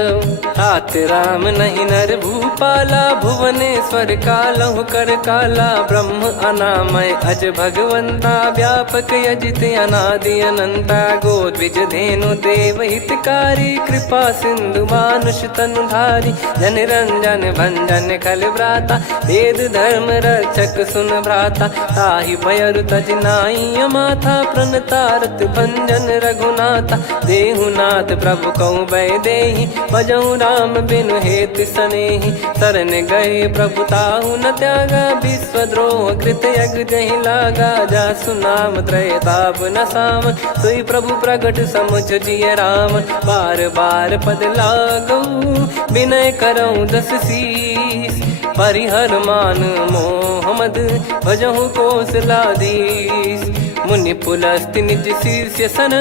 हाथ राम नहीं नर भूपाला भुवनेश्वर कालहु कर काला ब्रह्म अनामय अज भगवंता व्यापक यजित अनादि अनंता गोद्विज धेनु देव हितकारी कृपा सिंधु मानुष तनुधारी जन रंजन भंजन खल भ्राता वेद धर्म रक्षक सुन भ्राता ताहि भयरु तज नाई माथा प्रणतारत भंजन रघुनाथा देहुनाथ प्रभु कहु बै देहि भजहु राम बिनु हेत सनेहि शरण गए प्रभु ताहु न त्यागा विश्वद्रोह कृत यज्ञ जहि लागा जासु नाम त्रयताप न सामन सोई प्रभु प्रगट समुझ जिय रामन बार बार पद लागऊ विनय करऊँ दस शीस परिहर मान मोहम्मद भजहु कौशलाधीश मुनि पुलस्ति निज शीर्ष सन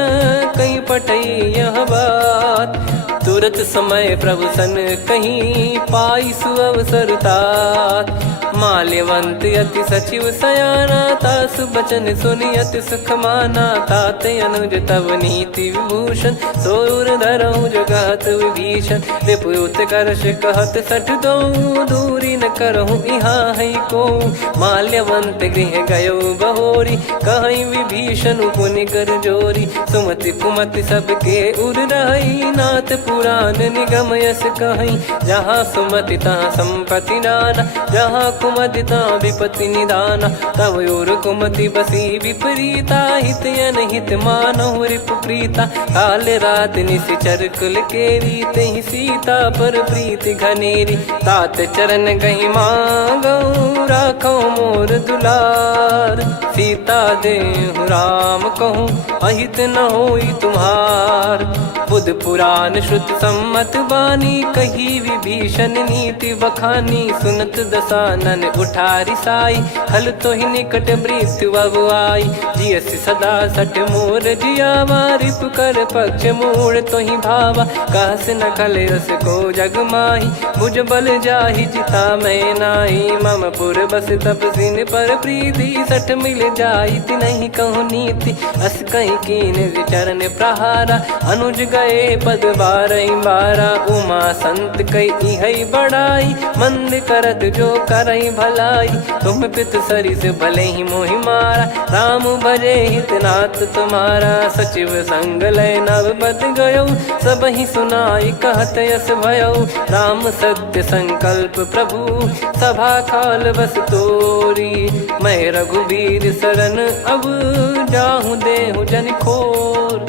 कहीं पटई यह बात तुरत समय प्रभु सन कहीं पाई सुअवसर तात माल्यवंत अति सचिव सयाना तासु बचन सुनियत सुख माना तात अनुज तव नीति विभूषण सोर धरहु जगत विभीषण विपुत करश कहत सठ दो दूरी न करहु यहाँ है को माल्यवंत गृह गयो बहोरी कहीं विभीषण पुनि कर जोरी सुमति कुमति सबके उर रही नाथ पुराण निगम यस कहीं जहाँ सुमति तहाँ संपत्ति नाना जहाँ कुमति तहाँ विपत्ति निदाना तव और कुमति बसी विपरीता हित अनहित मानहु रिपु प्रीता काल रात निशिचर कुल केरी तहि सीता पर प्रीति घनेरी तात चरण गही मांगऊ राखो मोर दुलार सीता देहु राम कहूँ अहित न होई तुम्हार बुध पुराण श्रुत सम्मत बानी कही विभीषण नीति बखानी सुनत दसानन उठारी साई खल तो ही निकट मृत्यु अब आई जियस सदा सठ मोर जियावा रिप कर पक्ष मूड़ तो ही भावा कहस न खल रस को जग माही भुज बल जाहि जिता मैं नाई मम पुर बस तप सिन पर प्रीति सठ मिल जाई नहीं कहूँ नीति अस कहीं कीन विचरण प्रहारा अनुज गए पद बारई बारा उमा संत कई है बड़ाई मंद करत जो करई भलाई तुम पित सरिस भले ही मोहि मारा राम भजे हितनाथ तुम्हारा सचिव संग लय नव बद गयो सब ही सुनाई कहत यस भयो राम सत्य संकल्प प्रभु सभा काल बस तोरी मैं रघुबीर शरण अब जाहू देहु जन खोर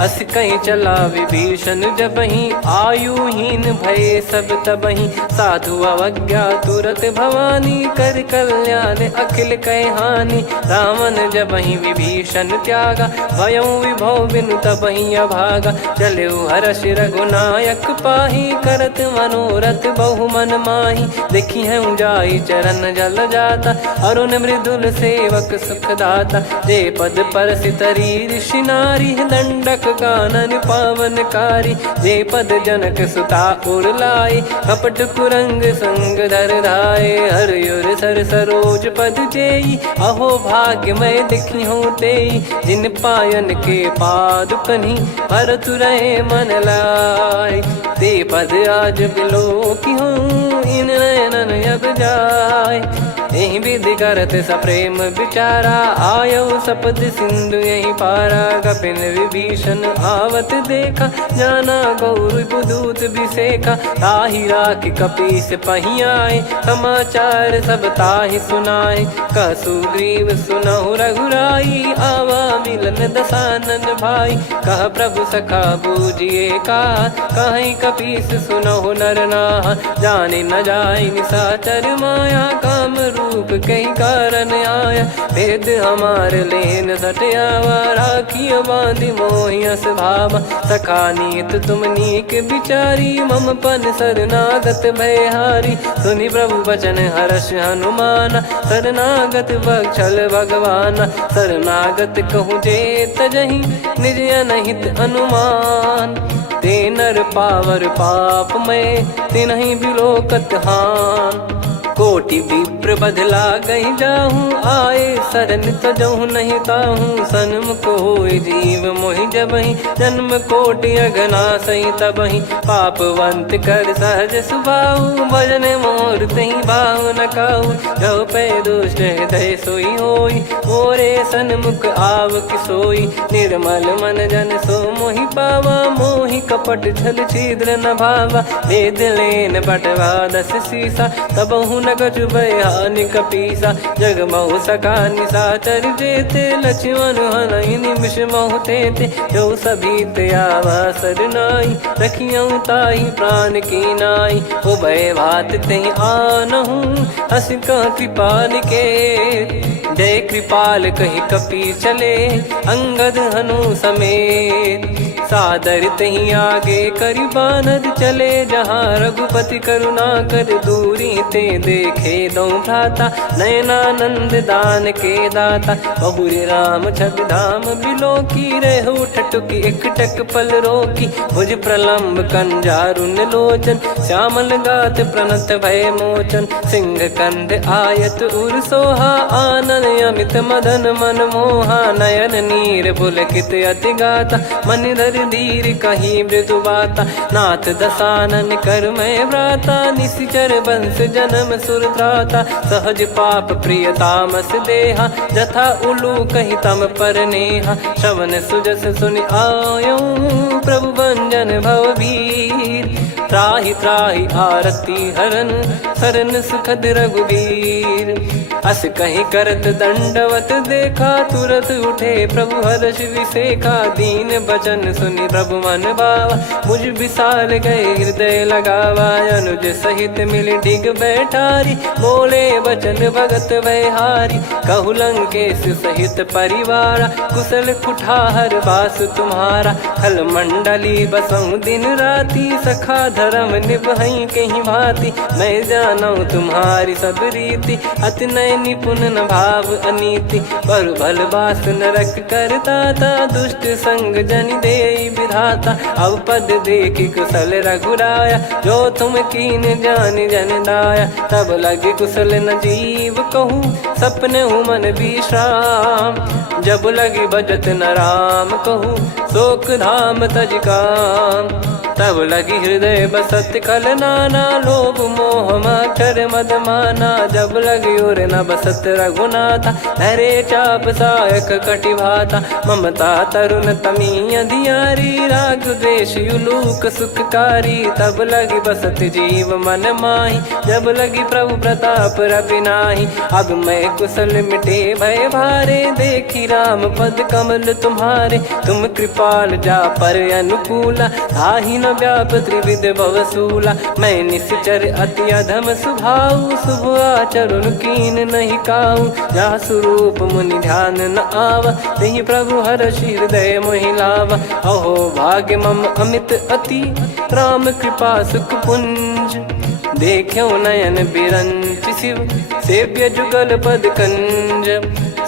अस कहीं चला विभीषण जब ही आयुहीन भय सब तबही साधु अवज्ञा तुरत भवानी कर कल्याण अखिल कह हानि रावण जब ही विभीषण त्यागा भयउ विभव बिनु तबही अभागा चले हर्ष रघुनायक पाही करत मनोरथ बहु मन माही देखी है जाई चरण जल जाता अरुण मृदुल सेवक सुखदाता जे पद पर सितरी ऋषि नारी दंडक कानन पावनकारी जे पद जनक सुता उर लाए कपट कुरंग संग धर धाये हरियुर सर सरोज पद जेई अहो भाग्य मैं दिखी हूँ तेई जिन पायन के पादुकनी भरत रहे मन लाए ते पद आज बिलो की हूँ इन नयनन अब जाय यही विधि करत सप्रेम विचारा आयो सपद सिंधु यही पारा कपिन विभीषण आवत देखा जाना गौर बुदूत विसेखा ताहि राख कपीस पहियाए समाचार सब ताहि सुनाए कसु ग्रीव सुनहु रघुराई आवा मिलन दसानन भाई कह प्रभु सखा बूझिए का कहीं कपीस सुनहु नर नाहा जाने न जाय निशाचर माया काम रूप कई कारण आया, भेद हमार लेन सटयावा, राखिया बांधि मोहियस भावा, सखा नीत तुम नीक बिचारी, मम पन शरणागत भयहारी, सुनि प्रभु वचन हर्ष हनुमाना, शरणागत बक्षल भगवाना, शरणागत कहूँ जे तजहि निज अनहित अनुमान, ते नर पावर पाप में तिन्हि बिलोकत हान, कोटि विप्र बदला गई जाहूँ, आए शरण तजहु नहीं ताहूँ, सन्मुख होय जीव मोहि जबहि, जन्म कोटि अघना सही तबहि, पापवंत कर सहज सुभाऊ, भजन मोर तहि भाव न काहू, जो पै दुष्ट हृदय सोई होई, मोरे सन्मुख आव किसोई, निर्मल मन जन सो मोहि पावा, मोहि कपट छल छिद्र न भावा, भेद लेन बटवा दस सीसा, तबहु न कछु बयानि कपीसा, जग महु सका निशाचर जेते, लक्ष्मण हनहि निमिष महु तेते, जो सभी त्यावा सरनाई, रखियऊ ताहि प्राण की नाई, उभय भात तेहि आनहु, हस कह कृपाल के, जय कृपाल कहि कपी चले, अंगद हनु समेत, सादर तही आगे करि बानर चले, जहाँ रघुपति करुणा कर दूरी ते देखे दो भ्राता, नयनानंद दान के दाता, बहुरी राम छग धाम बिलो की, रेहु ठटुकी एकटक पल रोकी, भुज प्रलम्ब कंजारुन लोचन, श्यामल गात प्रणत भय मोचन, सिंह कंद आयत उर सोहा, आनन अमित मदन मन मोहा, नयन नीर पुलकित अति गाता, मन धर धीर कहीं मृदु बाता, नाथ दसानन कर मैं व्राता, निशिचर वंश जन्म सुरत्राता, सहज पाप प्रिय तामस देहा, जथा उलू कही तम पर नेहा, श्रवण सुजस सुनि आयो, प्रभु भंजन भवबीर, त्राहि त्राहि आरती हरन, शरण सुखद रघुबीर, अस कहीं करत दंडवत देखा, तुरत उठे प्रभु हर्ष विसेखा, दीन बचन सुनि प्रभु मन भावा, मुझ विसार गए हृदय लगावा, अनुज सहित मिल डिग बैठारी, बोले बचन भगत वैहारी, कहु लंकेश सहित परिवारा, कुशल कुठार बास तुम्हारा, खल मंडली बसऊं दिन राती, सखा धर्म निभई कहीं भांति, मैं जानू तुम्हारी सब रीति, अति नय निपुण न भाव अनीति, पर भल बास नरक करताता, दुष्ट संग जन दे विधाता, अब पद देखि कुशल रघुराया, जो तुम कीन जान जन दाया, तब लगे कुशल न जीव कहूँ, सपने मन विश्राम, जब लगे भजत न राम कहूँ, शोक धाम तज काम, तब लगी हृदय बसत कल नाना, लोभ मोह मच्छर मद माना, जब लगी उर न बसत रघुनाथा, धरे चाप सायक कटि भाता, ममता तरुण तमी अधियारी, राग द्वेष युलूक सुखकारी, तब लगी बसत जीव मन माही, जब लगी प्रभु प्रताप रवि नाही, अब मैं कुशल मिटे भय भारे, देखी राम पद कमल तुम्हारे, तुम कृपाल जा पर अनुकूला, ताहि न व्याप त्रिविध भवसूला, मैं निश्चर अति अधम सुभाऊ, शुभ आचरण कीन नहीं काऊ, जा स्वरूप मुनि ध्यान न आवा, तहि प्रभु हर्षि हृदय मोहि लावा, अहो भाग्य मम अमित अति, राम कृपा सुख पुंज, देख्यो नयन बिरंच शिव, सेव्य जुगल पद कंज,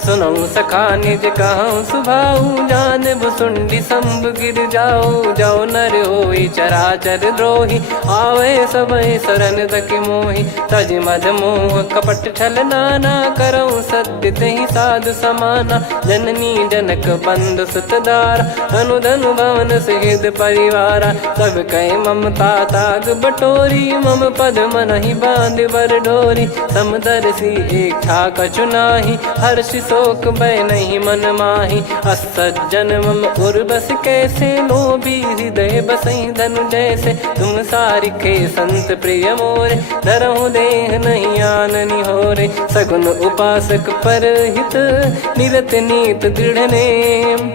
सुनऊ सखा निज कहूँ सुभाऊ, जान भुसुंडी शंभ गिर जाओ, जाओ नर होई चराचर द्रोही, आवे सबय शरण तक मोहि, तज मद मोह कपट छल नाना, करऊँ सत्य तहि साधु समाना, जननी जनक बंधु सुतदारा, धनु धनु भवन सहित परिवारा, सब कहे ममता ताग बटोरी, मम पद मनहि बांध बर डोरी, समदर्शी इच्छा कछु नाही, हर्षि शोक भय नहीं मन माही, असज्जन मम उर्वश कैसे, लोभी हृदय बसई धनु जैसे, तुम सारिखे संत प्रिय मोरे, धरहु देह नहीं आननि होरे, सगुन उपासक पर हित, निरत नीत दृढ़ नेम,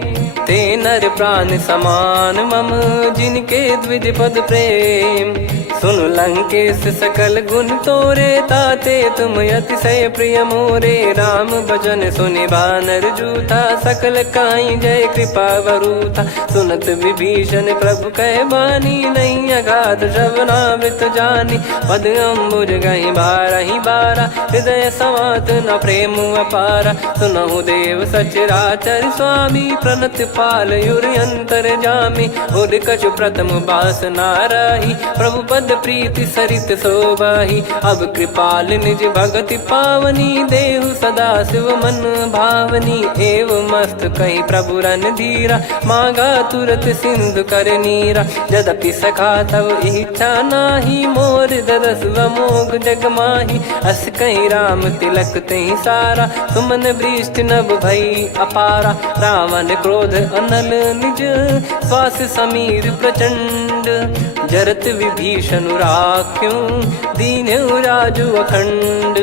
ते नर प्राण समान मम, जिनके द्विज पद प्रेम, सुन लंकेश सकल गुण तोरे, ताते तुम अतिशय प्रिय मोरे। राम भजन सुनि बानर जूथा, सकल काई जय कृपा वरूथा। सुनत विभीषण प्रभु कह बानी, नहीं अगाध श्रवणामृत जानी। पद अम्बुज गहि बारहि बारा, हृदय समात न प्रेम अपारा। सुनहु देव सचराचर स्वामी, प्रणत पाल युरि अंतर जामी। उर कछु प्रथम बास नाराही, प्रभु पद प्रीति सरित शोभाही। अब कृपाल निज भगति पावनी, देहु सदा शिव मन भावनी। एव मस्त कही प्रभु रन धीरा, मांगा तुरत सिंधु कर नीरा। यद्यपि सखा तब इच्छा नाही, मोर दरस मोग जग माही। अस कही राम तिलक तही सारा, सुमन वृष्टि नभ भई अपारा। रावण क्रोध अनल निज, श्वास समीर प्रचंड। जरत विभीषण राख्यों, दीन्हु राजु अखंड।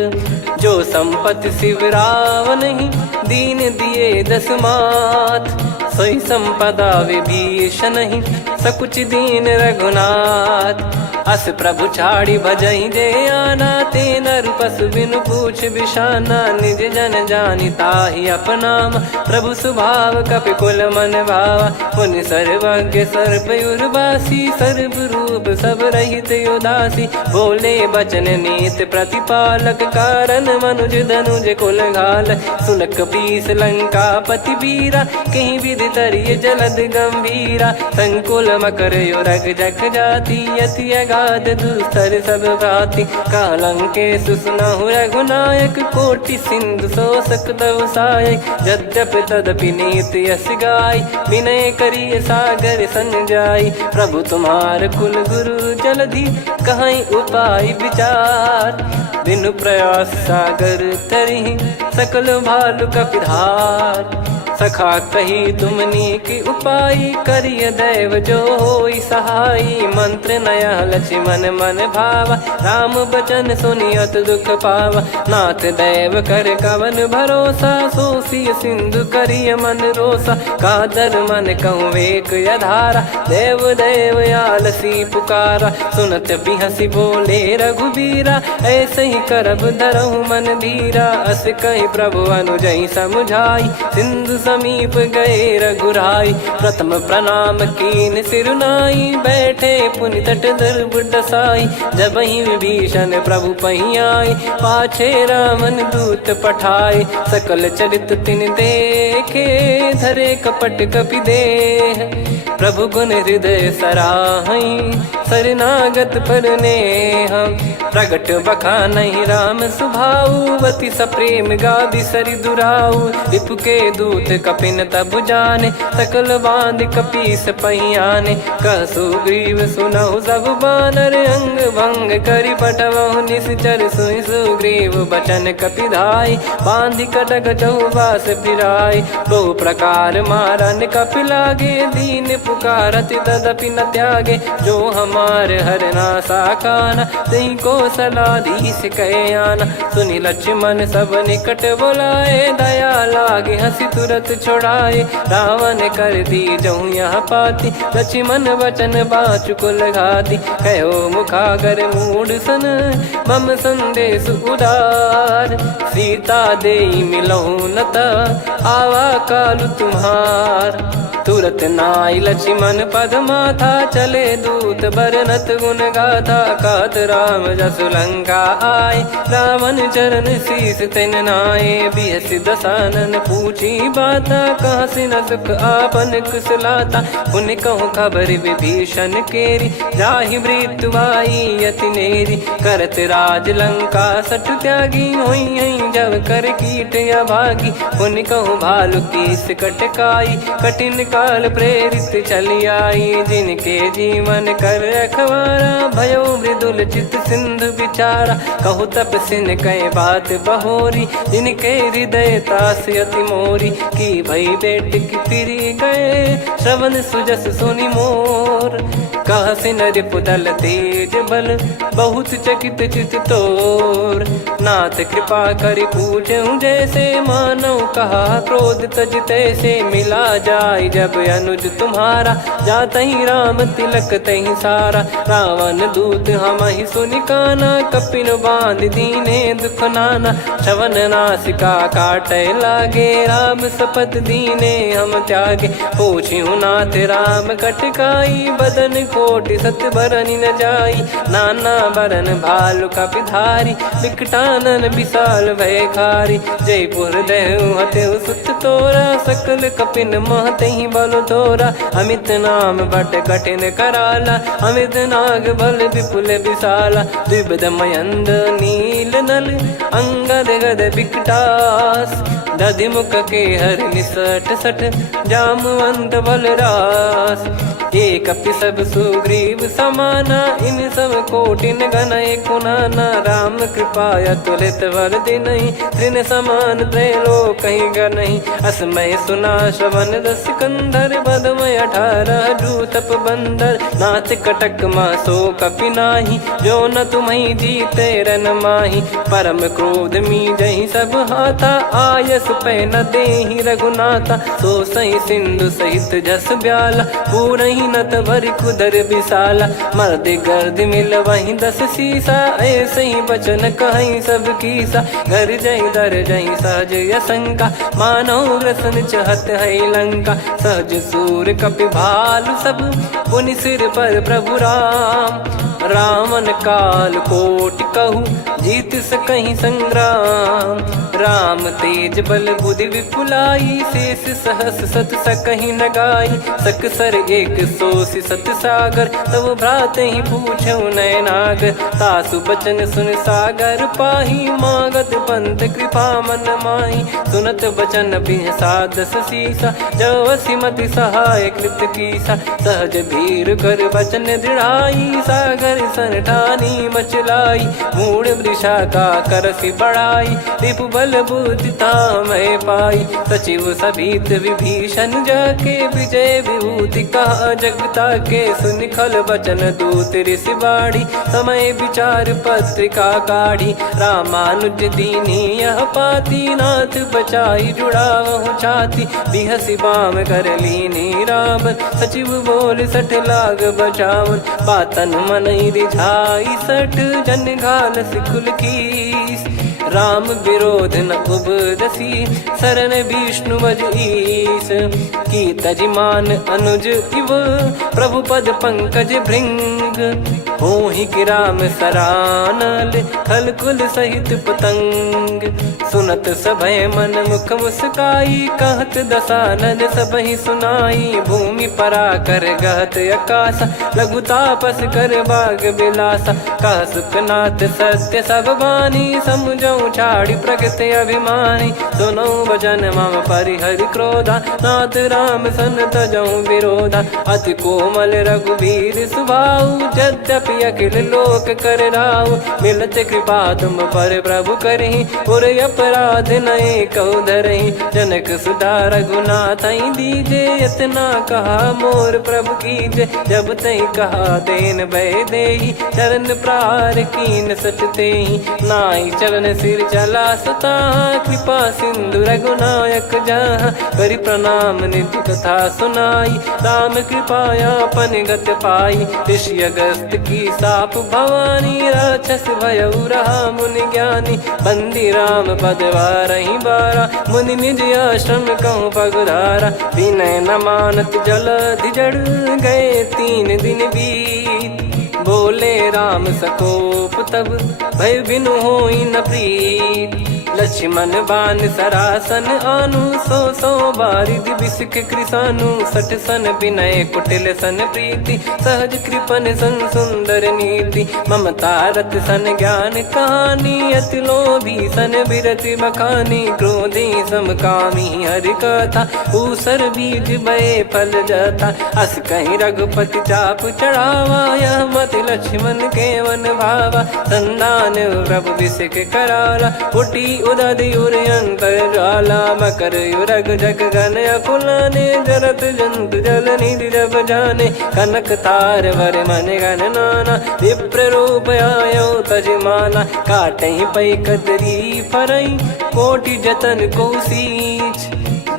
जो संपत्ति शिव रावण ही, दीन दिए दस मात। सोई संपदा विभीषण ही, सकुच दीन रघुनाथ। अस प्रभु छाड़ी भजहि जे आना, ते नर पशु बिनु पूछ बिशाना। निज जन जानि ताहि अपनाम, प्रभु स्वभाव कपि कुल मन भावा। मुनि सर्वज्ञ सर्वयुर्वासी, सर्व रूप सब रहित उदासी। बोले बचन नीत प्रतिपालक, कारण मनुज धनुज कुल घाल। सुन कपीस लंका पति बीरा, कहीं विधि तरिय जलद गंभीरा। संकुल मकर युरग जख जाति, यति अगाध दुस्तर सब भाति। कालंकेश सुनहु रघुनायक, कोटि सिंधु शोषक तव सहायक। यद्यपि तदपि नीति यस गाय, विनय करिय सागर सन जाई। प्रभु तुम्हार कुल गुरु जलधि, कहीं उपाय विचार। बिनु प्रयास सागर तरि, सकल भालु कपिधार। सखा कही तुमनी की उपाय, करिय दैव जो होई सहाई। मंत्र नया लक्ष्मण मन भावा, राम बचन सुनियत दुख पावा। नाथ दैव कर कवन भरोसा, सोसिय सिंधु करिय मन रोसा। कादर मन कहूँ एक यधारा, देव देव आलसी पुकारा। सुनत बिहसी बोले रघुबीरा, ऐसे ही करब धरहु मन धीरा। अस कही प्रभु अनुजई समुझाई, सिंधु समीप गए रघुराई। प्रथम प्रणाम कीन सिरुनाई, बैठे पुनि तट दर्भ डसाई। जब ही विभीषण प्रभु पही आए, पाछे रावण दूत पठाए। सकल चरित तिन देखे, धरे कपट कपि देह। प्रभु गुण हृदय सराहई, शरणागत पर नेह। प्रगट बखानहि राम सुभाऊ, अति सप्रेम गादि सरि दुराऊ। रिपु के दूत कपिन तब जाने, सकल बांध कपीस पहियाने। कह सुग्रीव सुनहु सब बानर, अंग भंग करि पटवहु निश्चर। सुनि सुग्रीव बचन कपिधाई, बांधि कटक चौबास फिराई। बहु प्रकार मारन कपि लागे, दीन पुकारत तदपि न त्यागे। जो हमार हरना साकाना, तही को सलाधीश कहे आना। सुनि लक्ष्मण सब निकट बुलाए, दया लागे हंसी तुरत छुड़ाए। रावण कर दी जहु यह पाती, लक्ष्मण वचन बाचु कुल घाती। कहो मुखागर मूढ़ सन, मम संदेश उदार। सीता देई मिलहु नता, आवा कालु तुम्हार। तुरत नाई लक्ष्मण पद माथा, चले दूत बरनत गुण गाथा। कहत राम जसु लंका आए, रावण चरण शीस तिन नाये। बिहस दसानन पूछी बाता, कहाँ से न सुख आपन कुशलाता। पुन कहूँ खबर विभीषण केरी, जाहि मृत्यु आई यति नेरी। करत राज लंका सठ त्यागी, होई जब कर कीट अभागी। पुन कहूँ भालु कीस कटकाई, कठिन काल प्रेरित चली आई। जिनके जीवन कर रखवारा, भयो मृदुल चित सिंधु विचारा। कहु तपसिन कह बात बहोरी, जिनके हृदय तास अति मोरी। की भई बेट की फिरी गए, श्रवण सुजस सुनि मोर। कहसि नरिपुदल तेज बल बहुत चकित चित तोर। नाथ कृपा करि पूछऊं जैसे मानव कहा क्रोध तज तैसे। मिला जाय जब अनुज तुम्हारा जातहि राम तिलक तहि सारा। रावण दूत हमहि सुनि काना कपिन बांध दीने दुख नाना। श्रवण नासिका काटे लागे राम सपत दीने हम त्यागे। पूछिहु नाथ राम कटकाई बदन कोटि सत बरनि न जाई। नाना बरन भालु कपिधारी विकटानन विशाल भयखारी। जयपुर देहु हतेउ सुत तोरा सकल कपिन महतहि बल तोरा। अमित नाम बट कठिन कराला अमित नाग बल विपुल विशाला। द्विविध मयंद नील नल अंगद गद विकटास। दधिमुख के हर निसठ सठ जामवंत बलरास। एक कपि सब सुग्रीव समाना इन सब कोटिन गणय कुनाना। राम कृपा अतुलित बल दिनहि तृण समान त्रैलोक कहीं गनहि। असमय सुना श्रवण रस कंधर बदमय 18 जूतप बंदर। नाथ कटक मासो कपि नाही जो न तुम्हि जीते रन माही। परम क्रोध मी जहि सब हाथा आयस पै न देहि रघुनाथा। सो सही सिंधु सहित जस ब्याला पूरहि नत भरि कुदर विशाला। मर्द गर्द मिल वही 10 सीसा ऐसे ही बचन कहीं सब कीसा। घर जय दर जय सहज यसंका मानो ग्रसन चहत है लंका। सहज सूर कपि भालु सब पुनि सिर पर प्रभु राम। रावण काल कोटि कहु जीत सकहि संग्राम। राम तेज बल बुद्धि विपुलाई शेष सहस सत सकहि न गाई। सकसर एक सोसि सत सागर तब भ्रात ही पूछऊ नयनागर। तासु बचन सुन सागर पाही मागत पंथ कृपा मन माही। सुनत बचन बिहसा 10 सीसा जवसि मति सहाय कृत कीसा। सहज भीर कर बचन दृढ़ाई सागर सन ठानी मचलाई। मूढ़ वृषा का करसि बढ़ाई रिपु बल बुद्धि तामय पाई। सचिव सभीत विभीषण जाके विजय विभूति कहा जगता के। सुनि खल बचन दूत ऋषि बाड़ी समय विचार पत्रिका काढ़ी। रामानुज दीनी यह पाती नाथ बचाई जुड़ावहु छाती। बिहसि बाम कर लीनी रावण सचिव बोल सठ लाग बचावन। बातन मनहि रिझाई सठ जन घाल सिकुल कीस। राम विरोध न उपदसी शरण विष्णु मज ईस। की तजिमान अनुज इव प्रभु पद पंकज भृंग। होहि कि राम सरानल खल कुल सहित पतंग। सुनत सभय मन मुख मुस्काई कहत दसानन सबहि सुनाई। भूमि परा कर गहत आकाशा लघु तापस कर बाग बिलासा। कह सुखनाथ सत्य सब बानी समझौ छाड़ी प्रकृति अभिमानी। सुनो वचन मम परिहरि क्रोधा नाथ राम सन तजौ विरोधा। अति कोमल रघुवीर सुभाऊ यद्यपि अखिल लोक कर राव। मिलत कृपा तुम पर प्रभु करहि पुर अपराध नए कहु धरहि। जनक सुधा रघुनाथ दीजे इतना कहा मोर प्रभु कीजे। जब तई कहा देन भय देहि चरण प्रार कीन सटतेहि। नाई चरण सिर चला सता कृपा सिंधु रघुनायक जहाँ। करि प्रणाम निधि कथा सुनाई राम कृपाया पन गत पाई। ऋषि अगस्त की साप भवानी राक्षस भयउ रहा मुनि ज्ञानी। बंदी राम पदवारहि बारा मुनि निज आश्रम कहूँ पगुधारा। विनय न मानत जलधि जड़ गए 3 दिन बीत। बोले राम सकोप तब भय बिनु होई न प्रीत। लक्ष्मण बान सरासन आनु 100 बारिद बिसक कृसानु। 60 सन विनय कुटिल सन प्रीति सहज कृपन सन सुंदर नीति। ममता रत सन ज्ञान कहानी अति लोभी सन बिरति बखानी। क्रोधी समकामी हरि कथा ऊसर बीज भय फल जथा। अस कहीं रघुपति चाप चढ़ावा यह मति लक्ष्मण के वन भावा। संदान प्रभु बिसक कराला उठी उदधि उर अंतर ज्वाला मकर युरग जग गन अकुलाने जरत जंतु जल निधि जब जाने कनक तार वर मन गण नाना विप्र रूप आयो तजमाना काटे पै कदरी फरई कोटि जतन को सींच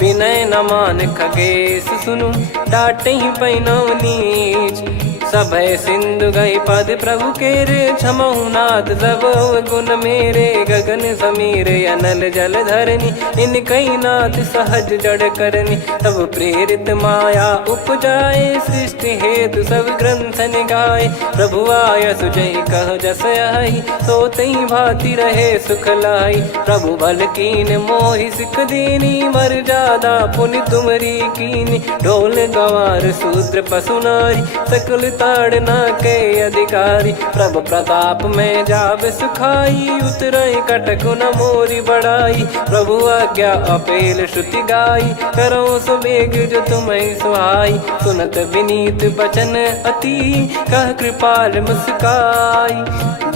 विनय न मान खगेश सुनु डाटे ही पैनव नीच सभय सिंधु गई पद प्रभु केरे क्षमहु नाथ सब गुण मेरे गगन समीर अनल जल धरनी इन कई नाथ सहज जड़ करनी तब प्रेरित माया उपजाए सृष्टि हेतु सब ग्रंथ निगाए प्रभु आय सुजय कह जस आई सो तई भांति रहे सुख लाई प्रभु बल कीन मोहि सिख दीनी मर जादा पुनि तुमरी कीनी ढोल गवार शूद्र पशु नारी सकल ताड़ना के अधिकारी प्रभु प्रताप में जाब सुखाई उतरई कटक न मोरी बढ़ाई प्रभु आज्ञा अपेल श्रुति गाई करो सुबेग जो तुम्हें सुहाई सुनत विनीत बचन अति कह कृपाल मुस्काई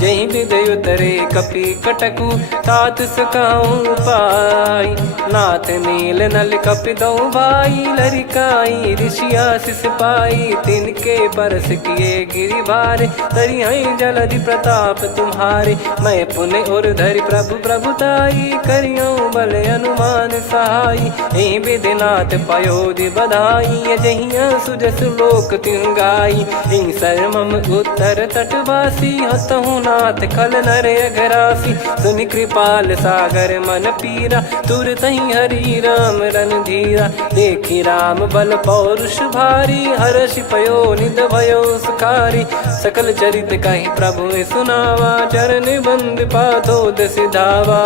जही विद उतरे कपि कटकु तात सकाऊं पाई नाथ नील नल कपि दो भाई लरिकाई ऋषि आशीष पाई तिनके परस किए गिरि भारे तरी हई जलधि प्रताप तुम्हारे मैं पुण्य और धरि प्रभु प्रभुताई करियो बल अनुमान सहाई यही विधिनाथ पयोधि बधाई जहिया सुजस लोक तिन गाई यही सरमम उत्तर तटवासी हतहु नाथ खल नर अघरासी सुनि कृपाल सागर मन पीरा तुरत ही हरि राम रन धीरा देखी राम बल पौरुष भारी हर्ष पयो निध भयो सुखारी सकल चरित कहीं प्रभु सुनावा चरण बंद पाथोद सिधावा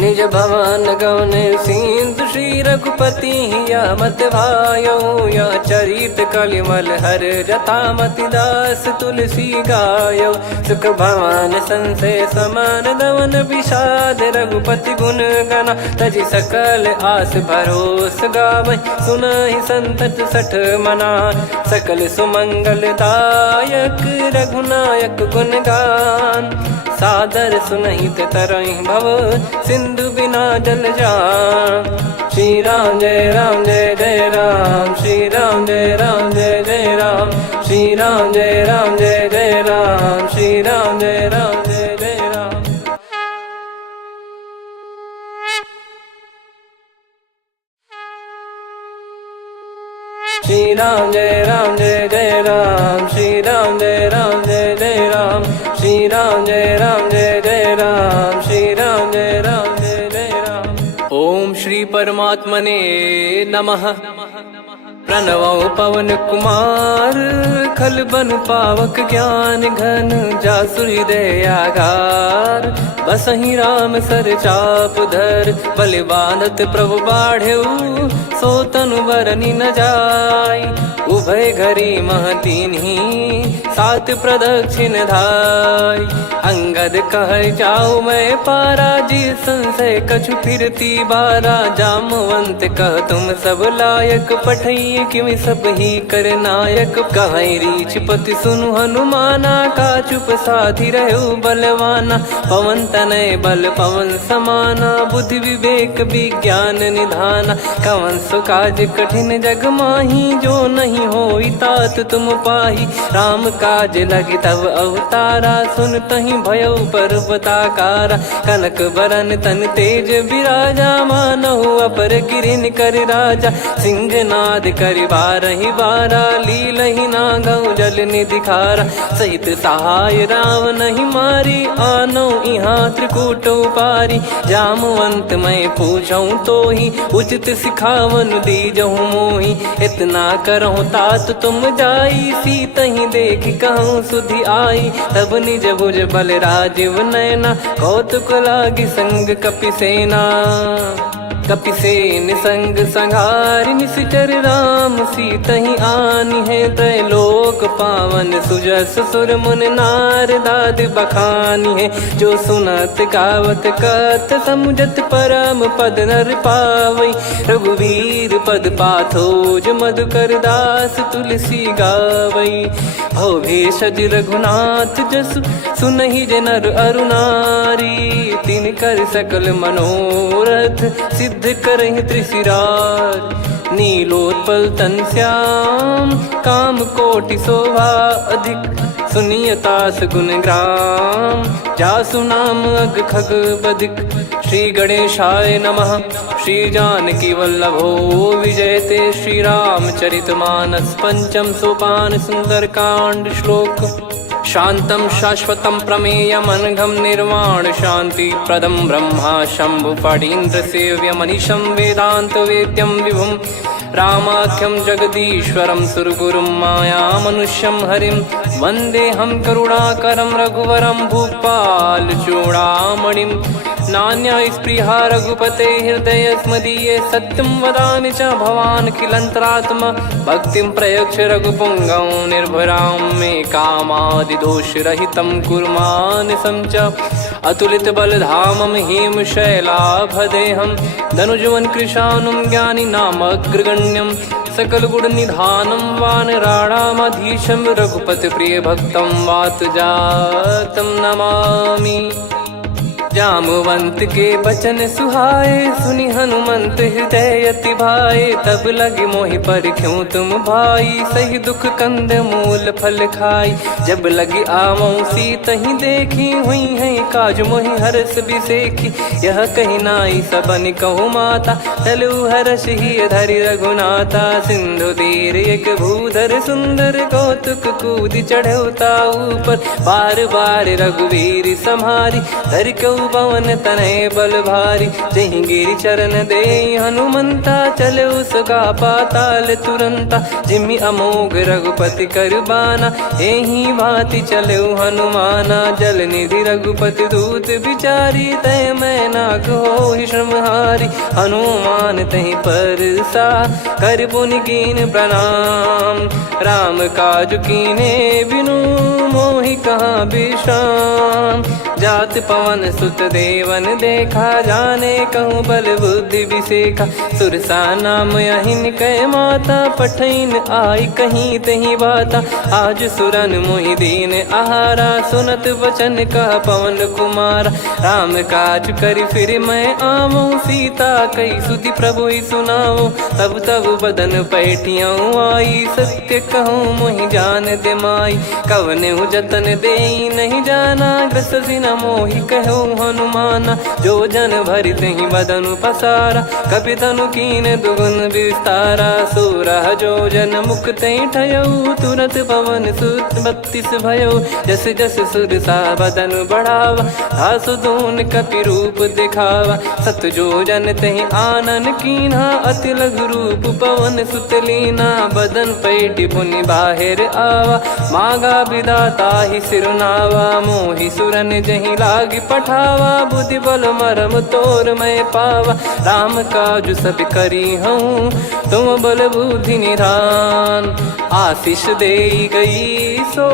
निज भवन गौन सिंधु श्री रघुपति या मत भायो या चरित कलिमल हर जता मति दास तुलसी गायो सुख भवन संशय समान दवन विषाद रघुपति गुण गना तजि सकल आस भरोस गावै सुनहि संतत सठ मना सकल सुमंगल दायक रघुनायक गुण गान सादर सुनहित तरहि भव सिंधु बिना जल जान श्री राम जय राम श्री राम जय जय राम श्री राम जय जय राम श्री राम जय जय राम श्री राम जय जय राम श्री राम जय जय राम श्री राम जय जय राम श्री राम जय जय राम। ओम श्री परमात्मने नमः। प्रणवो पवन कुमार खल बन पावक ज्ञान घन जासु हृदय आगार बसहि राम सर चाप धर बलि बांधत प्रभु बाढ़ेऊ सो तनु बरनि न जाय उभय घरी महतीन्ही सात प्रदक्षिण धाय अंगद कह जाऊ मैं पारा जी संशय कछु फिरती बारा जामवंत कह तुम सब लायक पठई किमि सब ही कर नायक कह रीछ पति सुनु हनुमाना का चुप साधि रहु बलवाना पवन तनय बल पवन समाना बुद्धि विवेक विज्ञान निधाना कवन सो काज कठिन जग माही जो नहीं होई तात तुम पाही राम काज लगी तब अवतारा सुन तहि भयो पर्वताकारा कनक बरन तन तेज विराजा मानहु अपर गिरिन कर राजा सिंहनाद करि बारहि बारा लीलहि नागौ जल निधि खारा सहित सहाय राम नहीं मारी आनो इहाँ त्रिकूट उपारी जामवंत मैं पूछऊं तो ही उचित सिखावन दीजहु मोही इतना करहु तात तुम जाई सीतहि देख कहूँ सुधि आई तब निज भुज बल राजीव नैना कौतुक लागी संग कपि सेना कपि से निसंग संहारि निश्चर राम सीतहि आनी है। त्रैलोक पावन सुजस सुर मुन नार दाद बखानी है। जो सुनत गावत कथ समुझत परम पद नर पावई। रघुवीर पद पाथोज मधुकर दास तुलसी गावई। भव भेषज रघुनाथ जसु सुनहि जे नर अरु नारी। तिन कर सकल मनोरथ सिद्ध करहि त्रिशिरार। नीलोत्पल तन श्याम काम कोटि शोभा अधिक। सुनियतास गुण ग्राम जासु नाम अग खग बधिक। श्री गणेशाय नमः। श्री जानकी वल्लभो विजयते। श्री रामचरित मानस पंचम सोपान सुंदरकांड श्लोक। शांतं शाश्वतं प्रमेयमनघं निर्वाण शांति प्रदं ब्रह्मा शंभु फणीन्द्र सेव्य मनीषं वेदांत वेद्यं विभुं। रामाख्यं जगदीश्वरं सुरगुरुं माया मनुष्यं हरिं। वन्देऽहं करुणाकरं रघुवरं भूपाल चूडामणिं। नान्या स्पृहा रघुपते हृदय स्मदीये। सत्यं वदामि च भवान् खिलन्तरात्मा। भक्तिं प्रयच्छ रघुपुङ्गं निर्भरां मे कामादिदोषरहितं कुर्मानिसं च। अतुलित बलधामं हेमशैलाभदेहं। धनुजवन कृशानुं ज्ञानी नामग्रगण्यं। सकल गुण निधानं वानराणामधीशं। रघुपति प्रिय भक्तं वात जातं नमामि। जामवंत के बचन सुहाए सुनि हनुमंत हृदय अति भाए। तब लगे मोहि परख्यूं तुम भाई सही दुख कंद मूल फल खाई। जब लगे आवऊं सीतहि देखी हुई है काज मोहि हरस बिसेखी। यह कही नाई सबन कहु माता चलु हरष ही धरि रघुनाथा। सिंधु तीर एक भूधर सुंदर कौतुक कूद चढ़ौता ऊपर। बार बार रघुवीर सम्हारी धरि कऊ पवन तनय बल भारी। जहि गिरि चरण दे हनुमंता चले उसका पाताल तुरंता। जिमि अमोघ रघुपति कर बाना एहि भांति चले हनुमाना। जल निधि रघुपति दूत बिचारी तय मैं नाग होहि श्रमहारी। हनुमान तहि परसा कर पुनि कीन प्रणाम। राम काज कीने बिनु मोहि कहाँ विश्राम। जात पवन सुत देवन देखा जाने कहूँ बल बुद्धि विसेखा। सुरसा नाम अहिन कै माता पठैन आई कहीं तही बाता। आज सुरन मोहि दीन आहारा सुनत वचन कह पवन कुमारा। राम काज करि फिर मैं आवऊं सीता कई सुधि प्रभु सुनाओ। तब तब बदन पैठियाँ आई सत्य कहूँ मोहि जान दे माई। कवने जतन दे नहीं जाना ग्रसि न मोहि कहो हनुमाना। जो जन भरि तहि बदनु पसारा कपि तनु कीन दुगुन विस्तारा। सोरह जो जन मुख तहि ठयऊ तुरत पवन सुत 32 भयऊ। जस जस सुरसा बदनु बढ़ावा धासु दून कपि रूप दिखावा। सत जो जन तहि आनन कीन्हा अति लघु रूप पवन सुत लीना। बदन पैटि पुनि बाहिर आवा मागा विधाता ही सिरुनावा। मोहि सुरन जहि लागी पठावा बुद्धि बल मरम तोर मैं पावा। राम काजु सब करी हूँ तुम बल बुद्धि निधान। आशीष दे गई सो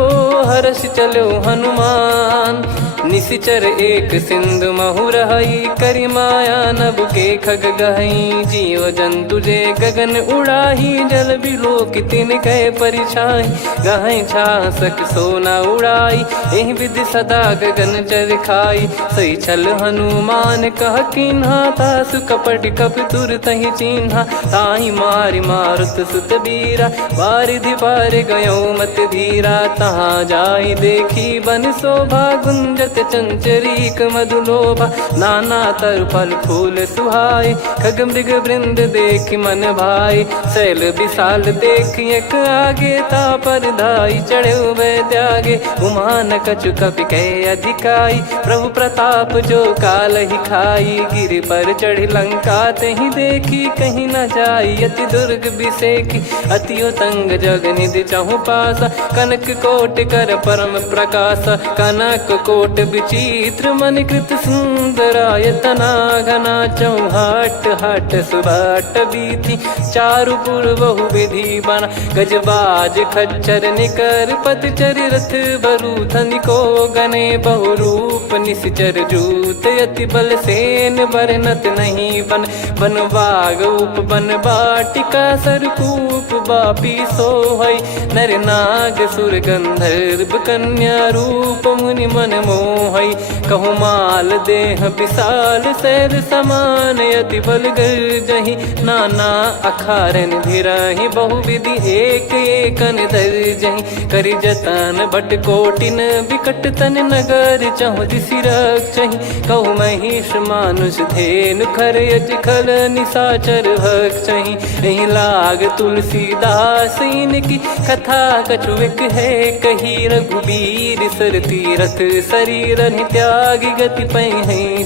हर्ष चलो हनुमान। निशिचर एक सिंधु महु रहई करि माया नभ के खग गहई। जीव जंतु जे गगन उड़ाही जल बिलो तिन कह परिछाई। गहई छासक सोना उड़ाई एहि विधि सदा गगन चर खाई। सही छल हनुमान कह किन्हा तासु कपट कप तुर तहि चिन्हा। ताहि मारि मारुत सुत बीरा वारिधि पार गयो मत धीरा। तहाँ जाई देखी बन शोभा गुंजत चंचरीक मधुलोभा। नाना तर फल फूल सुहाए खग मृग वृंद देख मन भाई। शैल विशाल देख एक आगे ता पर धाई चढ़े वै त्यागे। उमान कछु कपि कह अधिकारी गाई, प्रभु प्रताप जो काल ही खाई। गिर पर चढ़ी लंका ते ही देखी, कहीं न जाई अति दुर्ग बिसेखी। अति उतंग जग निधि चहु पासा, कनक कोट कर परम प्रकाश। कनक कोट विचित्र मनि कृत सुंदरायतना घना। चौहाट हाट सुबाट बीथी, चारु पुर बहु विधि बना। गजबाज खच्चर निकर पतचर रथ बरु धनिको गने। बहु रूप निश्चर जूत अति बल सेन बरनत नहीं बन। बन बाग उप बन बाटिका सरकूप बापी सोहई। नर नाग सुर गंधर्व कन्या रूप मुनि मन मोहई। कहु माल देह विशाल शैल समान, अति बल गर्जहि नाना अखारन भिरहि। बहु विधि एक एकन दर्जहि, करि जतन भट कोटिन विकट तन नगर। चहु दिसि रक्षहि, कहु महिष मानुष धेनु खर यज खल निशाचर भक्षहि। एहि लाग तुलसीदास इनकी कथा कछुक है कही। रघुबीर सर तीरथ शरीर त्यागी, गति पै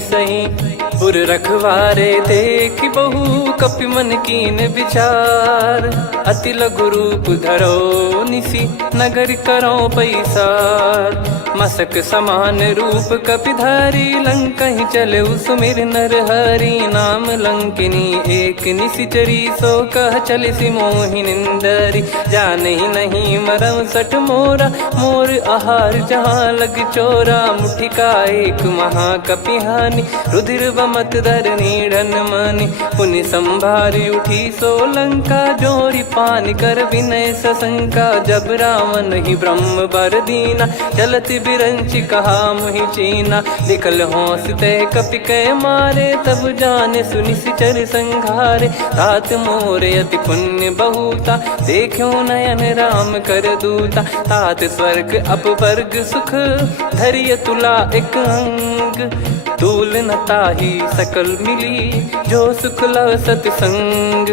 सही। पुर रखवारे देखि बहु कपि मन कीन विचार। अति लघु रूप धरो निसि नगर करो पैसार। मसक समान रूप कपिधारी, लंकहि चले सुमिर नर हरि। नाम लंकिनी एक निशिचरी, सो कह चलिसि मोहि निंदरी। जानहि नहीं मरम सठ मोरा, मोर आहार जहाँ लग चोरा। मुठिका एक महाकपिहानि, रुधिर बमत धरनी ढन मानि। पुनि संभारी उठी सो लंका, जोरी पान कर विनय सशंका। जब रावण ही ब्रह्म बर दीना, चलति बिरंचि कहा मुहि चीना। निकल होंस तय कपि कै मारे, तब जाने सुनिश्चर संघारे। तात मोर अति पुण्य बहुता, देखो नयन राम कर दूता। तात स्वर्ग अपवर्ग सुख, धैर्य तुला एक अंग। तूल न ताहि सकल मिली, जो सुख लव सतसंग।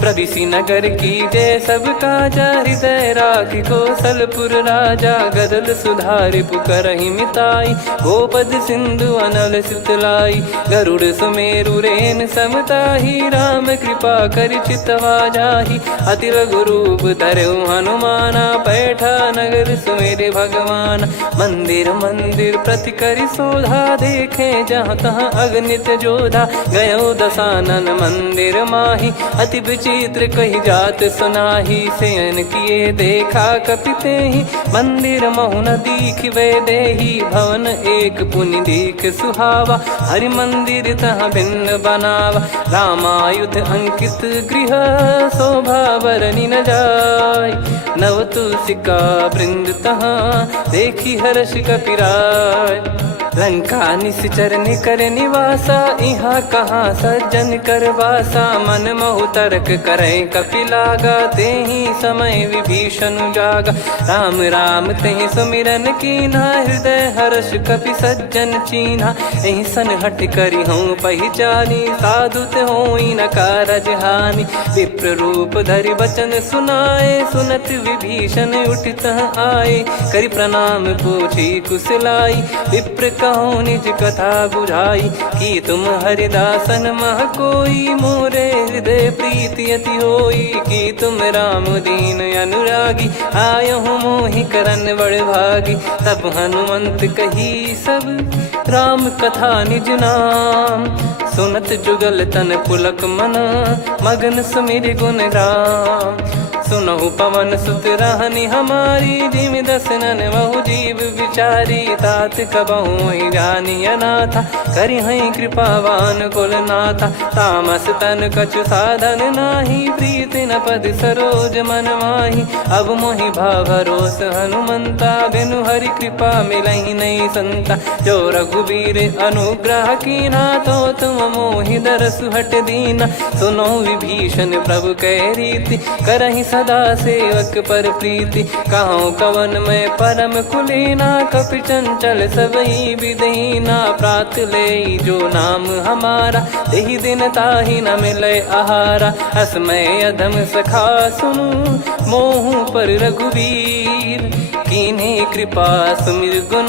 प्रविशि नगर की जय सब काजा, हृदय राखि कौशलपुर राजा। गदल सुधारि पुकारहि मिताई, गोपद सिंधु अनल सितलाई। गरुड़ सुमेरु रेन समताहि, राम कृपा करि चितवा जाहि। अति लघु रूप धरऊ हनुमाना, पैठा नगर सुमेरे भगवान। मंदिर मंदिर प्रति करि शोधा, देखे जहाँ तहाँ अगणित जोधा। गयो दशानन मंदिर माही, अति विचित्र कही जात सुनाही। शयन किए देखा कपिते ही, मंदिर महु न दीख वे देही। भवन एक पुनि दीख सुहावा, हरि मंदिर तहाँ भिन्न बनावा। रामायुध अंकित गृह, शोभा बरनि न जाय। नव तुलसिका वृंद तहाँ, देखी हर्ष कपिराय। लंका निश्चर निकर निवासा, यहाँ कहाँ सज्जन कर वासा। मन महु तर्क करें कपिलागा, तेहि समय विभीषण जागा। राम राम तेहि सुमिरन कीन्हा, हृदय हर्ष कपि सज्जन चीन्हा। एहि सन हट करि हूँ पहिचानी, साधु ते होई न कारज हानि। विप्र रूप धरि बचन सुनाए, सुनत विभीषण उठित आए। करि प्रणाम पूछी कुशलाई, विप्र कहो निज कथा बुझाई। कि तुम हरिदासन मह कोई, मोरे हृदय प्रीति अति होई। कि तुम राम दीन अनुरागी, आयहु मोहि करन बड़ भागी। तब हनुमंत कही सब राम कथा निज नाम। सुनत जुगल तन पुलक मना, मगन सुमिर गुण राम। सुनहु पवन सुत रहनि हमारी, जिमि दसनन बहु जीव विचारी। तात कबहुँ जानिय नाथा, करिहै कृपावान कुल नाथा। तामस तन कछु साधन नाही, प्रीति न पद सरोज मन माही। अब मोहि भाव भरोस हनुमंता, बिनु हरि कृपा मिलहि नहीं संता। जो रघुबीर अनुग्रह कीन्हा, तो तुम मोहि दरसु हट दीना। सुनो विभीषण प्रभु कै रीति, करहि सदा सेवक पर प्रीति, कहूँ कवन में परम कुलीना, कपि चंचल सबई विदहीना, प्रात ले जो नाम हमारा, यही दिन ताहि न मिले आहारा, असमय अधम सखा सुनु, मोहु पर रघुवीर, कीन्हे कृपा सुमिर गुण,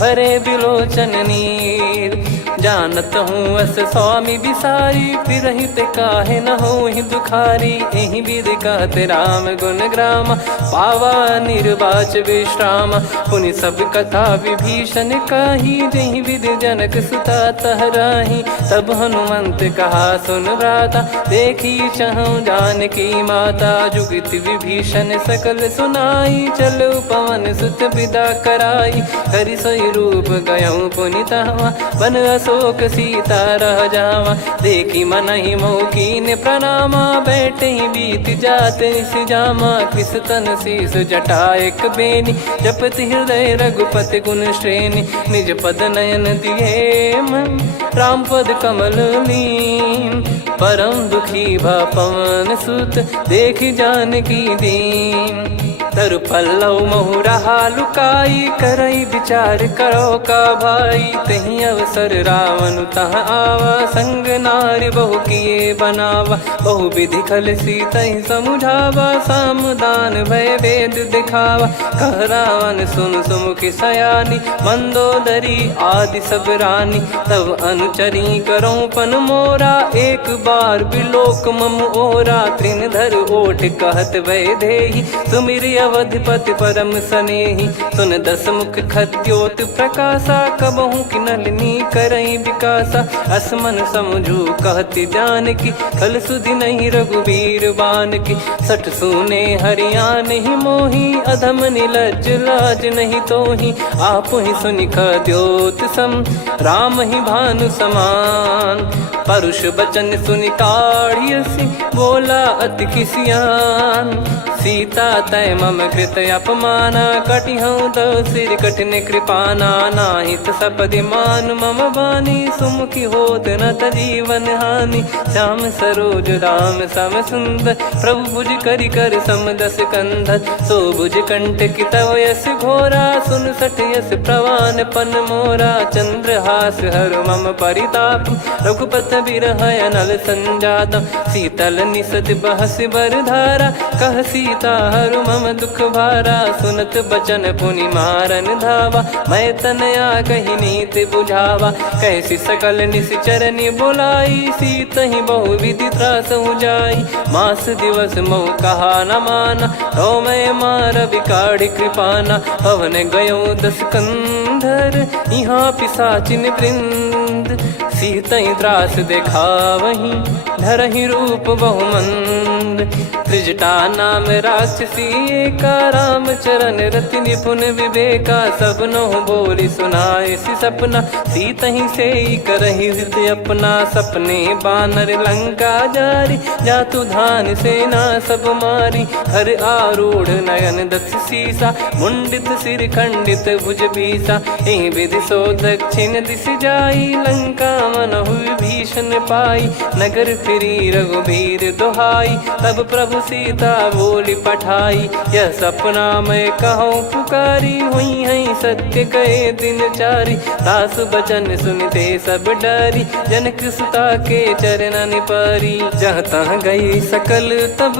भरे बिलोचन नीर, जानत हूँ अस स्वामी बिसारी, फिरहित काहे न होहि दुखारी, एहि विधि कहते राम गुण ग्राम, पावा निर्वाच विश्राम, पुनि सब कथा विभीषण काही, जहि विधि जनक सुता तहराही, तब हनुमंत कहा सुन भ्राता, देखी चहु जानकी माता, जुगित विभीषण सकल सुनाई, चलो पवन सुत विदा कराई, हरि सोई रूप गयऊँ पुनि तहवा, बन अशोक सीता रह जावा, देखी मनहि मौकीन प्रणामा, बैठे ही बीत जात निस जामा, किस तन शीस जटा एक बेनी, जपति हृदय रघुपति गुण श्रेणी, निज पद नयन दिए मन, राम पद कमल लीन, परम दुखी भा पवन सुत, देखि जानकी दीन, तरु पल्लव महु रहा लुकाई, करई विचार करो का भाई, तही अवसर रावण तह आवा, संग नारी बहु किए बनावा, बहु विधि खल सीतहि समुझावा, सामदान भय वेद दिखावा, कह रावण सुन सुमुखि सयानी, मंदोदरी आदि सब रानी, तब अनुचरी करो पन मोरा, एक बार बिलोक मम ओरा, त्रिन धर ओठ कहत भय देहि, सुमिर अवधिपति परम सनेहि, सुन दस मुख खद्योत प्रकाशा, कबहु कि नलिनी करई विकासा, असमन समझू कहति जानकी, कल सुधि नहीं रघुबीर बान की, सठ सुने हरियान ही मोही, अधम निलज लाज नहीं तोही, आप ही सुनि खद्योत सम, राम ही भानु समान, परुष बचन सुनि काढ़ियसि, बोला अति किसियान, सीता तय मम कृत अपमाना, कटिहऊँ तो सिर कठिन कृपाना, नाहित सपदि मान मम बानी, सुमुखी होत न जीवन हानि, श्याम सरोज राम सम सुंदर, प्रभु भुज करि कर समदस कंधर, सो भुज कंठ की तव यस घोरा, सुन सठ यस प्रवान पन मोरा, चंद्रहास हर मम परिताप, रघुपत बिरह अनल संजातम, शीतल निसत बहस बर धारा, कह सीता हरु मम दुख भारा, सुनत बचन पुनि मारन धावा, मैं तनया कही नीति बुझावा, कैसी सकल निश्चरनि बुलाई, सीतहि बहु विधि त्रास जाई, मास दिवस मोह कहा न माना, तो मैं मार बिकाढ़ कृपाना, पवन गयो दस कंधर, यहाँ पिशाचिन वृंद, सीतहि त्रास देखावहीं, धरहि रूप बहुमंद, त्रिजटा नाम राक्षसी एका, राम चरण रति निपुण विवेका, सबनो बोली सुनाए सि सपना, सीतहि से करहि हृदय अपना, सपने बानर लंका जारी, जातु धान सेना सब मारी, हर आरूढ़ नयन दस सीसा, मुंडित सिर खंडित भुज बीसा, एहि विधि सो दक्षिण दिश जाई, लंका मनहु विभीषण पाई, नगर फिरी रघुबीर दुहाई, तब प्रभु सीता बोली पठाई, यह सपना मैं कहूँ पुकारी, हुई है सत्य कहे दिन चारी, दास बचन सुनते सब डरी, जनक सुता के चरण पारी, जहाँ तहाँ गई सकल तब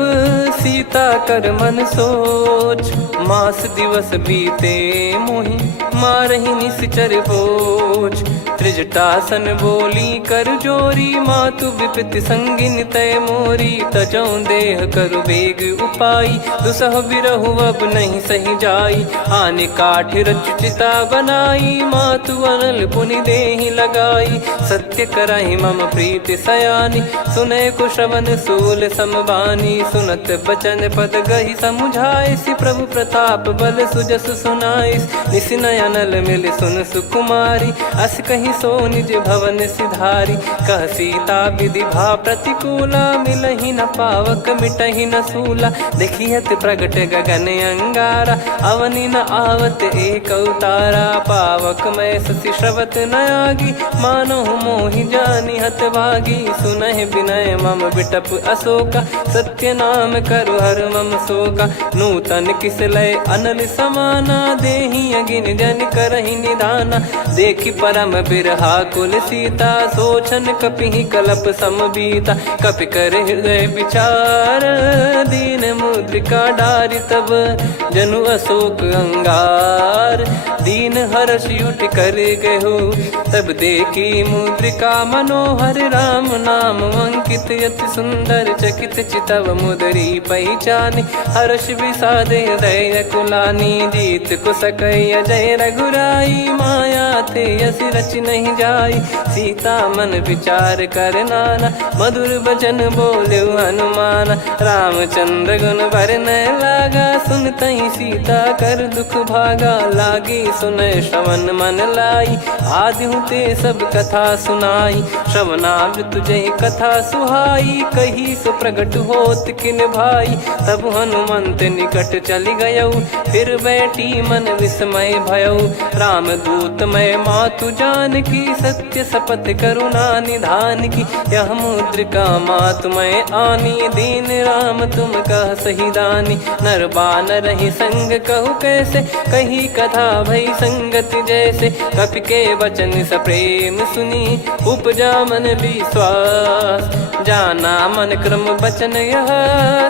सीता कर मन सोच, मास दिवस बीते मोहि मारहि निश्चर बोझ, त्रिजटासन बोली कर जोरी, मातु विपति संगिन तय मोरी, तजौ देह करु बेग उपाई, दुसह बिरहु अब नहीं सही जाई, आने काठ रचिता बनाई, मातु अनल पुनि देहि लगाई, सत्य कराई मम प्रीति सयानी, सुने को श्रवण सूल समबानी, सुनत बचन पद गहि समुझाए, सि प्रभु प्रताप बल सुजस सुनाइस, निस नयनल मिल सुन सुकुमारी, अस कहि नहीं सो निज भवन सिधारी। कह सीता विधि भा प्रतिकूला, मिलहि न पावक मिटहि न सूला। देखियत प्रगट गगन अंगारा, अवनि न आवत एक अवतारा। पावक मैं शशि श्रवत न आगी, मानो मोहि जानि हत भागी। सुनहि विनय मम बिटप अशोका, सत्य नाम करु हर मम शोका। नूतन किस लय अनल समाना, देहि अगिन जन करहि निधाना। देखि परम बिरहा कुल सीता, सोचन कपिहि कलप समबीता। कपि कर हृदय विचार, दीन मुद्रिका डारि तब। जनु अशोक अंगार, दीन हर्ष उठ कर गहु। तब देखी मुद्रिका मनोहर, राम नाम अंकित अति सुंदर। चकित चितव मुदरी पहचानी, हर्ष विषाद हृदय कुलानी। जीत को सकय जय रघुराई, माया थे यस रच नहीं जाई। सीता मन विचार कर नाना, मधुर बचन बोले हनुमान। रामचंद्र गुण बरनय लागा, सुनतहि सीता कर दुख भागा। लागी सुनय श्रवण मन लाई, आदिहु ते सब कथा सुनाई। श्रवणामृत जय कथा सुहाई, कही सो प्रगट होत किन भाई। तब हनुमंत निकट चली गयौ, फिर बैठी मन विस्मय भयौ। राम दूत मैं मातु जान की, सत्य शपथ करुणा निधान की। यह मुद्रिका मातु मैं आनी, दीन राम तुम कह सही दानी। नर बानर ही संग कहु कैसे, कही कथा भई संगति जैसे। कपि के वचन सप्रेम सुनी, उपजा मन विश्वास। जाना मन क्रम बचन यह,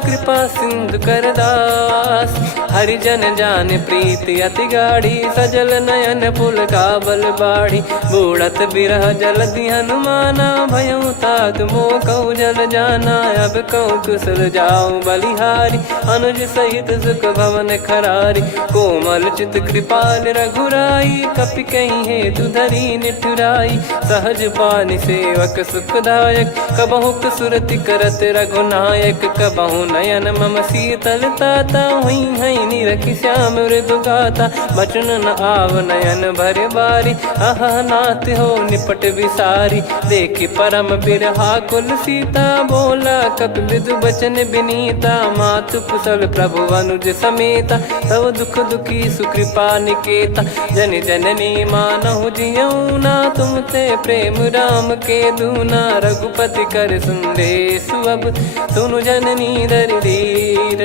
कृपा सिंधु कर दास। हरिजन जान प्रीति अति गाढ़ी, सजल नयन पुलकावल बाढ़ी। बूढ़त बिरह जलधि हनुमाना, भयउ तात मोह कहु जल जाना। अब कहु कुशल जाऊं बलिहारी, अनुज सहित सुख भवन खरारी। कोमल चित कृपाल रघुराई, कपि कहीं हेतु धरी निठुराई। सहज पानि सेवक सुखदायक, कबहु सुरति करत रघुनायक। कबहु नयन मम शीतल ताता, हुई है निरखि श्याम मृदु गाता। बचन न आव नयन भर बारी, अह नाथ हो निपट विसारी। देखि परम बिरहा कुल सीता, बोला कपि मृदु बचन विनीता। मातु कुशल प्रभु अनुज समेता, तव दुख दुखी सुकृपा निकेता। जन जननी मानहु जियऊ ना, तुम ते प्रेम राम के दूना। रघुपति कर संदेश अब, सुनु जननी दर धीर।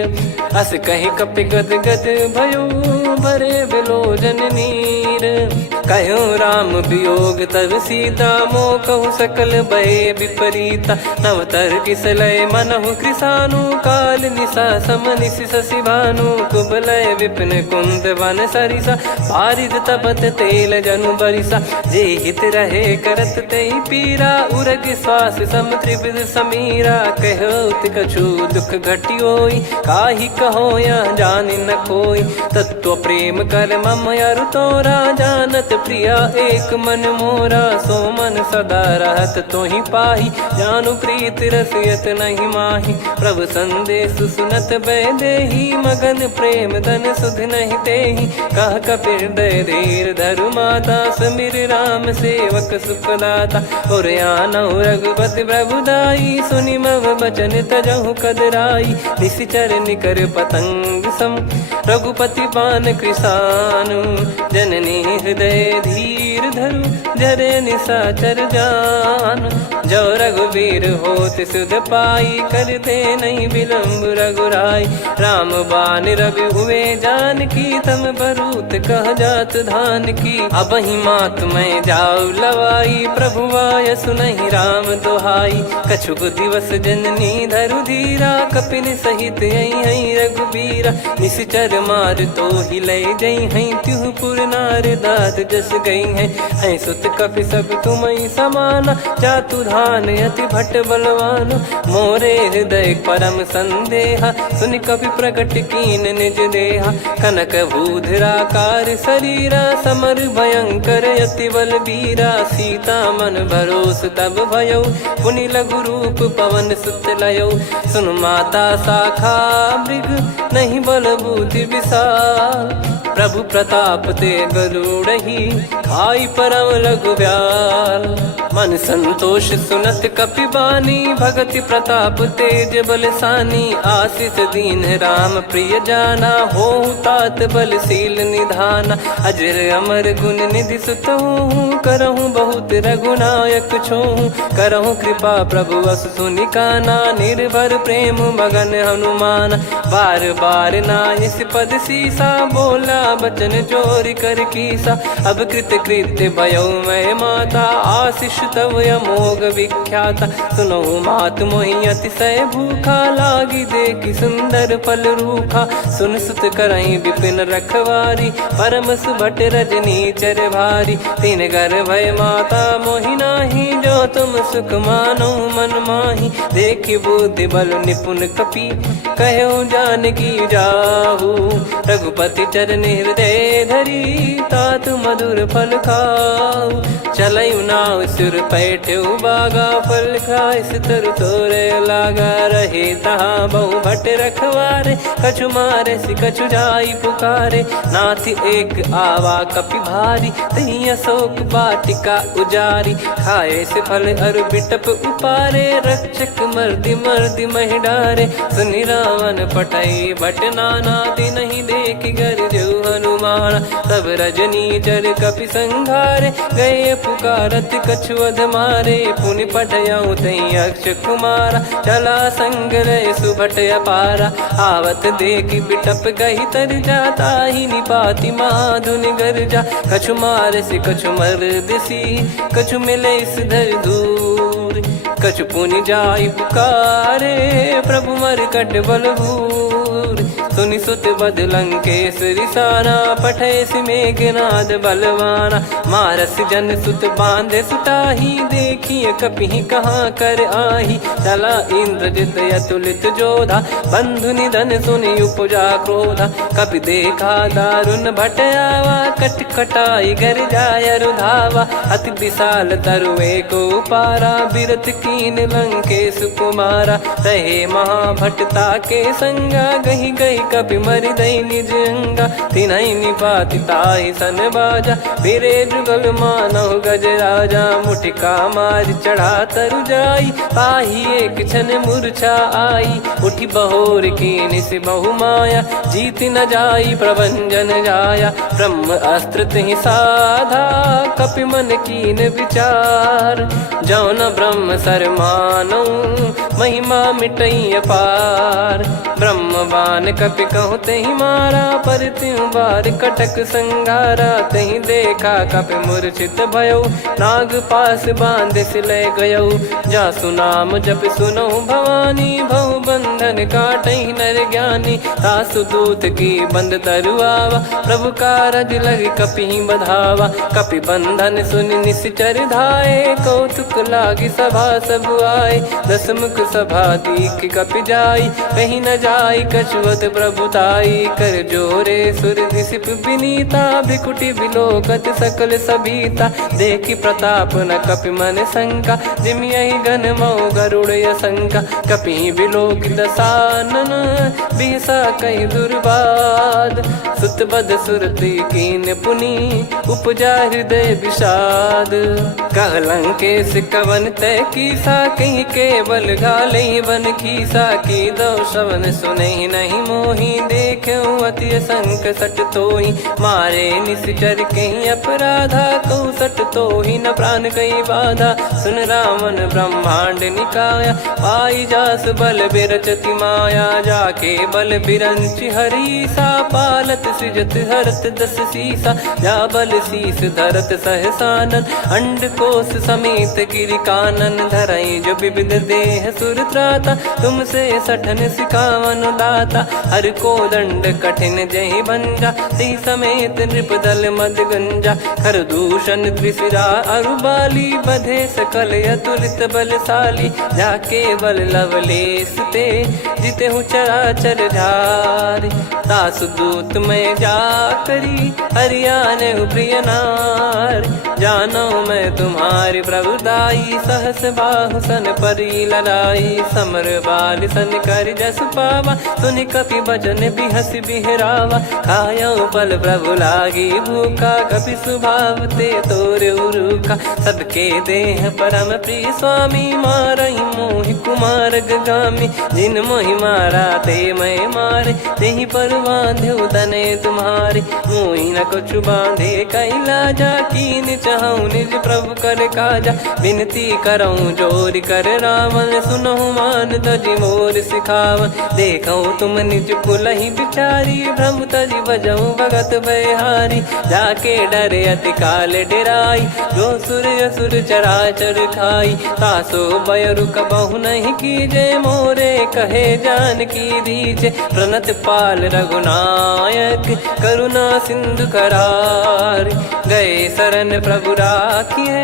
अस कहि कपि गद गद भयो, भरे बिलोचन नीर। कहो राम वियोग तब सीता, मोह कहु सकल भय विपरीता। नवतर किसलय मनहु कृसानु, काल निशा समनिश शशि भानु। कुबलय विपिन कुंद वन सरिसा, पारिद तपत तेल जनु बरिसा। जे हित रहे करत तेहि पीरा, उरग श्वास सम त्रिविध समीरा। कहो कछु दुख घटियोई, काहि कहो या जानि न कोई। तत्व प्रेम कर मम अरु तोरा, जानत प्रिया एक मन मोरा। सो मन सदा रहत तोहि पाही, जानु प्रीत रसियत नहीं माही। प्रभु संदेश सुनत बैदेही, मगन प्रेम धन सुध नहीं तेहि। कह कपि हृदय धीर धरु माता, समिर राम सेवक सुखदाता। और आनहु रघुपति प्रभुदाई, सुनि मम बचन तजहु कदराई। निशिचर निकर पतंग सम, रघुपति पान कृसानु। जननी हृदय धीर धरु, जरे निशाचर जान। जो रघुवीर होत सुध पाई, करते नहीं विलंब रघुराई। राम बान रवि हुए जान की, तम बरूत कह जात धान की। अब ही मात मैं जाऊ लवाई, प्रभु आय सुनहि राम दोहाई। कछुक दिवस जननी धरु धीरा, कपिन सहित यही रघुबीरा। निश्चर मार तो ही ले जई हैं, त्युह पुर नार दाद जस गई हैं। सुत कपि सब तुमहि समाना, जातु धान अति भट बलवान। मोरे हृदय परम संदेहा, सुनि कपि प्रकट कीन निज देहा। कनक भूधराकार शरीरा, समर भयंकर अति बल बीरा। सीता मन भरोस तब भयौ, पुनि लघु रूप पवन सुत लयौ। सुन माता शाखा मृग, नहीं बल बुद्धि विशाल। प्रभु प्रताप ते गरुड़ ही खाई परम लघु ब्याल। मन संतोष सुनत कपिबानी, भगति प्रताप तेज बलसानी। आशीष दीन राम प्रिय जाना, हो तात बलशील निधाना। अजर अमर गुण निधि सुत हूँ, करहूँ बहुत रघुनायक छोहूँ। करहूँ कृपा प्रभु अस सुनि काना, निर्भर प्रेम मगन हनुमान। बार बार नायस पद सीसा, बोला बचन जोर कर कीसा। अब कृत कृत्य भयो मैं माता, आशीष तव अमोघ विख्याता। सुनो मात मोहि अतिशय भूखा, लागी देखी सुंदर फल रूखा। सुन सुत करई विपिन रखवारी, परम सुभट रजनी चर भारी। तीन घर भय माता मोहि नाही, जो तुम सुख मानो मन माही। देखी बुद्धि बल निपुण कपि, कहो जानकी जाहू। रघुपति चरण हृदय धरी, तात मधुर फल खाऊ। चलऊ नाव सिर पैठ्यु बागा, फल खाय सितर तोरे लागा। रहे तहाँ बहु भट रखवारे, कछु मारे सि कछु जाई पुकारे। नाथ एक आवा कपि भारी, तही अशोक वाटिका उजारी। खाए से फल अरु बिटप उपारे, रक्षक मर्दि मर्दि महि डारे। सुनि रावण पटई भट नाना, तिनहि देख गर जो हनुमान। तब रजनी चर कपि संघारे, गए पुकारत कछु अध मारे। पुनि पटयऊ तई अक्ष कुमारा, चला संग रहे सुभट अपारा। आवत देखी बिटप गही तर जाता, ही निपाति माधुनि गर्जा। कछु मार से कछु मर्दिसी, कछु मिले इस धर दूर। कछु पुनि जाई पुकारे, प्रभु मरकट बलभूर। सुनि सुत बद लंकेश्वरी साना, पठैसि मेघनाद बलवाना। मारस जन सुत बांधे सुताही, देखिए कपिहि कहाँ कर आही। चला इंद्रजित अतुलित जोधा, बंधु निधन सुनि उपजा क्रोधा। कपि देखा दारुण भट आवा, कट कटाई घर जाय रुधावा। अति विशाल तरुए को पारा, बिरत कीन लंकेश कुमारा। रहे महाभटता के संगा, गही गही कपि मरि दई निज अंगा। तिन्हि निपाति ताहि सन बाजा, फिरे जुगल मानव गज राजा। मुटिका मार चढ़ा तरु जाई, पाही एक क्षण मूर्छा आई। उठी बहोर कीन से बहु माया, जीत न जाई प्रभंजन जाया। ब्रह्म अस्त्र तिहि साधा, कपि मन कीन विचार। जौ न ब्रह्म सर मानौ, महिमा मिटई अपार। ब्रह्म बान कपि कहु तहि मारा, पर त्यों बार कटक संगारा। तहि देखा कपि मूर्छित भयो, नाग पास बांध सिले गयो। जासु नाम जप सुनहु भवानी, भव बंधन काटहि नर ज्ञानी। तासु दूत की बंद तरुआवा, प्रभु कारज लग कपि बधावा। कपि बंधन सुनि निश्चर धाये, कौतुक लागी सभा सब आए। दसमुख सभा दीख कपि जाई, कहीं न जाई कछुअत प्रभुताई। कर जोरे सुर दिसिप विनीता, भिकुटी बिलोकत सकल सबीता। देखी प्रताप न कपि मन शंका, जिमियहि गन मऊ गरुड़ असंका। कपि बिलोक दसानन, बिहसा कहि दुर्बाद। सुत बद सुरति कीन पुनि, उपजा हृदय विषाद। कह लंकेश कवन तय कीसा, कहीं केवल घाले बन खीसा। की दो श्रवण सुनहि नहीं मोहि, देखऊँ अति संक सट तोहि। मारे निश्चर कहीं अपराधा, कहूँ सट तोहि न प्राण कहीं बाधा। सुन रावण ब्रह्मांड निकाया, पाई जास बल बिरचति माया। जाके बल बिरंचि हरीसा, पालत सृजत हरत दस सीसा। जा बल शीस धरत सहसानन, अंड कोश समेत गिरि कानन। धरई जो विविध देह सुर त्राता, तुमसे सठन सिखावन दाता। हर को दंड कठिन जहि भंजा, ती समेत नृप दल मद गंजा। खर दूषण त्रिशिरा अरु बाली, बधे सकल अतुलित बलशाली। जाके बल लवलेस ते, जिते हूँ चराचर झारी। तासु दूत में जा करी, हरियाने प्रिय नार। जानो मैं तुम्हारी प्रभुताई। सहस बाहु सन परी ललाई, समर बाल सन कर जस पावा। सुन कपि बचन बिहस बिहरावा, खायो पल प्रभु लागी भूखा। कपि स्वभाव ते तोरे उरुखा, सबके देह परम प्रिय स्वामी। मारई मोहि कुमार गगामी, जिन मोहि मारा ते मैं मारे। तेहि पर बांध्यो तने तुम्हारे, मोहि न कुछ बांधे कैला जा। कीन चाहूं निज प्रभु कर काजा, विनती करऊं जोर कर रावण। सुनहु मान तजि मोर सिखावन, देखऊं तुम निज कुलहि बिचारी। भ्रम तजि बजऊं भगत बहारी, जाके डरे अति काल डेराई। जो सुर असुर चराचर खाई, तासो बयरु कबहु नहीं कीजे। मोरे कहे जान की दीजे, प्रणत पाल रघुनायक करुणा सिंधु करार। गए शरण प्रभु राखिए,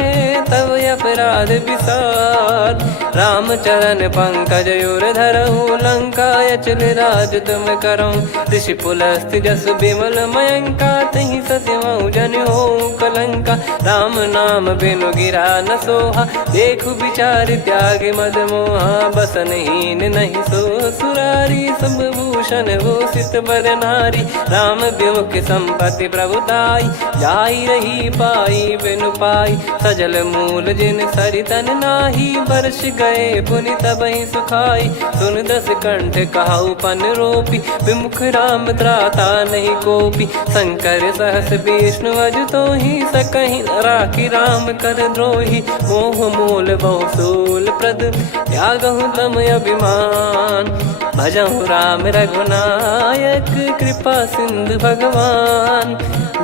तब अपराध विसार। राम चरण पंकज उर धरऊ, लंका अचल राज तुम करऊं। ऋषि पुलस्त्य जस विमल मयंका, तहि सत्यमऊ जन हो कलंका। राम नाम बिनु गिरा न सोहा, देखु विचार त्याग मद मोहा। बसनहीन नहीं सो सुरारी, सब भूषण भूषित बर नारी। राम विमुख संपत्ति प्रभुताई, जाई रही पाई बिनु पाई। सजल मूल जिन सरितन नाही, वर्ष गए पुनि तबहि सुखाई। सुन दस कंठ कहाऊ पन रोपी, विमुख राम त्राता नहीं कोपी। शंकर सहस विष्णु अज तोहि, सकहि न राखी राम कर द्रोही। मोह मोल बहु सूल प्रद, त्यागहु तम अभिमान। भजहु राम रघुनायक, कृपा सिंधु भगवान।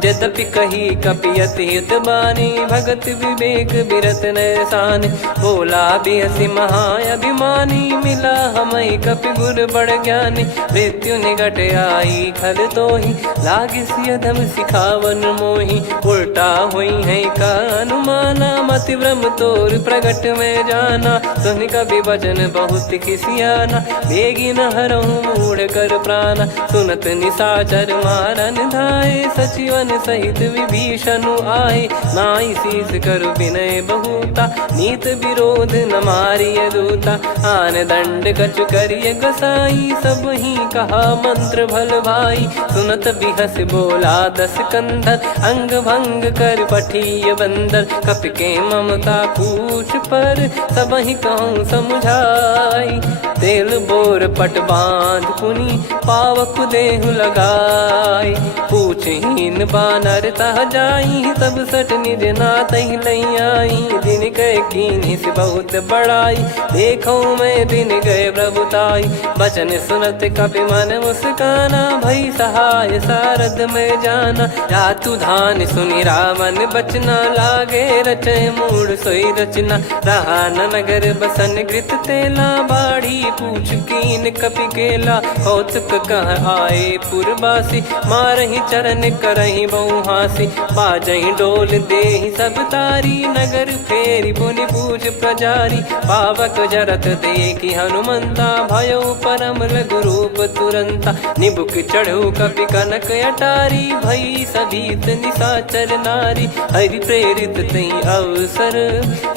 यद्यपि कही कपियत हित बानी, भगत विवेक बिरत नैसानी। बोला बिहसी महाअभिमानी, मिला हमई कपि गुर बड़ ज्ञानी। मृत्यु निकट आई खल तोहि, लागे सियधम सिखावन मोहि। उल्टा हुई है का अनुमाना, मति भ्रम तोर प्रगट में जाना। सुन कपि वचन बहुत खिसियाना, बेगी न हरहु मूढ़ कर प्राणा। सुनत निशाचर मारन धाये, सचिवन सहित विभीषणु आए। नाई शीस करु विनय बहुता, नीत विरोध न मारिय दूता। आन दंड कछु करिय गसाई, सब ही कहा मंत्र भल भाई। सुनत बिहस बोला दस कंधर, अंग भंग कर पठिय बंदर। कपि के ममता पूछ पर, सब ही कहूँ समझाई। तेल बोर पट बांध पुनि, पावक देहु लगाई। पूछहीन बानर तह जाई, सब सट निज नातहि लई आई। दिन गए कीन्हि से बहुत बड़ाई, देखो मैं दिन गए प्रभुताई। बचन सुनत कपि मन मुस्काना, भई सहाय सारद में जाना। जातु धान सुनि रावण बचना, लागे रचय मूढ़ सोई रचना। रहा न नगर बसन कृत तेला, बाढ़ी पूछ कीन कपि केला। कौतुक कह आए पुरबासी, मारहि चरण करहि बहु हासी। बाजहि डोल देहि सब तारी, नगर फेरी पुनि पूज प्रजारी। पावक जरत देखि हनुमंता, भयो परम लघु रूप तुरंता। निबुक चढ़ऊ कपि कनक अटारी, भई सभीत निशाचर नारी। हरि प्रेरित तई अवसर,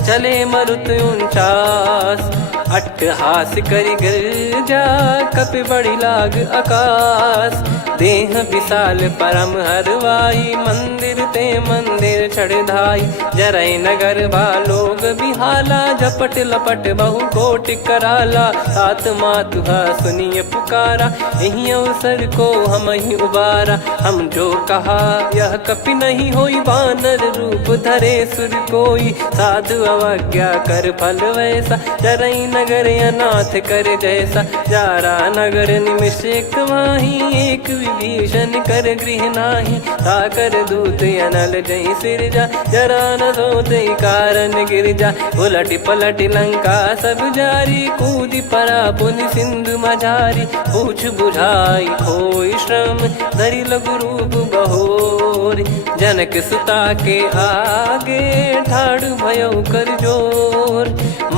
चले मरुत 49। अट्टहास करि गिरजा, कपि बड़ी लाग आकाश। देह विशाल परम हरवाई, मंदिर ते मंदिर चढ़धाई। जरई नगर भालोग बिहाला, झपट लपट बहु कोटि कराला। सात मातुहा सुनिय पुकारा, यही अवसर को हम ही उबारा। हम जो कहा यह कपि नहीं होई, वानर रूप धरे सुर कोई। साधु अवज्ञा कर फल वैसा, जरई नगर अनाथ कर जैसा। जारा नगर निमिष एक माही, एक विभीषण कर गृह नाही। ताकर दूत अनल जई सिरजा, जरा न सोते कारण गिरजा। उलट पलट लंका सब जारी, कूदी परा पुनि सिंधु मझारी। पूछ बुझाई खोई श्रम, धरि लघु रूप बहोरी। जनक सुता के आगे, ठाड़ भयो कर जोर।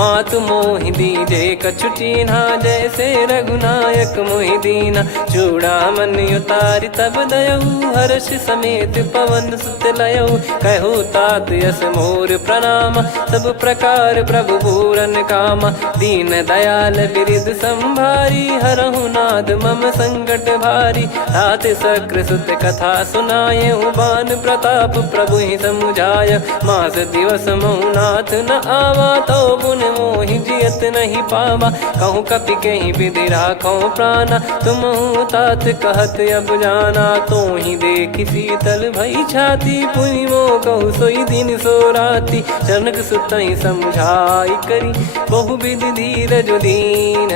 मातु मोहि दीजे कछु चीन्हा, जैसे रघुनायक मोहि दीना। चूड़ामन उतारि तब दयऊ, हर्ष समेत पवन सुत लयऊ। कहु तात यस मोर प्रणाम, सब प्रकार प्रभु पूरन कामा। दीन दयाल बिरिद संभारी, हरहु नाद मम संकट भारी। तात सक्र सुत कथा सुनाए, बान प्रताप प्रभु ही समुझाय। मास दिवस महु नाथ न आवा, तो पुन मोहि जियत नहीं पावा। कहूँ कपि कहीं विधि राखो प्राणा, तुम तात कहत अब जाना। तो ही देखी शीतल भई छाती, पुनि मो कहु सोई दिन सो राती। जनक सुत ही समझाई करी, बहु विधि धीरज दीन।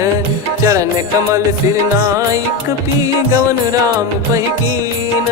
चरण कमल सिर नाई, कपि गवन राम पहिकीन।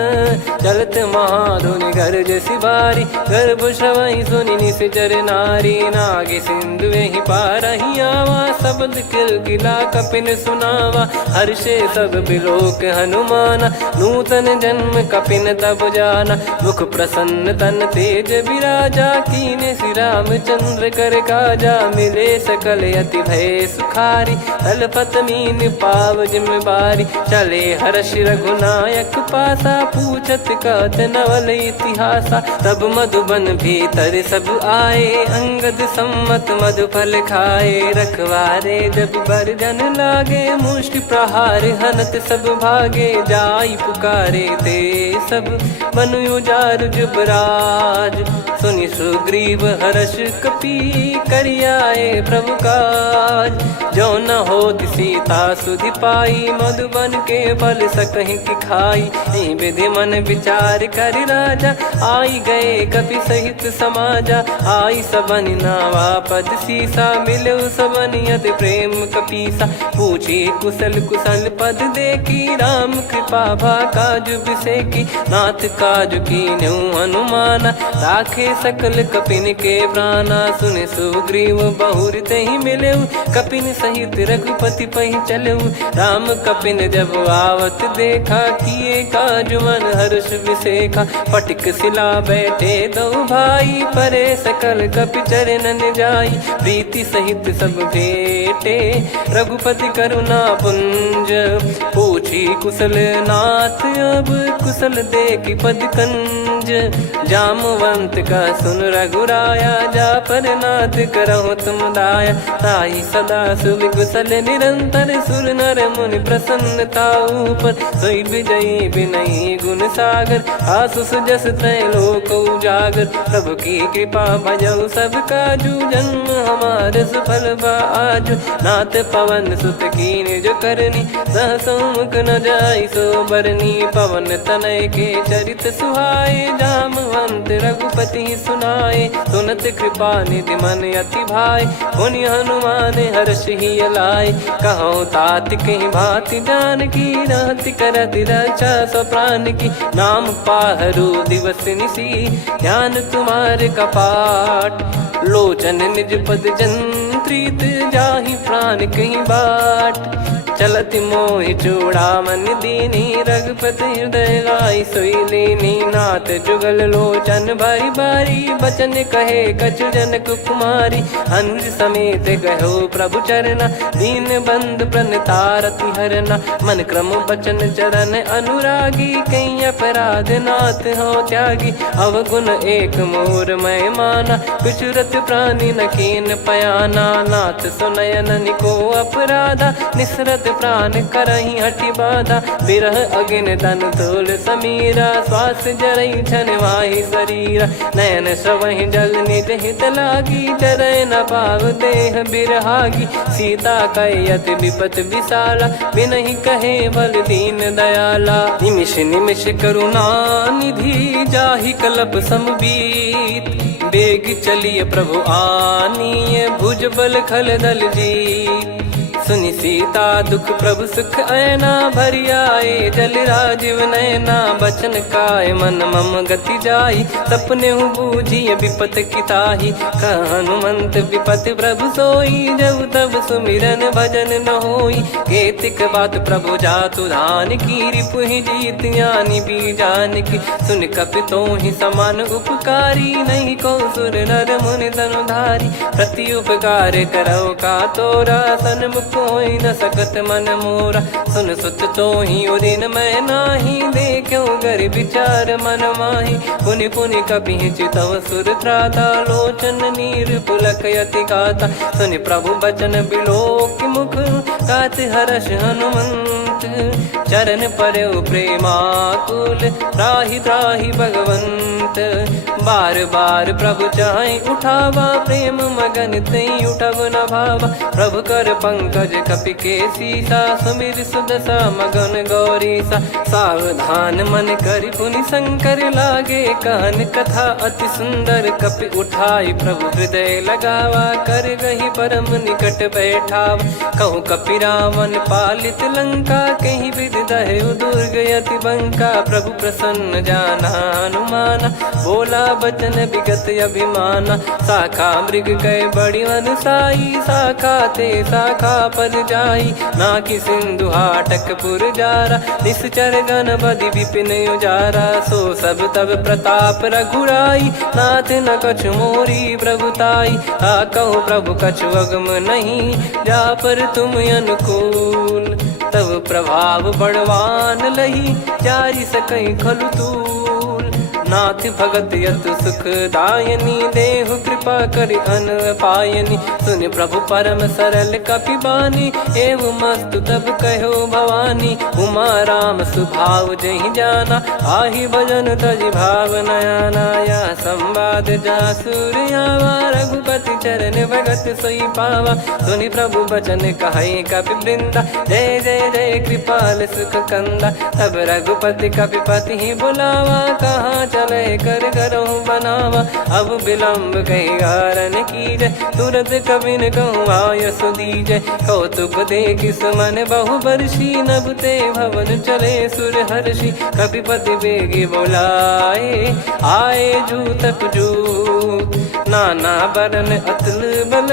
चलत महाधुनि गरज सिबारी, गर्भ श्रवहि सुनि निश्चर नारी। नागे सिंधु ही पारहि आवा, शब्द किलकिला कपिन सुनावा। हर्षे सब बिलोक हनुमाना, नूतन जन्म कपिन तब जाना। मुख प्रसन्न तन तेज विराजा, कीने श्री रामचंद्र कर काजा। मिले सकल अति भय सुखारी, तलपत मीन पाव जिम्मेवारी। चले हर्ष रघुनायक पासा, पूछत कहत नवल इतिहासा। तब मधुबन भीतर सब आए, अंगद सम्मत मधुफल खाए। रखवारे जब बरजन लागे, मुष्टि प्रहार हनत सब भागे। जाई पुकारे ते सब बन उजार जुबराज। सुनि सुग्रीव हर्ष कपि, करियाए प्रभु काज। जो न होत सीता सुधि पाई, मधुबन के फल सकहि की खाई। विधि मन विचार कर राजा, आई गए कपि सहित समाजा। आई सबन नावा पद सीसा, मिलो सबन यत प्रेम कपीसा। पूछी कुशल कुशल पद देखी, राम कृपा भा काजु बिसेकी। नाथ काजु कीन्हु हनुमाना, राखे सकल कपिन के प्राणा। सुन सुग्रीव बहुर तहि मिलेऊ, कपिन सहित रघुपति पहि चलेऊ। राम कपिन जब आवत देखा, किए काजु मन हर्ष विसेखा। फटिक सिला बैठे दो भाई, परे सकल कपि चरणन जाई। प्रीति सहित सब भेटे, रघुपति करुणा पुंज। पूछी कुशल नाथ अब, कुशल देखि पद कंज। जामवंत का सुन रघुराया, जा पर नाथ करहु तुम दाया। ताई सदा सुविकुशल निरंतर, सुर नर मुनि प्रसन्नता ऊपर। सोई विजयी विनयी गुण सागर, आसुस जस तय लोक उजागर। प्रभु की कृपा भजऊ सब काजू, जन्म हमार सफल बा आजु। नाथ पवन सुत कीन जो करनी, सहसो मुख न जाई सो बरनी। पवन तनय के चरित सुहाए, जामवंत रघुपति सुनाए। सुनत कृपा निधि मन अति भाई, पुनि हनुमान हर्ष ही अलाय। कहो तात कहीं भांति जान की, रहति करति रक्षा सो प्राण की। नाम पाहरु दिवस निसी, ध्यान तुम्हारे कपाट। लोचन निज पद जंत्रित, जाहि प्राण कहीं बाट। चलति मोहि चूड़ामन दीनी, रघुपति हृदय लाई सोई लीनी। नाथ जुगल लोचन बारी बारी, बचन कहे कछु जनक कुमारी। अनुज समेत कहो प्रभु चरना, दीन बंद प्रणतारति हरना। मन क्रम बचन चरण अनुरागी, कहीं अपराध नाथ हो त्यागी। अवगुण एक मोर मैं माना, विचुरत प्राणी न कीन पयाना। नाथ सुनयन निको अपराधा, निसरत प्राण करहि हटि बाधा। बिरह अगिन तन तोल समीरा, श्वास जरई छन वाहि शरीरा। नयन श्रवहि जल निज हित लागी, चरय न पाव देह बिरहागी। सीता कयत विपत विशाला, बिनहि कहे बल दीन दयाला। निमिष निमिष करुणा निधि, जाहि कलप समबीत। बेग चलिय प्रभु आनीय, भुज बल खल दल जीत। सुनि सीता दुख प्रभु सुख ऐना, भरि आए जल राजीव नैना। बचन काय मन मम गति जाई, सपने हूँ बूझिय विपत किताही। हनुमंत विपत प्रभु सोई, जब तब सुमिरन भजन न होई। केतिक बात प्रभु जातु धान की, रिपुहि जीत यानी बीजान की। सुन कपि तो ही समान उपकारी, नहीं को सुर नर मुनि तनुधारी। प्रति उपकार करौ का तोरा, सन्मुख होई न सकत मन मोरा। सुन सुत तो ही उदिन मैं नाही, देखो गर विचार मन माही। पुनि पुनि कपि चितव सुर त्राता, लोचन नीर पुलक यति गाता। सुनि प्रभु बचन बिलोक मुख, गात हर्ष हनुमंत। चरण परौ प्रेमाकुल, त्राहि त्राहि भगवंत। बार बार प्रभु चाहि उठावा, प्रेम मगन तई उठब न भावा। प्रभु कर पंकज कपि के सीसा, सुमिर सुदशा मगन गौरीसा। सावधान मन करि पुनि शंकर लागे, कहन कथा अति सुंदर। कपि उठाई प्रभु हृदय लगावा, कर गही परम निकट बैठावा। कहूँ कपि रावण पालित लंका, कहीं विधि दहु दुर्ग यति बंका। प्रभु प्रसन्न जाना हनुमाना, बोला बचन विगत अभिमाना। शाखा मृग कह बड़ी अनुसाई, शाखा ते शाखा पर जाई। नाकि सिंधु हाटक पुर जारा, निश्चर गण बदि विपिन उजारा। सो सब तब प्रताप रघुराई, नाथ न कछु मोरी प्रभुताई। कहो प्रभु कछु अगम नहीं, जा पर तुम अनुकूल। तब प्रभाव बड़वान लही, जारी सकई खलु तूल। नाथ भगत यत सुख दायनी, देहु कृपा करि अन पायनी। सुनि प्रभु परम सरल कपि बानी, एव मस्तु तब कहो भवानी। उमा राम सुभाव जहि जाना, आहि भजन तजि भाव नयाना। या संवाद जासुर आवा, रघुपति चरण भगत सोई पावा। सुनि प्रभु बचन कहै कपि वृंदा, जय जय जय कृपाल सुख कंदा। तब रघुपति कपि पति ही बुलावा, कहाँ चले कर करहु बनावा। अब विलम्ब कही कारण कीजय, तुरत कबिन कहूँ आयस दीजय। कौतुक देखि सुमन बहु बरसी, नभ ते भवन चले सुर हर्षि। कपिपति बेगी बोलाए, आए जूतक जूत। नाना बरन अतुल बल,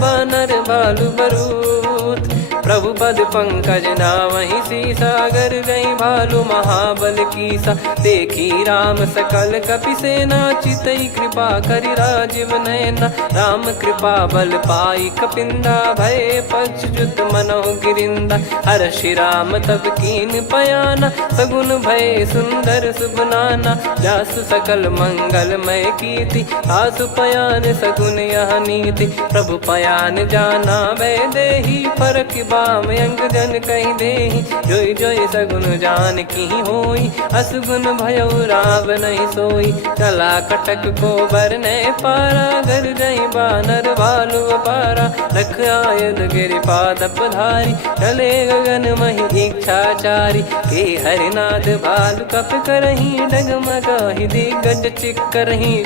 बानर बालु बरूत। प्रभु पद पंकज नावहि सीसा, गर गई भालु महाबल कीसा। देखी राम सकल कपि सेना, चितई कृपा करि राजीव नयना। राम कृपा बल पाई कपिंदा, भय पक्षजुत मनोह गिरिंदा। हर्षि राम तब कीन पयाना, सगुन भय सुंदर सुगुनाना। जासु सकल मंगलमय कीर्ति, आसु पयान सगुन यह नीति। प्रभु पयान जाना वै देहि, परख बाम अंग जन कहि देहि। जोई जोई सगुन जान की होई, असगुन भयो राव नहीं सोई। चला कटक को बरने पारा, घर जई बानर भालु अपारा। लख आयल गिरि पाद पधारी, चले गगन महि इच्छाचारी। के हरिनाथ भालु कप करही, डगमगाहि दिग्गज चिक्करही।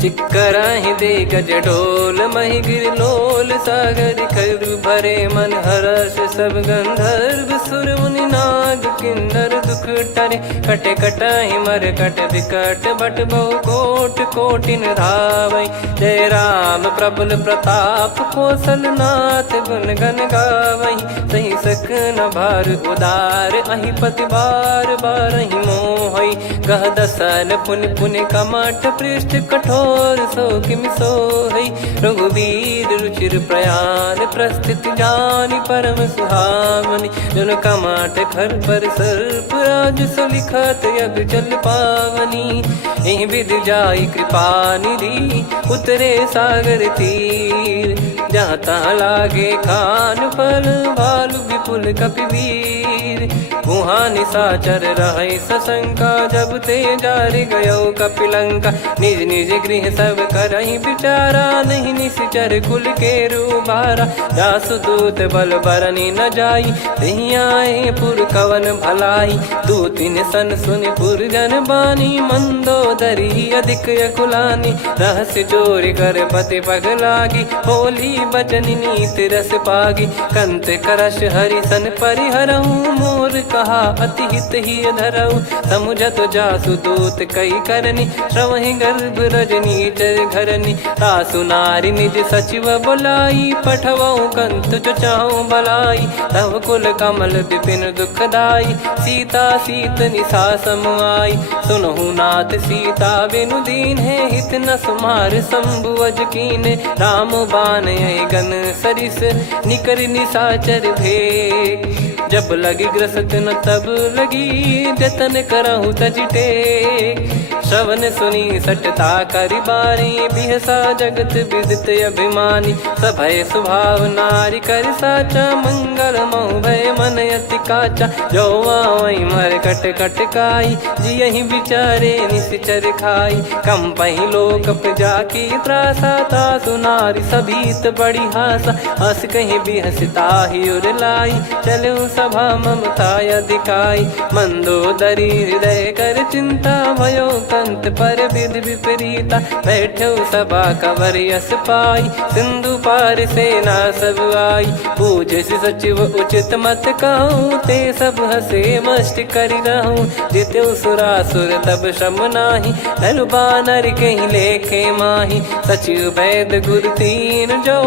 चिक्कराहि दिग्गज डोल, महि गिर लोल। सागर करु भरे मन हर्ष, सब गंधर्व सुर मुनि नाग किन्नर दुख टरे। कटे कटाहि मर कट विकट, बट बहु कोट कोटिन धावै। जय राम प्रबल प्रताप, कौशल नाथ गुण गन गावै। सही सकन भार उदार, अहि पति बार बारहि मोहै। गह दसन पुनि पुनि कमठ, पृष्ठ कठोर सो किम सोहै। रघुवीर रुचिर प्रयाण, प्रस्थित जानि परम सुहावनी। जन कमाट खर पर सर्प, राज सलिखत यग चल पावनी। एहि विधि जाई कृपा निधि, उतरे सागर तीर। जहाँ तहाँ लागे खान फल, भालु विपुल कपि वीर। वहाँ निशाचर रहै सशंका, जब ते जारि गयो कपिलंका। निज निज गृह सब करहि विचारा, नहीं निश्चर कुल के रूबारा। जासु दूत बल बरनि न जाई, तेहि आए पुर कवन भलाई। दूतिन सन सुनि पुर जन बानी, मंदोदरी अधिक अकुलानी। रहस्य चोरी कर पति पग लागी, होली बचन नीत रस पागी। कंत करश हरि सन परिहरऊ मोर कहा अति हित ही धरऊ। समुझत जासु दूत कई करनी श्रवहि गर्भ रजनी चर घरनी। तासु नारी निज सचिव बुलाई पठवऊ कंत जो चाहूं बलाई। तव कुल कमल विपिन दुखदाई सीता सीत निशा समाई। सुनहु नाथ सीता बिनु दीन है हित न सुमार शंभु अज कीने। राम बान गन सरिस निकर निशाचर भेग। जब लगी ग्रसत न तब लगी जतन करहु तज टेक। श्रवण सुनी सटता करि बारी बिहसा जगत विदित अभिमानी। सभय स्वभाव नारी कर साचा मंगल मऊ भय मन अति काचा। जो आवई मर कट कट काई जियहि विचारे निश्चर खाई। कम पही लोक जाकी त्रासा तासु नारी सभीत बड़ी हासा। हस कहीं बिहसता ही उर लाई चलऊ सभा ममता अधिकाई। मंदोदरी हृदय कर चिंता भयो कंत पर विधि विपरीता। बैठो सभा कवर यस पाई सिंधु पार सेना सब आई। पूज सचिव उचित मत कहूँ ते सब हसे मस्त करि रहूं। जित्यु सुरासुर तब श्रम नाही धनु बानर कहीं लेखे माही। सचिव वैद गुरु तीन जो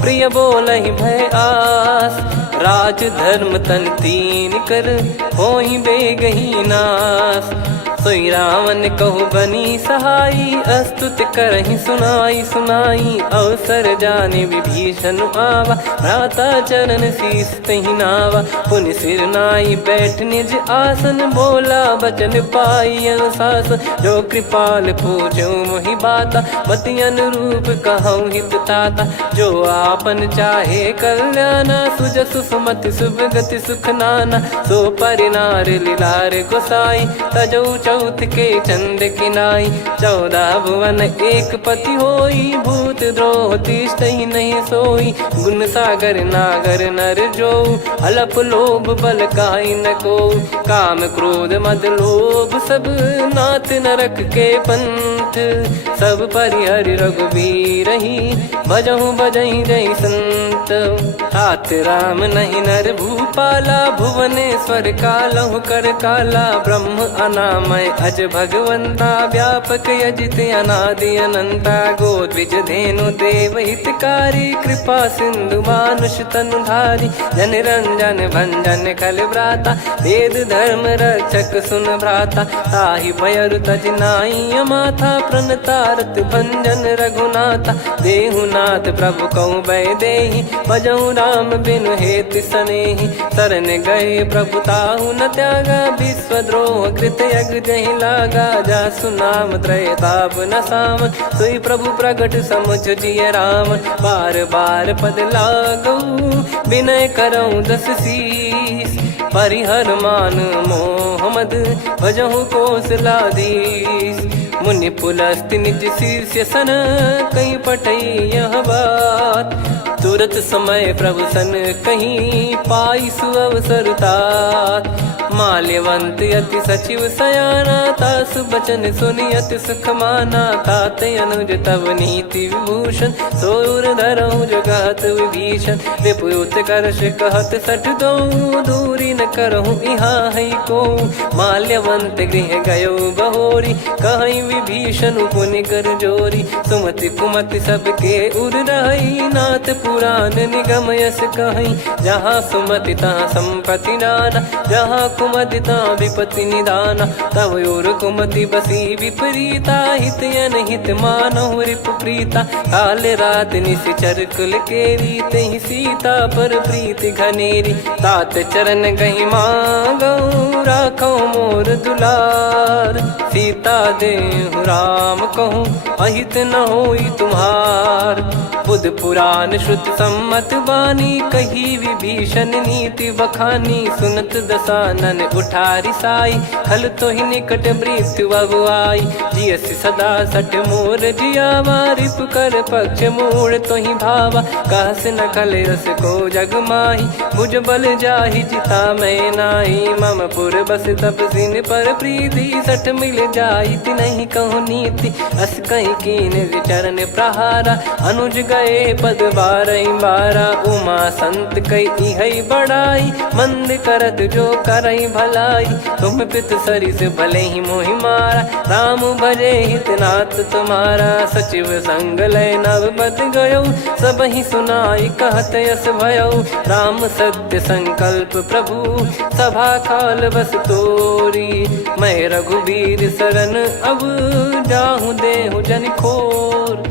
प्रिय बोलहि भय आस। राज धर्म तन तीन कर होई बेगही नास। सोई रावण कहु बनी सहाई अस्तुत करहि सुनाई सुनाई। अवसर जाने विभीषण आवा भ्राता चरण शीस तहि नावा। पुनि सिर नाई बैठ निज आसन बोला बचन पाई अनुशासन। जो कृपाल पूछो मोहि बाता मति अनुरूप कहूँ हित ताता। जो आपन चाहे कल्याणा सुजसु सुमति शुभ गति सुख नाना। सो परिनार लीलार गोसाई तजौ चौथ के चंद किनाई। 14 भुवन एक पति होई भूत द्रोह तिष्ठहि नहीं सोई। गुण सागर नागर नर जो अलप लोभ बल काई न को। काम क्रोध मद लोभ सब नाथ नरक के पंथ। सब परिहरि रघुबीर ही भजहु भजहि जय संत। तात राम नहीं नर भूपाला भुवनेश्वर कालहु कर काला। ब्रह्म अनामय अज भगवंता व्यापक यजित अनादि अनंता। गोद्विज धेनु देव हितकारी कृपा सिंधु मानुष तनुधारी। जन रंजन भंजन खल भ्राता वेद धर्म रक्षक सुन भ्राता। ताहि भयरु तज नाई माथा प्रणतारत भंजन रघुनाथा। देहुनाथ प्रभु कहु भय देहि भजहु राम बिनु हेति सनेहि। शरण गए प्रभु ताहु न त्यागा विश्वद्रोह कृत यज्ञ जहि लागा। जासु नाम त्रयताप न सावन सोई प्रभु प्रगट समुझ जिय रामन। बार बार पद लागऊ विनय करऊँ 10 शीस। परिहर मान मोह मद भजहु कौशलाधीश। मुनि पुलस्त्य निज शीर्ष सन कहीं पटई यह बात। तुरत समय प्रभु सन कहीं पाई सुअवसर तात। माल्यवंत अति सचिव सयाना तासु बचन सुनि अति सुख माना। तात अनुज तव नीति विभूषण सोर धरहु जगत विभीषण। विपुत करश कहत सठ दो दूरी न करहु यहाँ है को। माल्यवंत गृह गयो बहोरी कहीं विभीषण पुनि कर जोरी। सुमति कुमति सबके उर रही नाथ पुराण निगम यस कहीं। जहाँ सुमति तहाँ संपत्ति नाना जहाँ कुमति तहाँ विपत्ति निदाना। तव और कुमति बसी विपरीता हित अनहित मानहु रिपु प्रीता। काल रात निशिचर कुल केरी तहि सीता पर प्रीति घनेरी। तात चरण गहि मांगऊ राखो मोर दुलार। सीता देहु राम कहूँ अहित न होई तुम्हार। बुध पुराण श्रुत सम्मत बानी कही विभीषण नीति बखानी। सुनत दसानन उठारी साई खल तो ही निकट मृत्यु अब आई। जियसि सदा सठ मोर जियावा रिप कर पक्ष मूड़ तो ही भावा। कहस न खल रस को जग माही भुज बल जाहि जिता मैं नाई। मम पुर बस तप सिन पर प्रीति सठ मिल जाई ति नहीं कहूँ नीति। अस कहीं कही कीन चरण प्रहारा। अनुज गए पद बारई बारा, उमा संत कई हई बड़ाई। मंद करत जो करई भलाई, तुम पित सरिस भले ही मोहि मारा। राम भजे हितनाथ तुम्हारा, सचिव संग लय नव बद गयो। सब ही सुनाई कहत यस भयो, राम सत्य संकल्प प्रभु। सभा काल बस तोरी, मैं रघुबीर शरण अब जाहूँ देहु जन खोर।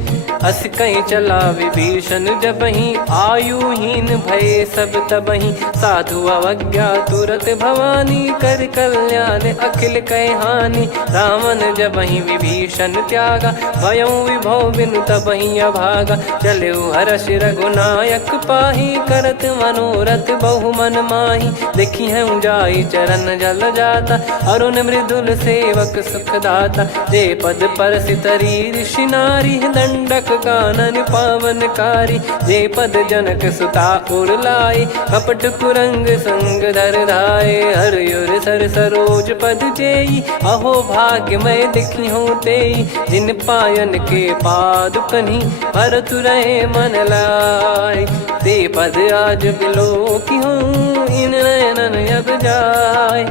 अस कहीं चला विभीषण जबहि, आयुहीन भय सब तबहि। साधु अवज्ञा तुरत भवानी, कर कल्याण अखिल कह हानि। रावण जबहि विभीषण त्यागा, भयउ विभव बिनु तबहि अभागा। चलऊ हर्ष रघुनायक पाहि, करत मनोरथ बहु मन माहि। देखी हूँ जाई चरण जल जाता, अरुण मृदुल सेवक सुखदाता। जे पद परसि तरी ऋषि नारी, दंडक कानन पावनकारी। जे पद जनक सुता उर लाए, कपट कुरंग संग धर धाये। हरियुर सर सरोज पद जेई, अहो भाग्य मैं दिखी हूँ तेई। जिन पायन के पादुकनि, भरत रहे मन लाय। ते पद आज बिलो की हूँ, इन नयनन अब जाय।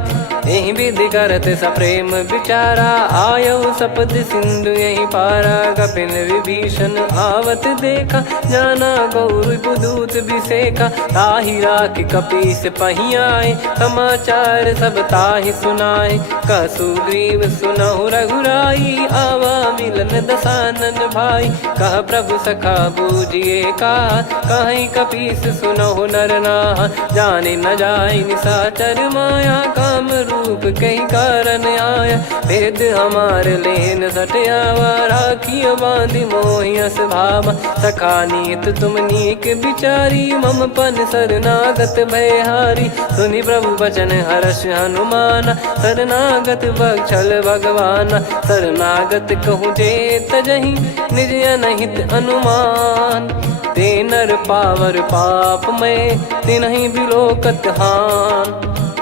यही विधि करत सप्रेम विचारा, आयऊ सपद सिंधु यही पारा। कपिन विभीषण आवत देखा, जाना गौर बुदूत बिसेखा। ताहि राखि कपीस पही आए, समाचार सब ताहि सुनाए। कह सुग्रीव सुनहु रघुराई, आवा मिलन दसानन भाई। कह प्रभु सखा बूझिए का, कहीं कपीस सुनहु नर नाहा। जाने न जाय निशाचर माया, काम रूप कई कारण आया। भेद हमार लेन सटयावा, राखिय बांधि मोहियस भावा। सखा नीत तुम नीक बिचारी, मम पन शरणागत भयहारी। सुनि प्रभु वचन हर्ष हनुमाना, शरणागत बक्षल भगवाना। शरणागत कहूँ जे तजहि, निज अनहित अनुमान। ते नर पावर पाप में, तिन्हि बिलोकत हान।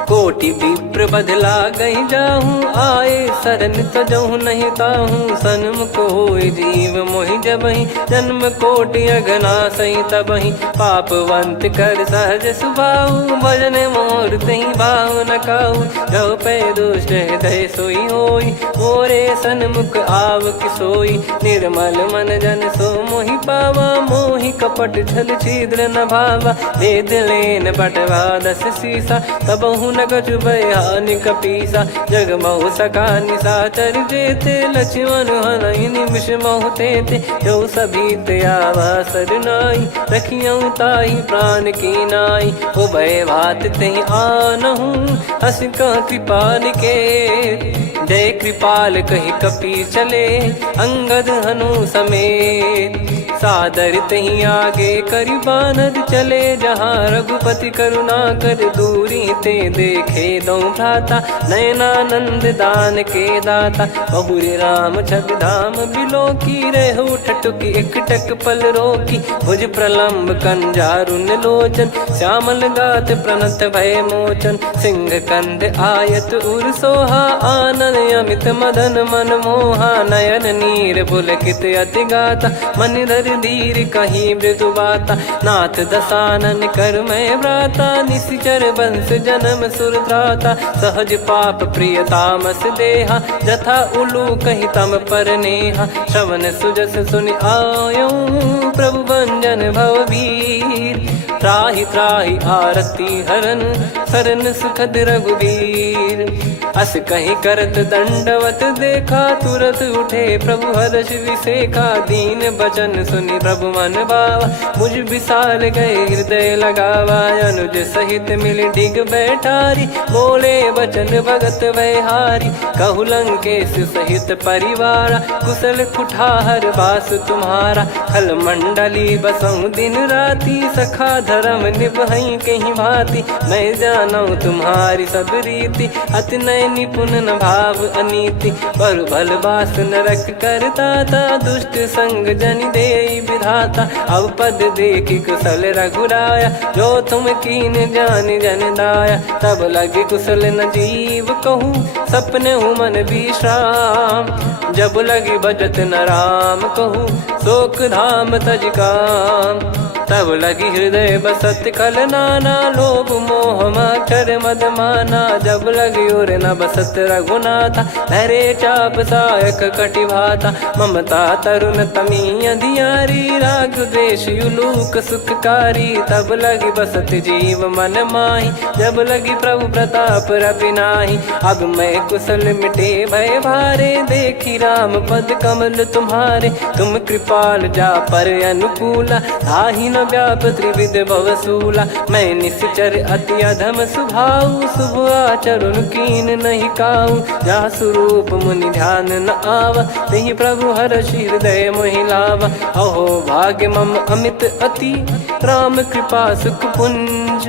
कोटि विप्र बदला गई जाहूँ, आए शरण तजहु नहीं ताहूँ। सन्मुख होय जीव मोहि जबहि, जन्म कोटि अगना सही तबहि। पापवंत कर सहज सुभाऊ, भजन मोर तहि भाव न काऊ। जो पै दुष्ट हृदय सोई होई, मोरे सन्मुख आव किसोई। निर्मल मन जन सो मोहि पावा, मोहि कपट छल छिद्र न भावा। वेद लेन बटवा दस सीसा, तबहु न कछु भयानि कपीसा। जग महु सका निशाचर जेते, लक्ष्मण हनहि निमिष महु तेते। जो सभी ते आवा सरनाई, रखियऊ ताहि प्राण की नाई। उभय भात तेहि आनहु, हस कह कृपाल के। जय कृपाल कहि कपी चले, अंगद हनु समेत। सादर तही आगे करि बानर चले, जहाँ रघुपति करुणा कर दूरी ते देखे दो भ्राता। नयनानंद दान के दाता, बहुरी राम छग धाम बिलो की। रहु ठटुकी एकटक पल रोकी, भुज प्रलम्ब कंजारुन लोचन। श्यामल गात प्रणत भय मोचन, सिंह कंद आयत उर सोहा। आनन अमित मदन मन मोहा, नयन नीर पुलकित अति गाता। मन धर धीर कहीं मृदु बाता, नाथ दसानन कर मैं व्राता। निश्चर वंश जन्म सुरत्राता, सहज पाप प्रिय तामस देहा। जथा उलू कही तम पर नेहा, श्रवण सुजस सुनि आयो। प्रभु भंजन भवबीर, त्राहि त्राहि आरती हरन। शरण सुखद रघुबीर, अस कहीं करत दंडवत देखा। तुरत उठे प्रभु हर्ष विसेखा, दीन बचन सुनि प्रभु मन भावा। मुझ विशाल गए हृदय लगावा, अनुज सहित मिल डिग बैठारी। बोले बचन भगत वैहारी, कहु लंकेश सहित परिवारा। कुशल कुठार बास तुम्हारा, खल मंडली बसऊं दिन राती। सखा धर्म निभई कहीं भांति, मैं जानऊ तुम्हारी सब रीति। अति नय हृदय निपुण न भाव अनीति, पर भल बास नरक करता था, दुष्ट संग जनि देई विधाता। अब पद देखी कुशल रघुराया, जो तुम कीन जान जन दाया। तब लगे कुशल न जीव कहूँ, सपने हूँ मन विश्राम। जब लगी बजत न राम कहूँ, शोक धाम तज काम। तब लगी हृदय बसत खल नाना, लोभ मोह मकर मद माना। जब लगी उर न बसत रघुनाथा, धरे चाप सायक कटि भाता। ममता तरुण तमी अधियारी, राग द्वेष युलूक सुखकारी। तब लगी बसत जीव मन माही, जब लगी प्रभु प्रताप रवि नाही। अब मैं कुशल मिटे भय भारे, देखी राम पद कमल तुम्हारे। तुम कृपाल जा पर अनुकूला, ताहि न व्याप त्रिविध भवसूला। मैं निश्चर अति अधम सुभाऊ, शुभ आचरण कीन नहीं काऊ। जा स्वरूप मुनि ध्यान न आवा, तेहि प्रभु हर्षि हृदय मोहि लावा। अहो भाग्य मम अमित अति, राम कृपा सुख पुंज।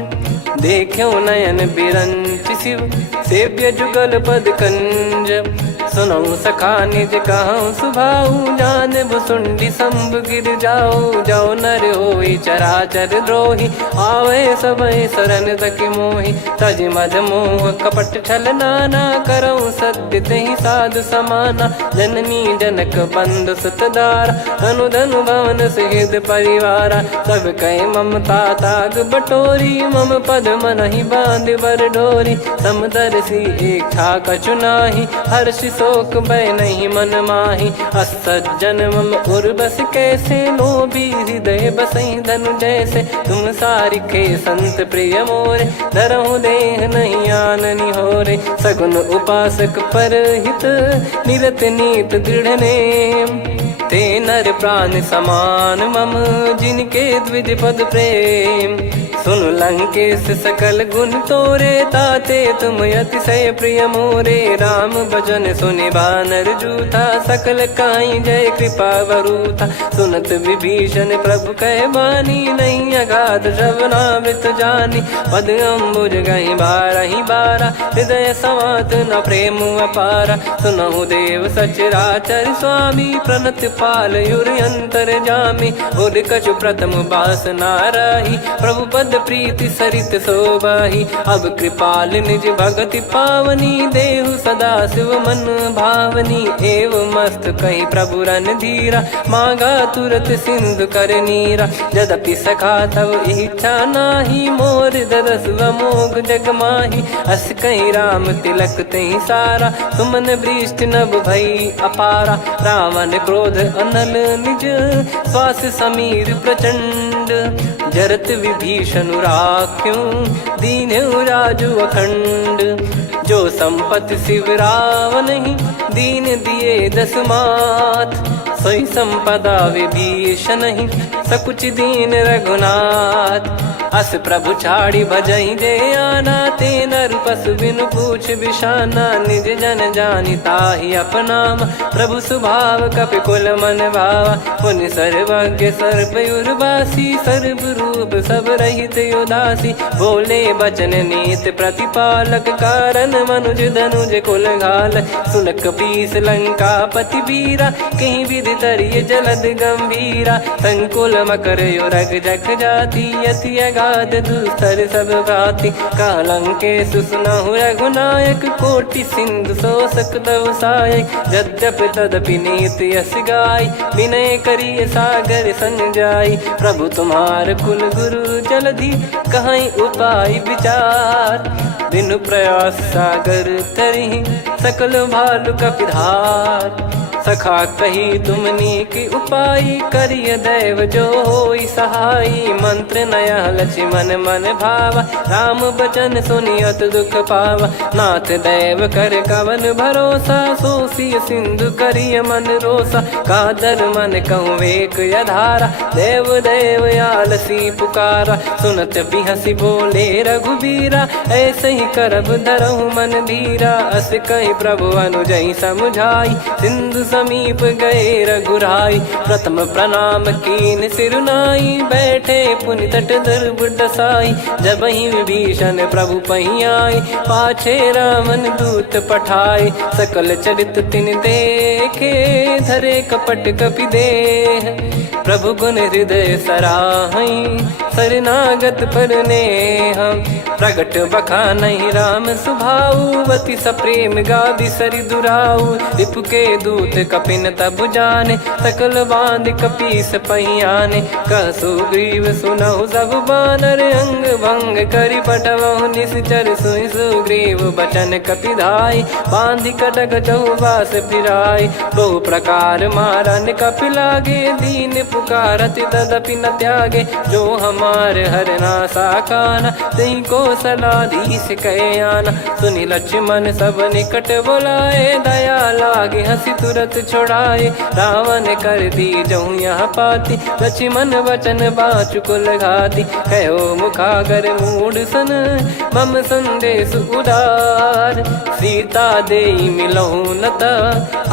देख्यो नयन बिरंच शिव, सेव्य जुगल पद कंज। सुनऊ सखा निज कहूँ सुभाऊ, जान भुसुंडी संभ गिर जाओ। जाओ नर होई चराचर द्रोही, आवे सबय शरण तक मोहि। तज मद मोह कपट छल नाना, करऊँ सत्य तेहि साधु समाना। जननी जनक बंधु सुतदारा, धनु धनु भवन सहित परिवारा। सब कहे ममता ताग बटोरी, मम पद मनहि बांध बर डोरी। समदर्शी इच्छा कछु नाही, हर्षि शोक भय नहीं मन माही। असज्जन मम उर्वश कैसे, लोभी हृदय बसई धनु जैसे। तुम सारिखे संत प्रिय मोरे, धरहु देह नहीं आननि होरे। सगुन उपासक पर हित, निरत नीत दृढ़ नेम। ते नर प्राण समान मम, जिनके द्विज पद प्रेम। सुन लंकेश सकल गुण तोरे, ताते तुम अतिशय प्रिय मोरे। राम भजन सुनि बानर जूथा, सकल काई जय कृपा वरूथा। सुनत विभीषण प्रभु कह बानी, नहीं अगाध श्रवणामृत जानी। पद अम्बुज गहि बारहि बारा, हृदय समात न प्रेम अपारा। सुनहु देव सचराचर स्वामी, प्रणत पाल युर अंतर जामी। उर कछु प्रथम बास नाराही, प्रभु पद प्रीति सरित शोभाही। अब कृपाल निज भगति पावनी, देहु सदा शिव मन भावनी। एव मस्त कही प्रभु रन धीरा, मांगा तुरत सिंधु कर नीरा। यद्यपि सखा तब इच्छा नाही, मोर दरस मोग जग माही। अस कही राम तिलक तहि सारा, सुमन वृष्टि नभ भई अपारा। रावण क्रोध अनल निज, श्वास समीर प्रचंड। जरत विभीषण राख्यों, दीन्हु राजु अखंड। जो संपत्ति शिव रावण ही, दीन दिए दस मात। सोई संपदा विभीषण ही, सकुच दीन रघुनाथ। अस प्रभु छाड़ी भजई जे आना, ते नर पशु बिनु पूछ बिशाना। निज जन जानि ताहि अपनामा, प्रभु स्वभाव कपि कुल मन भावा। पुनि सर्वज्ञ सर्वयुर्वासी, सर्व रूप सब रहित उदासी। बोले बचन नीत प्रतिपालक, कारण मनुज धनुज कुल घाल। सुन कपीस लंका पति वीरा, कहीं विधि तरिय जलद गंभीरा। संकुल मकर युरग जग जाति, यति अगाध दुस्तर सब भाति। कालंकेश सुनहु रघुनायक, कोटि सिंधु शोषक तव सहायक। यद्यपि तदपि नीति यस गाय, विनय करिय सागर संग जाई। प्रभु तुम्हार कुल गुरु जलधि, कहीं उपाय विचार। बिनु प्रयास सागर तरि, सकल भालु कपिधार। सखा कही तुमनी की उपाय, करिय दैव जो होई सहाई। मंत्र नया लक्ष्मण मन भावा, राम बचन सुनियत दुख पावा। नाथ दैव कर कवन भरोसा, सोसिय सिंधु करिय मन रोसा। कादर मन कहूँ एक यधारा, देव देव आलसी पुकारा। सुनत बिहसी बोले रघुबीरा, ऐसे ही करब धरहु मन धीरा। अस कही प्रभु अनुजई समुझाई, सिंधु समीप गए रघुराई। प्रथम प्रणाम कीन सिरुनाई, बैठे पुनि तट दुर्ब डसाई। जब ही विभीषण प्रभु पही आए, पाछे रावण दूत पठाए। सकल चरित तिन देखे, धरे कपट कपि देह। प्रभु गुण हृदय सराहई, शरणागत पर नेह। प्रगट बखानहि राम सुभाऊ, अति सप्रेम गाबि सरि दुराऊ। रिपु के दूत कपिन तब जाने, सकल बांध कपीस पहियाने। कह सुग्रीव सुनहु सब बानर, अंग भंग करि पठवहु निश्चर। सुनि सुग्रीव बचन कपिधाई, बांधि कटक चौबास फिराई। बहु प्रकार मारन कपि लागे, दीन पुकारत तदपि न त्यागे। जो हमार हरना साखाना, तही को सलाधीश कहे आना। सुनि लक्ष्मण सब निकट बोलाए, दया लागे हंसी तुरत छोड़ाए। रावण कर दी जहु यहाँ पाती, लक्ष्मण वचन बाचु कुल घाती। कहो मुखागर मूढ़ सन, मम संदेश उदार। सीता देई मिलहु नत,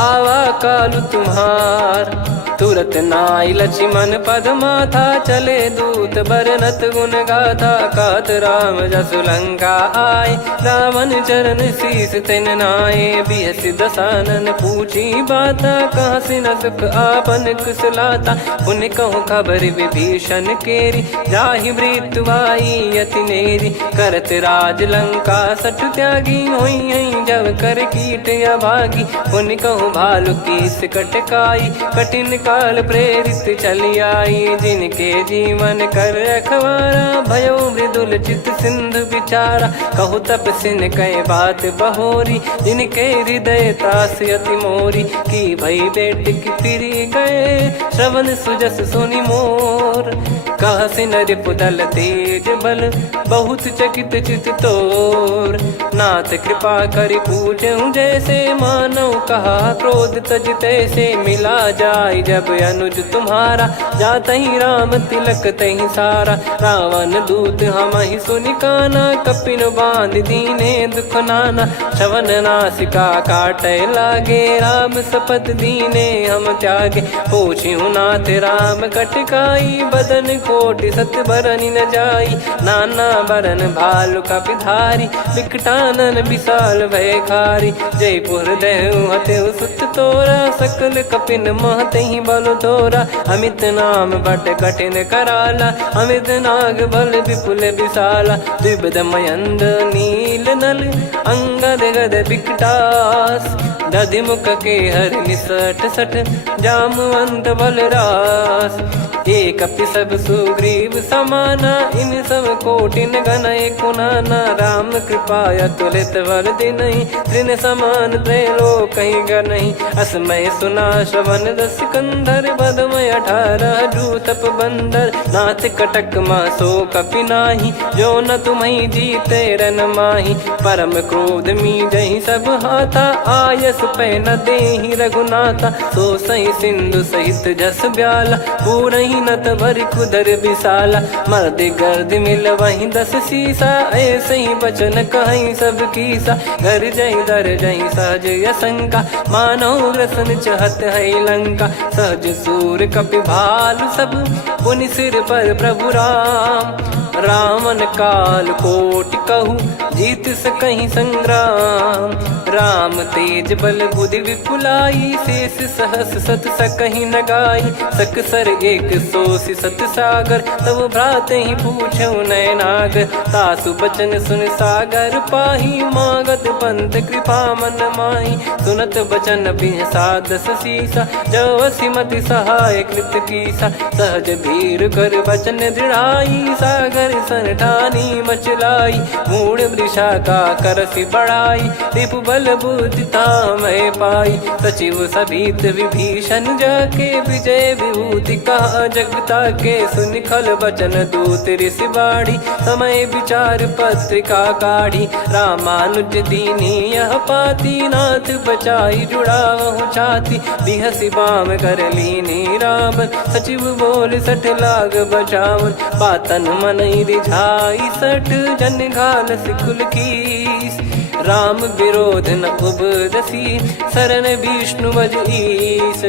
आवा कालु तुम्हार। तुरत नाई लक्ष्मण पद माथा, चले दूत बरनत गुण गाथा। कहत राम जसु लंका आए, रावण चरण शीस तिन नाये। बिहस दसानन पूछी बाता, कहाँ से न सुख आपन कुशलाता। पुन कहूँ खबर विभीषण केरी, जाहि मृत्यु आई अति नेरी। करत राज लंका सठ त्यागी, होई जब कर कीट अभागी। पुन कहूँ भालु कीस कटकाई, कठिन काल प्रेरित चली आई। जिनके जीवन कर रखवारा, भयो मृदुल चित सिंधु विचारा। कहु तप सिन कह बात बहोरी, जिनके हृदय तास अति मोरी। की भई बेट की फिरी गए, श्रवण सुजस सुनि मोर। कह सिन रिपुदल तेज बल, बहुत चकित चित तोर। नाथ कृपा करि पूजहु जैसे, मानव कहा क्रोध तज तैसे। मिला जाय जब अनुज तुम्हारा, जातहि राम तिलक तहि सारा। रावण दूत हमहि सुनि काना, कपिन बांध दीने दुख नाना। श्रवण नासिका काटै लागे, राम शपथ दीने हम त्यागे। पूछिहु नाथ राम कटकाई, बदन कोटि सत बरनि न जाई। नाना बरन भालु कपिधारी, विकटानन विशाल भयकारी। जयपुर देहु हतेउ सुत तोरा, सकल कपिन महतहि बल तोरा। अमित नाम बट कठिन कराला, अमित नाग बल विपुल विशाला। द्विविध मयंद नील नल, अंगद गद विकटास। दधिमुख के हर निसठ सठ, जामवंत बलरास। एक कपि सब सुग्रीव समाना, इन सब कोटिन गणय कुनाना। राम कृपा अतुलित बल दिनहि, तृण समान त्रैलोकहि गणहि। असमय सुना श्रवण दस कंधर, बदमय 18 जूतप बंदर। नाथ कटक मां सो कपि नाही, जो न तुम्हि जीते रन माही। परम क्रोध मीजहि सब हाथा, आयस पै न देहि रघुनाथा। सो सही सिंधु सहित जस ब्याला, पूरहि नत भरि कुदर विशाला। मर्द गर्द मिल वही 10 सीसा, ऐसे ही बचन कहीं सब कीसा। घर जय दर जय सहज यसंका, मानव ग्रसन चहत है लंका। सहज सूर कपि भालु सब, पुनि सिर पर प्रभु राम। रावण काल कोटि कहूँ, जीत सकहि संग्राम। राम तेज बल बुद्धि विपुलाई, शेष सहस सत सकहि न गाई। सकसर एक सोसि सत सागर, तब भ्रात ही पूछऊ नयनागर। तासु बचन सुन सागर पाही, मागत पंथ कृपा मन माही। सुनत बचन बिहसा 10 सीसा, जो सिमति सहाय कृत कीसा। सहज भीर कर बचन दृढ़ाई, सागर सन ठानी मचलाई। मूढ़ वृषा का करसि बढ़ाई, रिपु बल बुद्धि तामय पाई। सचिव सभीत विभीषण जाके, विजय विभूति कहा जगता के। सुनि खल बचन दूत ऋषि बाड़ी, समय विचार पत्रिका काढ़ी। रामानुज दीनी यह पाती, नाथ बचाई जुड़ावहु छाती। बिहसि बाम कर लीनी राम, सचिव बोल सठ लाग बचावन। बातन मनहि रिझाई सठ, जन घाल सिकुल कीस। राम विरोध न उपदसी, शरण विष्णु मज ईस।